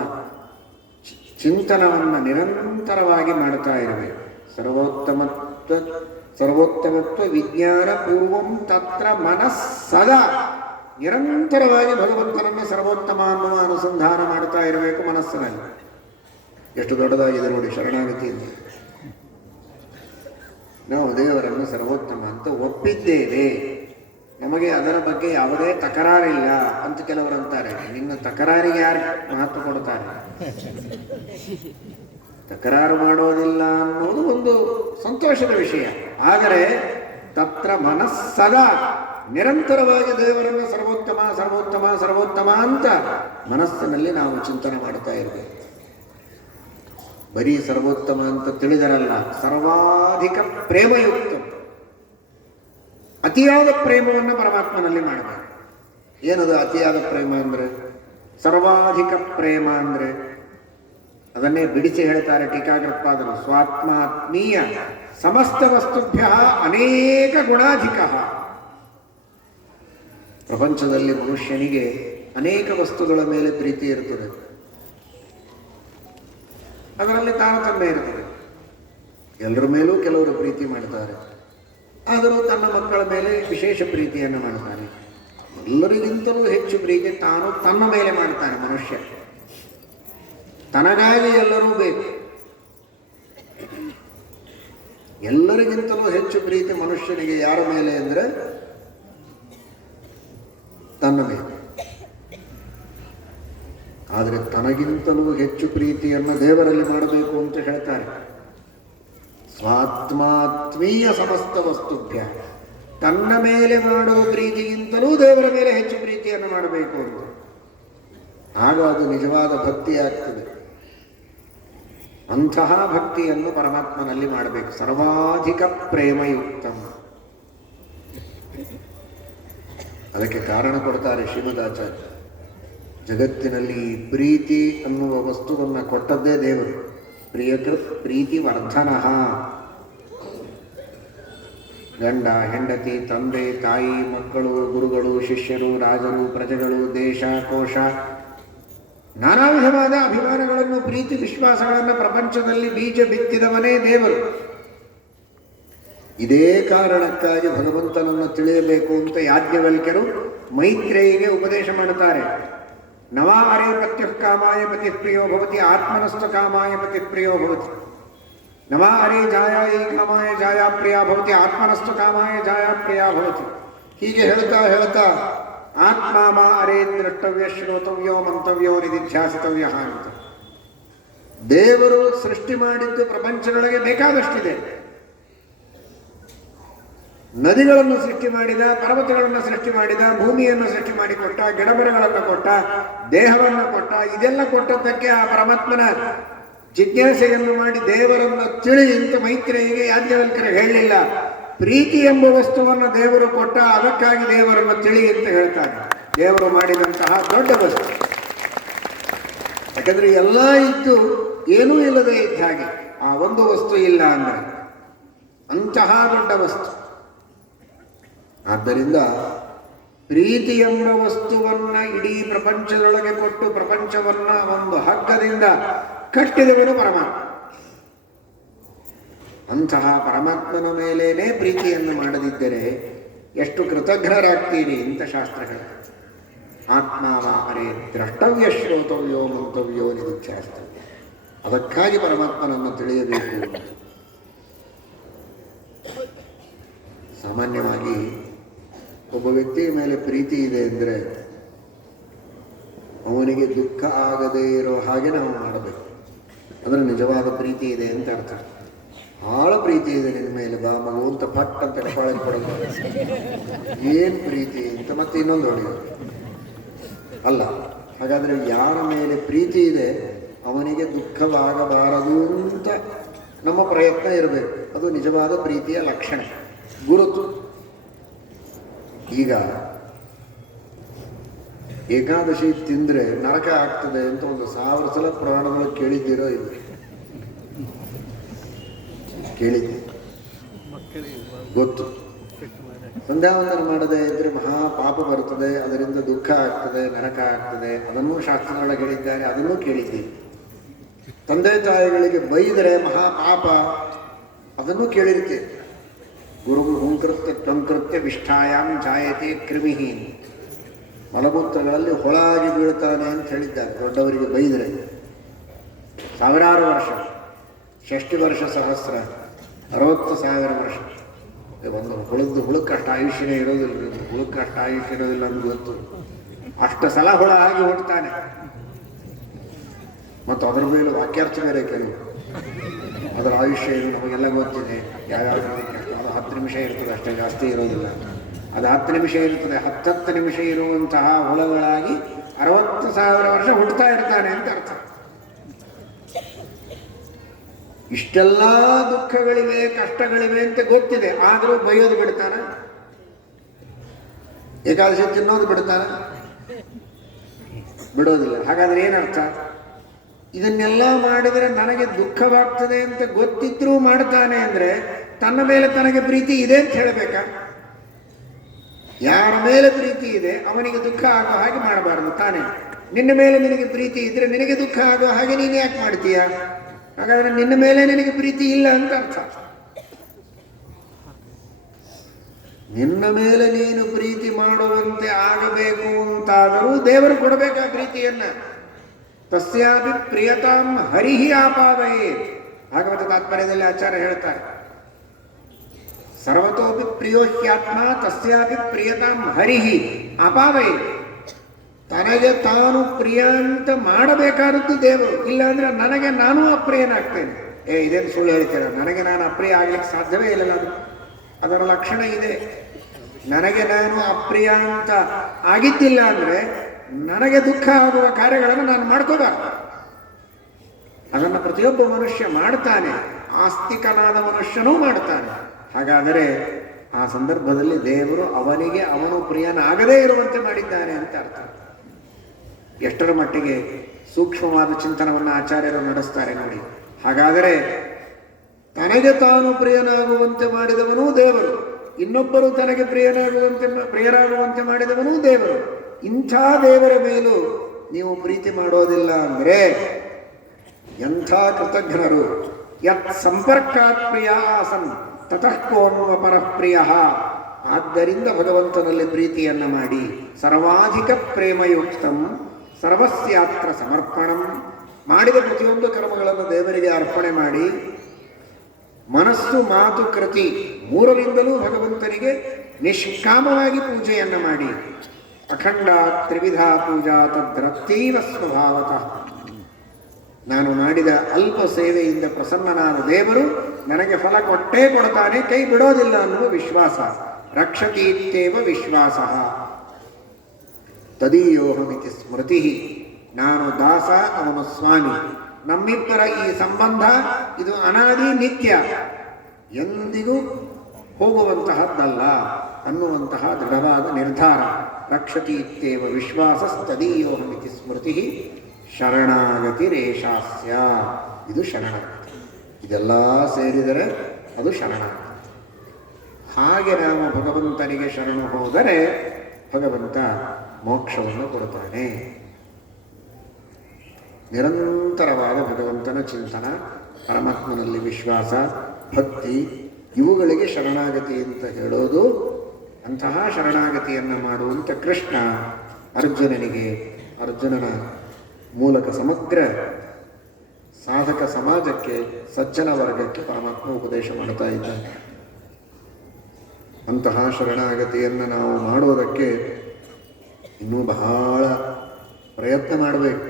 ಚಿಂತನವನ್ನು ನಿರಂತರವಾಗಿ ಮಾಡ್ತಾ ಇರಬೇಕು. ಸರ್ವೋತ್ತಮತ್ವ ವಿಜ್ಞಾನ ಪೂರ್ವಂ ತತ್ರ ಮನಸ್ಸದಾ, ನಿರಂತರವಾಗಿ ಭಗವಂತನನ್ನು ಸರ್ವೋತ್ತಮ ಅನ್ನುವ ಅನುಸಂಧಾನ ಮಾಡ್ತಾ ಇರಬೇಕು ಮನಸ್ಸಿನಲ್ಲಿ. ಎಷ್ಟು ದೊಡ್ಡದಾಗಿದೆ ನೋಡಿ ಶರಣಾಗತಿ ಅಂತ. ನಾವು ದೇವರನ್ನು ಸರ್ವೋತ್ತಮ ಅಂತ ಒಪ್ಪಿದ್ದೇವೆ, ನಮಗೆ ಅದರ ಬಗ್ಗೆ ಯಾವುದೇ ತಕರಾರಿಲ್ಲ ಅಂತ ಕೆಲವರು ಅಂತಾರೆ. ನಿನ್ನ ತಕರಾರಿಗೆ ಯಾರು ಮಹತ್ವ ಕೊಡ್ತಾರೆ? ತಕರಾರು ಮಾಡೋದಿಲ್ಲ ಅನ್ನೋದು ಒಂದು ಸಂತೋಷದ ವಿಷಯ. ಆದರೆ ತತ್ರ ಮನಸ್ಸದಾ, ನಿರಂತರವಾಗಿ ದೇವರನ್ನು ಸರ್ವೋತ್ತಮ ಸರ್ವೋತ್ತಮ ಸರ್ವೋತ್ತಮ ಅಂತ ಮನಸ್ಸಿನಲ್ಲಿ ನಾವು ಚಿಂತನೆ ಮಾಡ್ತಾ ಇರಬೇಕು. ಬರೀ ಸರ್ವೋತ್ತಮ ಅಂತ ತಿಳಿದರಲ್ಲ, ಸರ್ವಾಧಿಕ ಪ್ರೇಮಯುಕ್ತ, ಅತಿಯಾದ ಪ್ರೇಮವನ್ನು ಪರಮಾತ್ಮನಲ್ಲಿ ಮಾಡಬೇಕು. ಏನದು ಅತಿಯಾದ ಪ್ರೇಮ ಅಂದ್ರೆ? ಸರ್ವಾಧಿಕ ಪ್ರೇಮ ಅಂದ್ರೆ ಅದನ್ನೇ ಬಿಡಿಸಿ ಹೇಳ್ತಾರೆ ಟೀಕಾಕೃತ್ಪಾದರು. ಸ್ವಾತ್ಮಾತ್ಮೀಯ ಸಮಸ್ತ ವಸ್ತುಭ್ಯ ಅನೇಕ ಗುಣಾಧಿಕ. ಪ್ರಪಂಚದಲ್ಲಿ ಮನುಷ್ಯನಿಗೆ ಅನೇಕ ವಸ್ತುಗಳ ಮೇಲೆ ಪ್ರೀತಿ ಇರುತ್ತದೆ, ಅದರಲ್ಲಿ ತಾರತಮ್ಯ ಇರ್ತದೆ. ಎಲ್ಲರ ಮೇಲೂ ಕೆಲವರು ಪ್ರೀತಿ ಮಾಡ್ತಾರೆ, ಆದರೂ ತನ್ನ ಮಕ್ಕಳ ಮೇಲೆ ವಿಶೇಷ ಪ್ರೀತಿಯನ್ನು ಮಾಡ್ತಾನೆ. ಎಲ್ಲರಿಗಿಂತಲೂ ಹೆಚ್ಚು ಪ್ರೀತಿ ತಾನು ತನ್ನ ಮೇಲೆ ಮಾಡ್ತಾನೆ ಮನುಷ್ಯ. ತನಗಾಗಿ ಎಲ್ಲರೂ ಬೇಕು. ಎಲ್ಲರಿಗಿಂತಲೂ ಹೆಚ್ಚು ಪ್ರೀತಿ ಮನುಷ್ಯನಿಗೆ ಯಾರ ಮೇಲೆ ಅಂದರೆ ತನ್ನ ಮೇಲೆ. ಆದರೆ ತನಗಿಂತಲೂ ಹೆಚ್ಚು ಪ್ರೀತಿಯನ್ನು ದೇವರಲ್ಲಿ ಮಾಡಬೇಕು ಅಂತ ಹೇಳ್ತಾರೆ. ಸ್ವಾತ್ಮಾತ್ಮೀಯ ಸಮಸ್ತ ವಸ್ತುಭ್ಯ, ತನ್ನ ಮೇಲೆ ಮಾಡುವ ಪ್ರೀತಿಗಿಂತಲೂ ದೇವರ ಮೇಲೆ ಹೆಚ್ಚು ಪ್ರೀತಿಯನ್ನು ಮಾಡಬೇಕು ಅಂತ. ಆಗ ಅದು ನಿಜವಾದ ಭಕ್ತಿ ಆಗ್ತದೆ. ಅಂತಹ ಭಕ್ತಿಯನ್ನು ಪರಮಾತ್ಮನಲ್ಲಿ ಮಾಡಬೇಕು. ಸರ್ವಾಧಿಕ ಪ್ರೇಮಯುಕ್ತ. ಅದಕ್ಕೆ ಕಾರಣ ಕೊಡ್ತಾರೆ ಶ್ರೀಮದಾಚಾರ್ಯ. ಜಗತ್ತಿನಲ್ಲಿ ಈ ಪ್ರೀತಿ ಅನ್ನುವ ವಸ್ತುವನ್ನು ಕೊಟ್ಟದ್ದೇ ದೇವರು. ಪ್ರಿಯಕೃತ್ ಪ್ರೀತಿ ವರ್ಧನಃ. ಗಂಡ ಹೆಂಡತಿ, ತಂದೆ ತಾಯಿ, ಮಕ್ಕಳು, ಗುರುಗಳು, ಶಿಷ್ಯರು, ರಾಜರು, ಪ್ರಜೆಗಳು, ದೇಶ ಕೋಶ, ನಾನಾ ವಿಧವಾದ ಅಭಿಮಾನಗಳನ್ನು, ಪ್ರೀತಿ ವಿಶ್ವಾಸಗಳನ್ನು ಪ್ರಪಂಚದಲ್ಲಿ ಬೀಜ ಬಿತ್ತಿದವನೇ ದೇವರು. ಇದೇ ಕಾರಣಕ್ಕಾಗಿ ಭಗವಂತನನ್ನು ತಿಳಿಯಬೇಕು ಅಂತ ಯಾಜ್ಞವಲ್ಕ್ಯರು ಮೈತ್ರೇಯಿಗೆ ಉಪದೇಶ ಮಾಡುತ್ತಾರೆ. ನವಾ ಅರೇ ಪತ್ಯುಃ ಕಾಮಾಯ ಪತಿಃ ಪ್ರಿಯೋ ಭವತಿ, ಆತ್ಮನಸ್ತು ಕಾಮಾಯ ಪತಿಃ ಪ್ರಿಯೋ ಭವತಿ. ನವಾ ಅರೇ ಜಾಯಾಯಿ ಕಾಮಾಯ ಜಾಯಾ ಪ್ರಿಯ ಭವತಿ, ಆತ್ಮನಸ್ತು ಕಾಮಾಯ ಜಾಯಾ ಪ್ರಿಯ ಭವತಿ. ಹೀಗೆ ಹೇಳ್ತಾ ಆತ್ಮ ಮಾ ಅರೇ ದ್ರಷ್ಟವ್ಯ ಶ್ರೋತವ್ಯೋ ಮಂತವ್ಯೋ ನಿಧಿಧ್ಯಾಸಿತವ್ಯ ಅಂತ. ದೇವರು ಸೃಷ್ಟಿ ಮಾಡಿದ್ದು ಪ್ರಪಂಚದೊಳಗೆ ಬೇಕಾದಷ್ಟಿದೆ. ನದಿಗಳನ್ನು ಸೃಷ್ಟಿ ಮಾಡಿದ, ಪರ್ವತಗಳನ್ನು ಸೃಷ್ಟಿ ಮಾಡಿದ, ಭೂಮಿಯನ್ನು ಸೃಷ್ಟಿ ಮಾಡಿಕೊಟ್ಟ, ಗಿಡಮರಗಳನ್ನು ಕೊಟ್ಟ, ದೇಹವನ್ನು ಕೊಟ್ಟ. ಇದೆಲ್ಲ ಕೊಟ್ಟದ್ದಕ್ಕೆ ಆ ಪರಮಾತ್ಮನ ಜಿಜ್ಞಾಸೆಯನ್ನು ಮಾಡಿ ದೇವರನ್ನು ತಿಳಿ ಅಂತ ಮೈತ್ರೇಯಿಗೆ ಯಾಜ್ಞವಲ್ಕ್ಯರು ಹೇಳಲಿಲ್ಲ. ಪ್ರೀತಿ ಎಂಬ ವಸ್ತುವನ್ನು ದೇವರು ಕೊಟ್ಟ, ಅದಕ್ಕಾಗಿ ದೇವರನ್ನು ತಿಳಿ ಅಂತ ಹೇಳ್ತಾರೆ. ದೇವರು ಮಾಡಿದಂತಹ ದೊಡ್ಡ ವಸ್ತು. ಯಾಕಂದ್ರೆ ಎಲ್ಲ ಇದ್ದು ಏನೂ ಇಲ್ಲದೆ ಇದ್ದ ಹಾಗೆ, ಆ ಒಂದು ವಸ್ತು ಇಲ್ಲ ಅಂದ್ರೆ ಅಂತಹ ದೊಡ್ಡ ವಸ್ತು. ಆದ್ದರಿಂದ ಪ್ರೀತಿ ಎಂಬ ವಸ್ತುವನ್ನ ಇಡೀ ಪ್ರಪಂಚದೊಳಗೆ ಕೊಟ್ಟು ಪ್ರಪಂಚವನ್ನ ಒಂದು ಹಗ್ಗದಿಂದ ಕಟ್ಟಿದವನು ಪರಮಾತ್ಮ. ಅಂತಹ ಪರಮಾತ್ಮನ ಮೇಲೇನೆ ಪ್ರೀತಿಯನ್ನು ಮಾಡದಿದ್ದರೆ ಎಷ್ಟು ಕೃತಜ್ಞರಾಗ್ತೀರಿ ಅಂತ ಶಾಸ್ತ್ರ ಹೇಳ್ತಾರೆ. ಆತ್ಮಾವಾರೇ ದ್ರಷ್ಟವ್ಯ ಶ್ರೋತವ್ಯೋ ಮಂತವ್ಯೋ ನಿಧಿಧ್ಯಾಸ್ತವ್ಯ. ಅದಕ್ಕಾಗಿ ಪರಮಾತ್ಮನನ್ನು ತಿಳಿಯಬೇಕು. ಸಾಮಾನ್ಯವಾಗಿ ಒಬ್ಬ ವ್ಯಕ್ತಿಯ ಮೇಲೆ ಪ್ರೀತಿ ಇದೆ ಅಂದರೆ ಅವನಿಗೆ ದುಃಖ ಆಗದೇ ಇರೋ ಹಾಗೆ ನಾವು ಮಾಡಬೇಕು. ಅಂದರೆ ನಿಜವಾದ ಪ್ರೀತಿ ಇದೆ ಅಂತ ಅರ್ಥ. ಭಾಳ ಪ್ರೀತಿ ಇದೆ ನಿನ್ನ ಮೇಲೆ, ಬಾ ಮಗು ಅಂತ ಪಟ್ ಅಂತ ಎಡಪಾಳೆ ಕೊಡೋದು. ಏನು ಪ್ರೀತಿ ಅಂತ ಮತ್ತೆ ಇನ್ನೊಂದು ಹೊಡೆಯೋದು ಅಲ್ಲ. ಹಾಗಾದರೆ ಯಾರ ಮೇಲೆ ಪ್ರೀತಿ ಇದೆ ಅವನಿಗೆ ದುಃಖವಾಗಬಾರದು ಅಂತ ನಮ್ಮ ಪ್ರಯತ್ನ ಇರಬೇಕು. ಅದು ನಿಜವಾದ ಪ್ರೀತಿಯ ಲಕ್ಷಣ, ಗುರುತು. ಈಗ ಏಕಾದಶಿ ತಿಂದರೆ ನರಕ ಆಗ್ತದೆ ಅಂತ 1000 ಸಲ ಪುರಾಣಗಳು ಕೇಳಿದ್ದೀರೋ ಇಲ್ಲ? ಕೇಳಿದ್ದೆ, ಗೊತ್ತು. ಸಂಧ್ಯಾವಂದನ ಮಾಡದೆ ಇದ್ರೆ ಮಹಾ ಪಾಪ ಬರ್ತದೆ, ಅದರಿಂದ ದುಃಖ ಆಗ್ತದೆ, ನರಕ ಆಗ್ತದೆ, ಅದನ್ನೂ ಶಾಸ್ತ್ರದೊಳಗೆ ಹೇಳಿದ್ದಾರೆ, ಅದನ್ನೂ ಕೇಳಿದ್ದೀವಿ. ತಂದೆ ತಾಯಿಗಳಿಗೆ ಬೈದರೆ ಮಹಾ ಪಾಪ, ಅದನ್ನೂ ಕೇಳಿರ್ತೇವೆ. ಗುರು ಹುಂಕೃತ್ಯ ತ್ವಂಕೃತ್ಯ ವಿಷ್ಠಾಯಾಮ್ ಜಾಯತೆ ಕ್ರಿಮಿಹೀನ. ಮಲಮೂತ್ರಗಳಲ್ಲಿ ಹೊಳಾಗಿ ಬೀಳ್ತಾನೆ ಅಂತ ಹೇಳಿದ್ದಾರೆ. ದೊಡ್ಡವರಿಗೆ ಬೈದರೆ 1000 ವರ್ಷ, 60 ವರ್ಷ ಸಹಸ್ರ, 60,000 ವರ್ಷ. ಒಂದು ಹುಳುಕ್ಕಷ್ಟು ಆಯುಷ್ಯನೇ ಇರೋದಿಲ್ಲ. ಹುಳುಕ್ಕಷ್ಟು ಆಯುಷ್ಯ ಇರೋದಿಲ್ಲ ಅಂತ ಗೊತ್ತು. ಅಷ್ಟು ಸಲ ಹುಳ ಆಗಿ ಹುಟ್ಟುತ್ತಾನೆ. ಮತ್ತು ಅದರ ಮೇಲೆ ವಾಕ್ಯಾರ್ಥ ಬೇರೆ ಕೆಲವು. ಅದರ ಆಯುಷ್ಯ ಏನು ನಮಗೆಲ್ಲ ಗೊತ್ತಿದೆ. ಯಾವ್ಯಾವ ಅದು 10 ನಿಮಿಷ ಇರ್ತದೆ, ಅಷ್ಟೇ, ಜಾಸ್ತಿ ಇರೋದಿಲ್ಲ. ಅದು 10 ನಿಮಿಷ ಇರ್ತದೆ. 10 ನಿಮಿಷ ಇರುವಂತಹ ಹುಳಗಳಾಗಿ 60,000 ವರ್ಷ ಹುಟ್ಟುತ್ತಾ ಇರ್ತಾನೆ ಅಂತ ಅರ್ಥ. ಇಷ್ಟೆಲ್ಲ ದುಃಖಗಳಿವೆ, ಕಷ್ಟಗಳಿವೆ ಅಂತ ಗೊತ್ತಿದೆ, ಆದರೂ ಬೈಯೋದು ಬಿಡ್ತಾನೆ, ಏಕಾದಶಿ ತಿನ್ನೋದು ಬಿಡ್ತಾನೆ? ಬಿಡೋದಿಲ್ಲ. ಹಾಗಾದ್ರೆ ಏನರ್ಥ? ಇದನ್ನೆಲ್ಲ ಮಾಡಿದರೆ ನನಗೆ ದುಃಖವಾಗ್ತದೆ ಅಂತ ಗೊತ್ತಿದ್ರೂ ಮಾಡ್ತಾನೆ ಅಂದ್ರೆ ತನ್ನ ಮೇಲೆ ತನಗೆ ಪ್ರೀತಿ ಇದೆ ಅಂತ ಹೇಳಬೇಕಾ? ಯಾರ ಮೇಲೆ ಪ್ರೀತಿ ಇದೆ ಅವನಿಗೆ ದುಃಖ ಆಗೋ ಹಾಗೆ ಮಾಡಬಾರದು ತಾನೆ. ನಿನ್ನ ಮೇಲೆ ನಿನಗೆ ಪ್ರೀತಿ ಇದ್ರೆ ನಿನಗೆ ದುಃಖ ಆಗೋ ಹಾಗೆ ನೀನು ಯಾಕೆ ಮಾಡ್ತೀಯ? ಹಾಗಾದ್ರೆ ನಿನ್ನ ಮೇಲೆ ನಿನಗೆ ಪ್ರೀತಿ ಇಲ್ಲ ಅಂತ ಅರ್ಥ. ನಿನ್ನ ಮೇಲೆ ನೀನು ಪ್ರೀತಿ ಮಾಡುವಂತೆ ಆಗಬೇಕು ಅಂತಾದರೂ ದೇವರು ಕೊಡಬೇಕಾ ಪ್ರೀತಿಯನ್ನ. ತಸ್ಯಾಪಿ ಪ್ರಿಯತಾಂ ಹರಿಹಿ ಆಪಾದಯೇ. ಭಾಗವತ ತಾತ್ಪರ್ಯದಲ್ಲಿ ಆಚಾರ್ಯ ಹೇಳ್ತಾರೆ, ಸರ್ವತೋಪಿ ಪ್ರಿಯೋಹ್ಯಾತ್ಮ ತಸ್ಯಾಪಿ ಪ್ರಿಯತಾಂ ಹರಿಹಿ ಆಪಾದಯೇ. ತನಗೆ ತಾನು ಪ್ರಿಯ ಅಂತ ಮಾಡಬೇಕಾದದ್ದು ದೇವರು. ಇಲ್ಲಾಂದ್ರೆ ನನಗೆ ನಾನು ಅಪ್ರಿಯನಾಗ್ತೇನೆ. ಇದೇನು ಸುಳ್ಳು ಹೇಳ್ತೀರ? ನನಗೆ ನಾನು ಅಪ್ರಿಯ ಆಗ್ಲಿಕ್ಕೆ ಸಾಧ್ಯವೇ ಇಲ್ಲ. ಅದರ ಲಕ್ಷಣ ಇದೆ. ನನಗೆ ನಾನು ಅಪ್ರಿಯ ಅಂತ ಆಗಿದ್ದಿಲ್ಲ ಅಂದ್ರೆ ನನಗೆ ದುಃಖ ಆಗುವ ಕಾರ್ಯಗಳನ್ನು ನಾನು ಮಾಡ್ಕೋಬಾರ್ದು. ಅದನ್ನು ಪ್ರತಿಯೊಬ್ಬ ಮನುಷ್ಯ ಮಾಡ್ತಾನೆ, ಆಸ್ತಿಕನಾದ ಮನುಷ್ಯನೂ ಮಾಡ್ತಾನೆ. ಹಾಗಾದರೆ ಆ ಸಂದರ್ಭದಲ್ಲಿ ದೇವರು ಅವನಿಗೆ ಅವನು ಪ್ರಿಯನಾಗದೇ ಇರುವಂತೆ ಮಾಡಿದ್ದಾನೆ ಅಂತ ಅರ್ಥ. ಎಷ್ಟರ ಮಟ್ಟಿಗೆ ಸೂಕ್ಷ್ಮವಾದ ಚಿಂತನವನ್ನು ಆಚಾರ್ಯರು ನಡೆಸ್ತಾರೆ ನೋಡಿ. ಹಾಗಾದರೆ ತನಗೆ ತಾನು ಪ್ರಿಯನಾಗುವಂತೆ ಮಾಡಿದವನೂ ದೇವರು, ಇನ್ನೊಬ್ಬರು ತನಗೆ ಪ್ರಿಯರಾಗುವಂತೆ ಮಾಡಿದವನೂ ದೇವರು. ಇಂಥ ದೇವರ ಮೇಲೂ ನೀವು ಪ್ರೀತಿ ಮಾಡೋದಿಲ್ಲ ಅಂದ್ರೆ ಎಂಥ ಕೃತಜ್ಞರು. ಯತ್ ಸಂಪರ್ಕಾತ್ ಪ್ರಿಯ ಆಸನ್ ತತಃ ಕೋನ್ವ ಪರಪ್ರಿಯ. ಆದ್ದರಿಂದ ಭಗವಂತನಲ್ಲಿ ಪ್ರೀತಿಯನ್ನ ಮಾಡಿ ಸರ್ವಾಧಿಕ ಪ್ರೇಮಯುಕ್ತಂ ಸರ್ವಸ್ಯಾತ್ರ ಸಮರ್ಪಣಂ. ಮಾಡಿದ ಪ್ರತಿಯೊಂದು ಕರ್ಮಗಳನ್ನು ದೇವರಿಗೆ ಅರ್ಪಣೆ ಮಾಡಿ ಮನಸ್ಸು ಮಾತು ಕೃತಿ ಮೂರರಿಂದಲೂ ಭಗವಂತನಿಗೆ ನಿಷ್ಕಾಮವಾಗಿ ಪೂಜೆಯನ್ನ ಮಾಡಿ ಅಖಂಡ ತ್ರಿವಿಧ ಪೂಜಾ ತದ್ರತ್ತೀವ ಸ್ವಭಾವತಃ. ನಾನು ಮಾಡಿದ ಅಲ್ಪ ಸೇವೆಯಿಂದ ಪ್ರಸನ್ನನಾದ ದೇವರು ನನಗೆ ಫಲ ಕೊಟ್ಟೇ ಕೊಡ್ತಾನೆ, ಕೈ ಬಿಡೋದಿಲ್ಲ ಅನ್ನುವ ವಿಶ್ವಾಸ. ರಕ್ಷತೀತ್ಯೇವ ವಿಶ್ವಾಸ. ತದೀಯೋಹಮಿತಿ ಸ್ಮೃತಿ. ನಾನು ದಾಸ, ಅವನು ಸ್ವಾಮಿ. ನಮ್ಮಿಬ್ಬರ ಈ ಸಂಬಂಧ ಇದು ಅನಾದಿ ನಿತ್ಯ, ಎಂದಿಗೂ ಹೋಗುವಂತಹದ್ದಲ್ಲ ಅನ್ನುವಂತಹ ದೃಢವಾದ ನಿರ್ಧಾರ. ರಕ್ಷತೀತ್ಯೇವ ವಿಶ್ವಾಸ ತದೀಯೋಹಮಿತಿ ಸ್ಮೃತಿ ಶರಣಾಗತಿ ರೇಷಾಸ್ಯ. ಇದು ಶರಣಾಗತಿ. ಇದೆಲ್ಲ ಸೇರಿದರೆ ಅದು ಶರಣಾಗತಿ. ಹಾಗೆ ನಾವು ಭಗವಂತನಿಗೆ ಶರಣು ಹೋದರೆ ಭಗವಂತ ಮೋಕ್ಷವನ್ನು ಕೊಡುತ್ತಾನೆ. ನಿರಂತರವಾದ ಭಗವಂತನ ಚಿಂತನ, ಪರಮಾತ್ಮನಲ್ಲಿ ವಿಶ್ವಾಸ, ಭಕ್ತಿ, ಇವುಗಳಿಗೆ ಶರಣಾಗತಿ ಅಂತ ಹೇಳೋದು. ಅಂತಹ ಶರಣಾಗತಿಯನ್ನು ಮಾಡುವಂಥ ಕೃಷ್ಣ ಅರ್ಜುನನ ಮೂಲಕ ಸಮಗ್ರ ಸಾಧಕ ಸಮಾಜಕ್ಕೆ, ಸಜ್ಜನ ವರ್ಗಕ್ಕೆ ಪರಮಾತ್ಮ ಉಪದೇಶ ಮಾಡ್ತಾ ಇದ್ದಾನೆ. ಅಂತಹ ಶರಣಾಗತಿಯನ್ನು ನಾವು ಮಾಡೋದಕ್ಕೆ ಇನ್ನೂ ಬಹಳ ಪ್ರಯತ್ನ ಮಾಡಬೇಕು.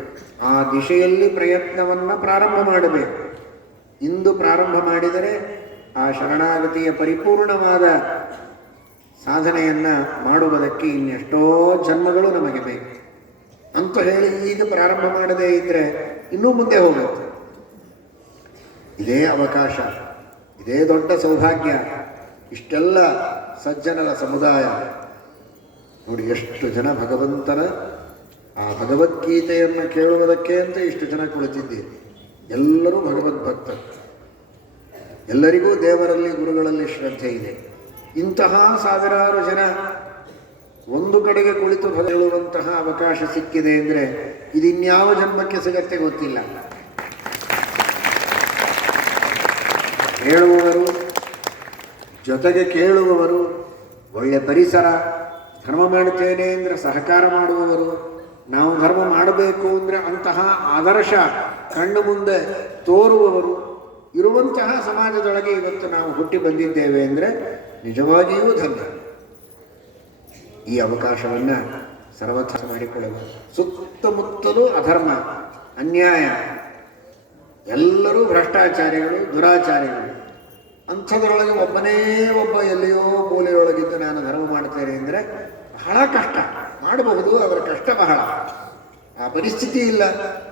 ಆ ದಿಶೆಯಲ್ಲಿ ಪ್ರಯತ್ನವನ್ನು ಪ್ರಾರಂಭ ಮಾಡಬೇಕು. ಇಂದು ಪ್ರಾರಂಭ ಮಾಡಿದರೆ ಆ ಶರಣಾಗತಿಯ ಪರಿಪೂರ್ಣವಾದ ಸಾಧನೆಯನ್ನು ಮಾಡುವುದಕ್ಕೆ ಇನ್ನೆಷ್ಟೋ ಜನ್ಮಗಳು ನಮಗೆ ಬೇಕು ಅಂತ ಹೇಳಿ ಈಗ ಪ್ರಾರಂಭ ಮಾಡದೇ ಇದ್ರೆ ಇನ್ನೂ ಮುಂದೆ ಹೋಗುತ್ತೆ. ಇದೇ ಅವಕಾಶ, ಇದೇ ದೊಡ್ಡ ಸೌಭಾಗ್ಯ. ಇಷ್ಟೆಲ್ಲ ಸಜ್ಜನರ ಸಮುದಾಯ ನೋಡಿ, ಎಷ್ಟು ಜನ ಭಗವಂತನ ಆ ಭಗವದ್ಗೀತೆಯನ್ನು ಕೇಳುವುದಕ್ಕೆ ಅಂತ ಇಷ್ಟು ಜನ ಕುಳಿತಿದ್ದೀರಿ. ಎಲ್ಲರೂ ಭಗವದ್ಭಕ್ತರು, ಎಲ್ಲರಿಗೂ ದೇವರಲ್ಲಿ ಗುರುಗಳಲ್ಲಿ ಶ್ರದ್ಧೆ ಇದೆ. ಇಂತಹ ಸಾವಿರಾರು ಜನ ಒಂದು ಕಡೆಗೆ ಕುಳಿತು ಹೇಳುವಂತಹ ಅವಕಾಶ ಸಿಕ್ಕಿದೆ ಅಂದರೆ ಇದಿನ್ಯಾವ ಜನ್ಮಕ್ಕೆ ಸಿಗತ್ತೆ ಗೊತ್ತಿಲ್ಲ. ಹೇಳುವವರು ಜೊತೆಗೆ ಕೇಳುವವರು, ಒಳ್ಳೆ ಪರಿಸರ, ಧರ್ಮ ಮಾಡುತ್ತೇನೆ ಅಂದರೆ ಸಹಕಾರ ಮಾಡುವವರು, ನಾವು ಧರ್ಮ ಮಾಡಬೇಕು ಅಂದರೆ ಅಂತಹ ಆದರ್ಶ ಕಣ್ಣು ಮುಂದೆ ತೋರುವವರು ಇರುವಂತಹ ಸಮಾಜದೊಳಗೆ ಇವತ್ತು ನಾವು ಹುಟ್ಟಿ ಬಂದಿದ್ದೇವೆ ಅಂದರೆ ನಿಜವಾಗಿಯೂ ಧನ್ಯ. ಈ ಅವಕಾಶವನ್ನು ಸರ್ವಥ ಮಾಡಿಕೊಳ್ಳಬಹುದು. ಸುತ್ತಮುತ್ತಲೂ ಅಧರ್ಮ, ಅನ್ಯಾಯ, ಎಲ್ಲರೂ ಭ್ರಷ್ಟಾಚಾರಿಗಳು, ದುರಾಚಾರಿಗಳು. ಅಂಥದ್ರೊಳಗೆ ಒಬ್ಬನೇ ಒಬ್ಬ ಎಲ್ಲಿಯೋ ಮೂಲೆಯೊಳಗಿದ್ದು ನಾನು ಧರ್ಮ ಮಾಡ್ತೇನೆ ಅಂದರೆ ಬಹಳ ಕಷ್ಟ. ಮಾಡಬಹುದು, ಅದರ ಕಷ್ಟ ಬಹಳ. ಆ ಪರಿಸ್ಥಿತಿ ಇಲ್ಲ.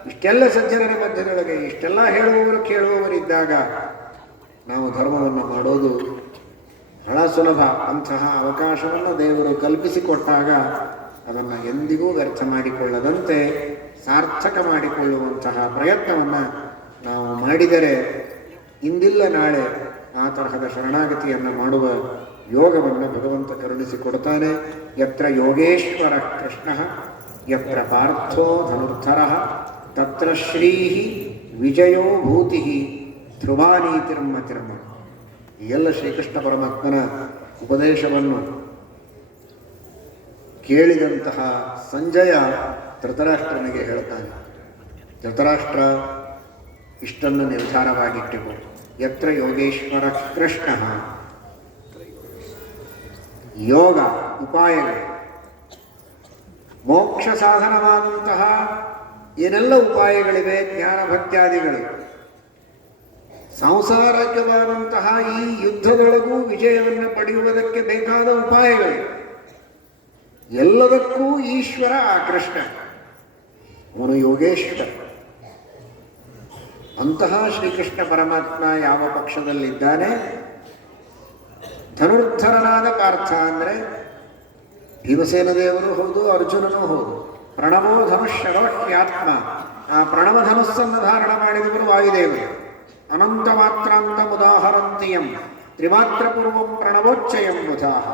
ಇಷ್ಟೆಲ್ಲ ಸಜ್ಜನರ ಮಧ್ಯದೊಳಗೆ ಇಷ್ಟೆಲ್ಲ ಹೇಳುವವರು ಕೇಳುವವರಿದ್ದಾಗ ನಾವು ಧರ್ಮವನ್ನು ಮಾಡೋದು ಬಹಳ ಸುಲಭ. ಅಂತಹ ಅವಕಾಶವನ್ನು ದೇವರು ಕಲ್ಪಿಸಿಕೊಟ್ಟಾಗ ಅದನ್ನು ಎಂದಿಗೂ ವ್ಯರ್ಥ ಮಾಡಿಕೊಳ್ಳದಂತೆ ಸಾರ್ಥಕ ಮಾಡಿಕೊಳ್ಳುವಂತಹ ಪ್ರಯತ್ನವನ್ನು ನಾವು ಮಾಡಿದರೆ ಇಂದಿಲ್ಲ ನಾಳೆ ಆ ತರಹದ ಶರಣಾಗತಿಯನ್ನು ಮಾಡುವ ಯೋಗವನ್ನು ಭಗವಂತ ಕರುಣಿಸಿಕೊಡ್ತಾನೆ. ಯತ್ರ ಯೋಗೇಶ್ವರ ಕೃಷ್ಣ ಯತ್ರ ಪಾರ್ಥೋ ಧನುರ್ಧರ ತತ್ರ ಶ್ರೀ ವಿಜಯೋ ಭೂತಿ ಧ್ರುವಾನೀತಿರ್ಮತಿರ್ಮ. ಎಲ್ಲ ಶ್ರೀಕೃಷ್ಣ ಪರಮಾತ್ಮನ ಉಪದೇಶವನ್ನು ಕೇಳಿದಂತಹ ಸಂಜಯ ಧೃತರಾಷ್ಟ್ರನಿಗೆ ಹೇಳ್ತಾನೆ, ಧೃತರಾಷ್ಟ್ರ ಇಷ್ಟನ್ನು ನಿರ್ಧಾರವಾಗಿಟ್ಟುಕೊ. ಯತ್ರ ಯೋಗೇಶ್ವರ ಕೃಷ್ಣ, ಯೋಗ ಉಪಾಯಗಳು, ಮೋಕ್ಷ ಸಾಧನವಾದಂತಹ ಏನೆಲ್ಲ ಉಪಾಯಗಳಿವೆ, ಜ್ಞಾನ ಭಕ್ತ್ಯಾದಿಗಳು, ಸಂಸಾರಕವಾದಂತಹ ಈ ಯುದ್ಧದೊಳಗೂ ವಿಜಯವನ್ನು ಪಡೆಯುವುದಕ್ಕೆ ಬೇಕಾದ ಉಪಾಯಗಳು, ಎಲ್ಲದಕ್ಕೂ ಈಶ್ವರ ಆ ಕೃಷ್ಣ, ಅವನು ಯೋಗೇಶ್ವರ. ಅಂತಹ ಶ್ರೀಕೃಷ್ಣ ಪರಮಾತ್ಮ ಯಾವ ಪಕ್ಷದಲ್ಲಿದ್ದಾನೆ? ಧನುರ್ಧರನಾದ ಪಾರ್ಥ ಅಂದರೆ ಭೀಮಸೇನ ದೇವರು ಹೌದು, ಅರ್ಜುನನೂ ಹೌದು. ಪ್ರಣವೋ ಧನುಷ್ಯರೋಷ್ಯಾತ್ಮ, ಆ ಪ್ರಣವ ಧನುಸ್ಸನ್ನು ಧಾರಣ ಮಾಡಿದವರು ವಾಯುದೇವರು. ಅನಂತ ಮಾತ್ರಾಂತ ಮುದಾಹರಂತಿಯಂ ತ್ರಿಮಾತ್ರ ಪೂರ್ವಂ ಪ್ರಣವೋಚ್ಚಯಂ ಬುಧಾಹ.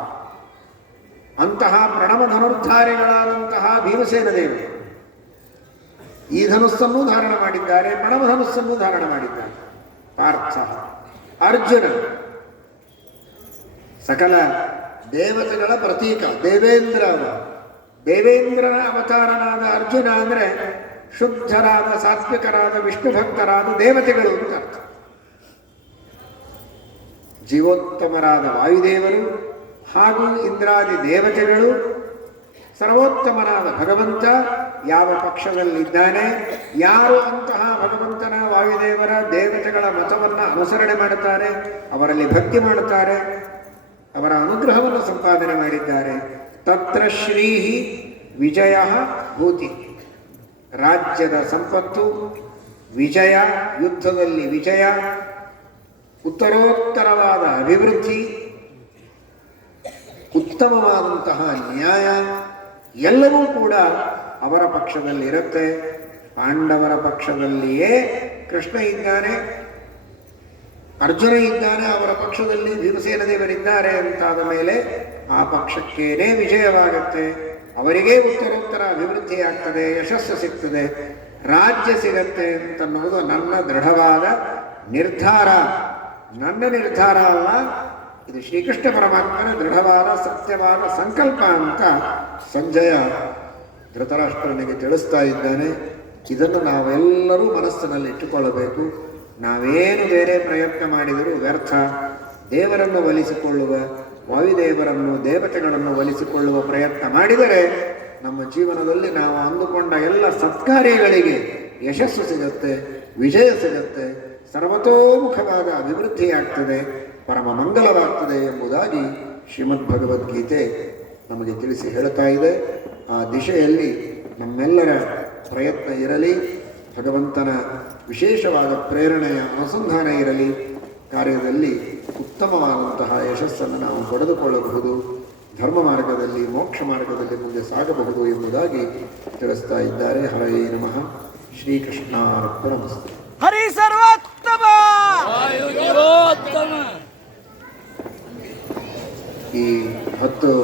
ಅಂತಹ ಪ್ರಣವ ಧನುರ್ಧಾರಿಗಳಾದಂತಹ ಭೀಮಸೇನ ದೇವರು ಈ ಧನುಸ್ಸನ್ನು ಧಾರಣ ಮಾಡಿದ್ದಾರೆ, ಪ್ರಣವ ಧನುಸ್ಸನ್ನು ಧಾರಣ ಮಾಡಿದ್ದಾರೆ ಪಾರ್ಥ. ಅರ್ಜುನ ಸಕಲ ದೇವತೆಗಳ ಪ್ರತೀಕ, ದೇವೇಂದ್ರ. ದೇವೇಂದ್ರನ ಅವತಾರನಾದ ಅರ್ಜುನ ಅಂದರೆ ಶುದ್ಧರಾದ ಸಾತ್ವಿಕರಾದ ವಿಷ್ಣು ಭಕ್ತರಾದ ದೇವತೆಗಳು ಅಂತ ಅರ್ಥ. ಜೀವೋತ್ತಮರಾದ ವಾಯುದೇವರು ಹಾಗೂ ಇಂದ್ರಾದಿ ದೇವತೆಗಳು, ಸರ್ವೋತ್ತಮನಾದ ಭಗವಂತ ಯಾವ ಪಕ್ಷದಲ್ಲಿದ್ದಾನೆ, ಯಾರು ಅಂತಹ ಭಗವಂತನ ವಾಯುದೇವರ ದೇವತೆಗಳ ಮತವನ್ನು ಅನುಸರಣೆ ಮಾಡುತ್ತಾರೆ, ಅವರಲ್ಲಿ ಭಕ್ತಿ ಮಾಡುತ್ತಾರೆ, ಅವರ ಅನುಗ್ರಹವನ್ನು ಸಂಪಾದನೆ ಮಾಡಿದ್ದಾರೆ, ತತ್ರ ಶ್ರೀ ವಿಜಯ ಭೂತಿ. ರಾಜ್ಯದ ಸಂಪತ್ತು, ವಿಜಯ, ಯುದ್ಧದಲ್ಲಿ ವಿಜಯ, ಉತ್ತರೋತ್ತರವಾದ ಅಭಿವೃದ್ಧಿ, ಉತ್ತಮವಾದಂತಹ ನ್ಯಾಯ ಎಲ್ಲವೂ ಕೂಡ ಅವರ ಪಕ್ಷದಲ್ಲಿರುತ್ತೆ. ಪಾಂಡವರ ಪಕ್ಷದಲ್ಲಿಯೇ ಕೃಷ್ಣ ಇದ್ದಾನೆ, ಅರ್ಜುನ ಇದ್ದಾನೆ, ಅವರ ಪಕ್ಷದಲ್ಲಿ ಭೀಮಸೇನ ದೇವರಿದ್ದಾರೆ ಅಂತಾದ ಮೇಲೆ ಆ ಪಕ್ಷಕ್ಕೇನೆ ವಿಜಯವಾಗುತ್ತೆ, ಅವರಿಗೇ ಉತ್ತರೋತ್ತರ ಅಭಿವೃದ್ಧಿ ಆಗ್ತದೆ, ಯಶಸ್ಸು ಸಿಗ್ತದೆ, ರಾಜ್ಯ ಸಿಗತ್ತೆ ಅಂತನ್ನುವುದು ನನ್ನ ದೃಢವಾದ ನಿರ್ಧಾರ. ನನ್ನ ನಿರ್ಧಾರ ಅಲ್ಲ, ಇದು ಶ್ರೀಕೃಷ್ಣ ಪರಮಾತ್ಮನ ದೃಢವಾದ ಸತ್ಯವಾದ ಸಂಕಲ್ಪ ಅಂತ ಸಂಜಯ ಧೃತರಾಷ್ಟ್ರನಿಗೆ ತಿಳಿಸ್ತಾ ಇದ್ದಾನೆ. ಇದನ್ನು ನಾವೆಲ್ಲರೂ ಮನಸ್ಸಿನಲ್ಲಿ ಇಟ್ಟುಕೊಳ್ಳಬೇಕು. ನಾವೇನು ಬೇರೆ ಪ್ರಯತ್ನ ಮಾಡಿದರೂ ವ್ಯರ್ಥ. ದೇವರನ್ನು ಒಲಿಸಿಕೊಳ್ಳುವ, ವಾಯುದೇವರನ್ನು, ದೇವತೆಗಳನ್ನು ಒಲಿಸಿಕೊಳ್ಳುವ ಪ್ರಯತ್ನ ಮಾಡಿದರೆ ನಮ್ಮ ಜೀವನದಲ್ಲಿ ನಾವು ಅಂದುಕೊಂಡ ಎಲ್ಲ ಸತ್ಕಾರ್ಯಗಳಿಗೆ ಯಶಸ್ಸು ಸಿಗುತ್ತೆ, ವಿಜಯ ಸಿಗುತ್ತೆ, ಸರ್ವತೋಮುಖವಾದ ಅಭಿವೃದ್ಧಿಯಾಗ್ತದೆ, ಪರಮ ಮಂಗಲವಾಗ್ತದೆ ಎಂಬುದಾಗಿ ಶ್ರೀಮದ್ ಭಗವದ್ಗೀತೆ ನಮಗೆ ತಿಳಿಸಿ ಹೇಳ್ತಾ ಇದೆ. ಆ ದಿಶೆಯಲ್ಲಿ ನಮ್ಮೆಲ್ಲರ ಪ್ರಯತ್ನ ಇರಲಿ, ಭಗವಂತನ ವಿಶೇಷವಾದ ಪ್ರೇರಣೆಯ ಅನುಸಂಧಾನ ಇರಲಿ. ಕಾರ್ಯದಲ್ಲಿ ಉತ್ತಮವಾದಂತಹ ಯಶಸ್ಸನ್ನು ನಾವು ಪಡೆದುಕೊಳ್ಳಬಹುದು, ಧರ್ಮ ಮಾರ್ಗದಲ್ಲಿ, ಮೋಕ್ಷ ಮಾರ್ಗದಲ್ಲಿ ಮುಂದೆ ಸಾಗಬಹುದು ಎಂಬುದಾಗಿ ತಿಳಿಸ್ತಾ ಇದ್ದಾರೆ. ಹರೇ ನಮಃ. ಶ್ರೀಕೃಷ್ಣಾರ್ಪಣಮಸ್ತು. ಹರಿ ಸರ್ವೋತ್ತಮ. ವಾಯುದೇವೋತ್ತಮ. ಈ 10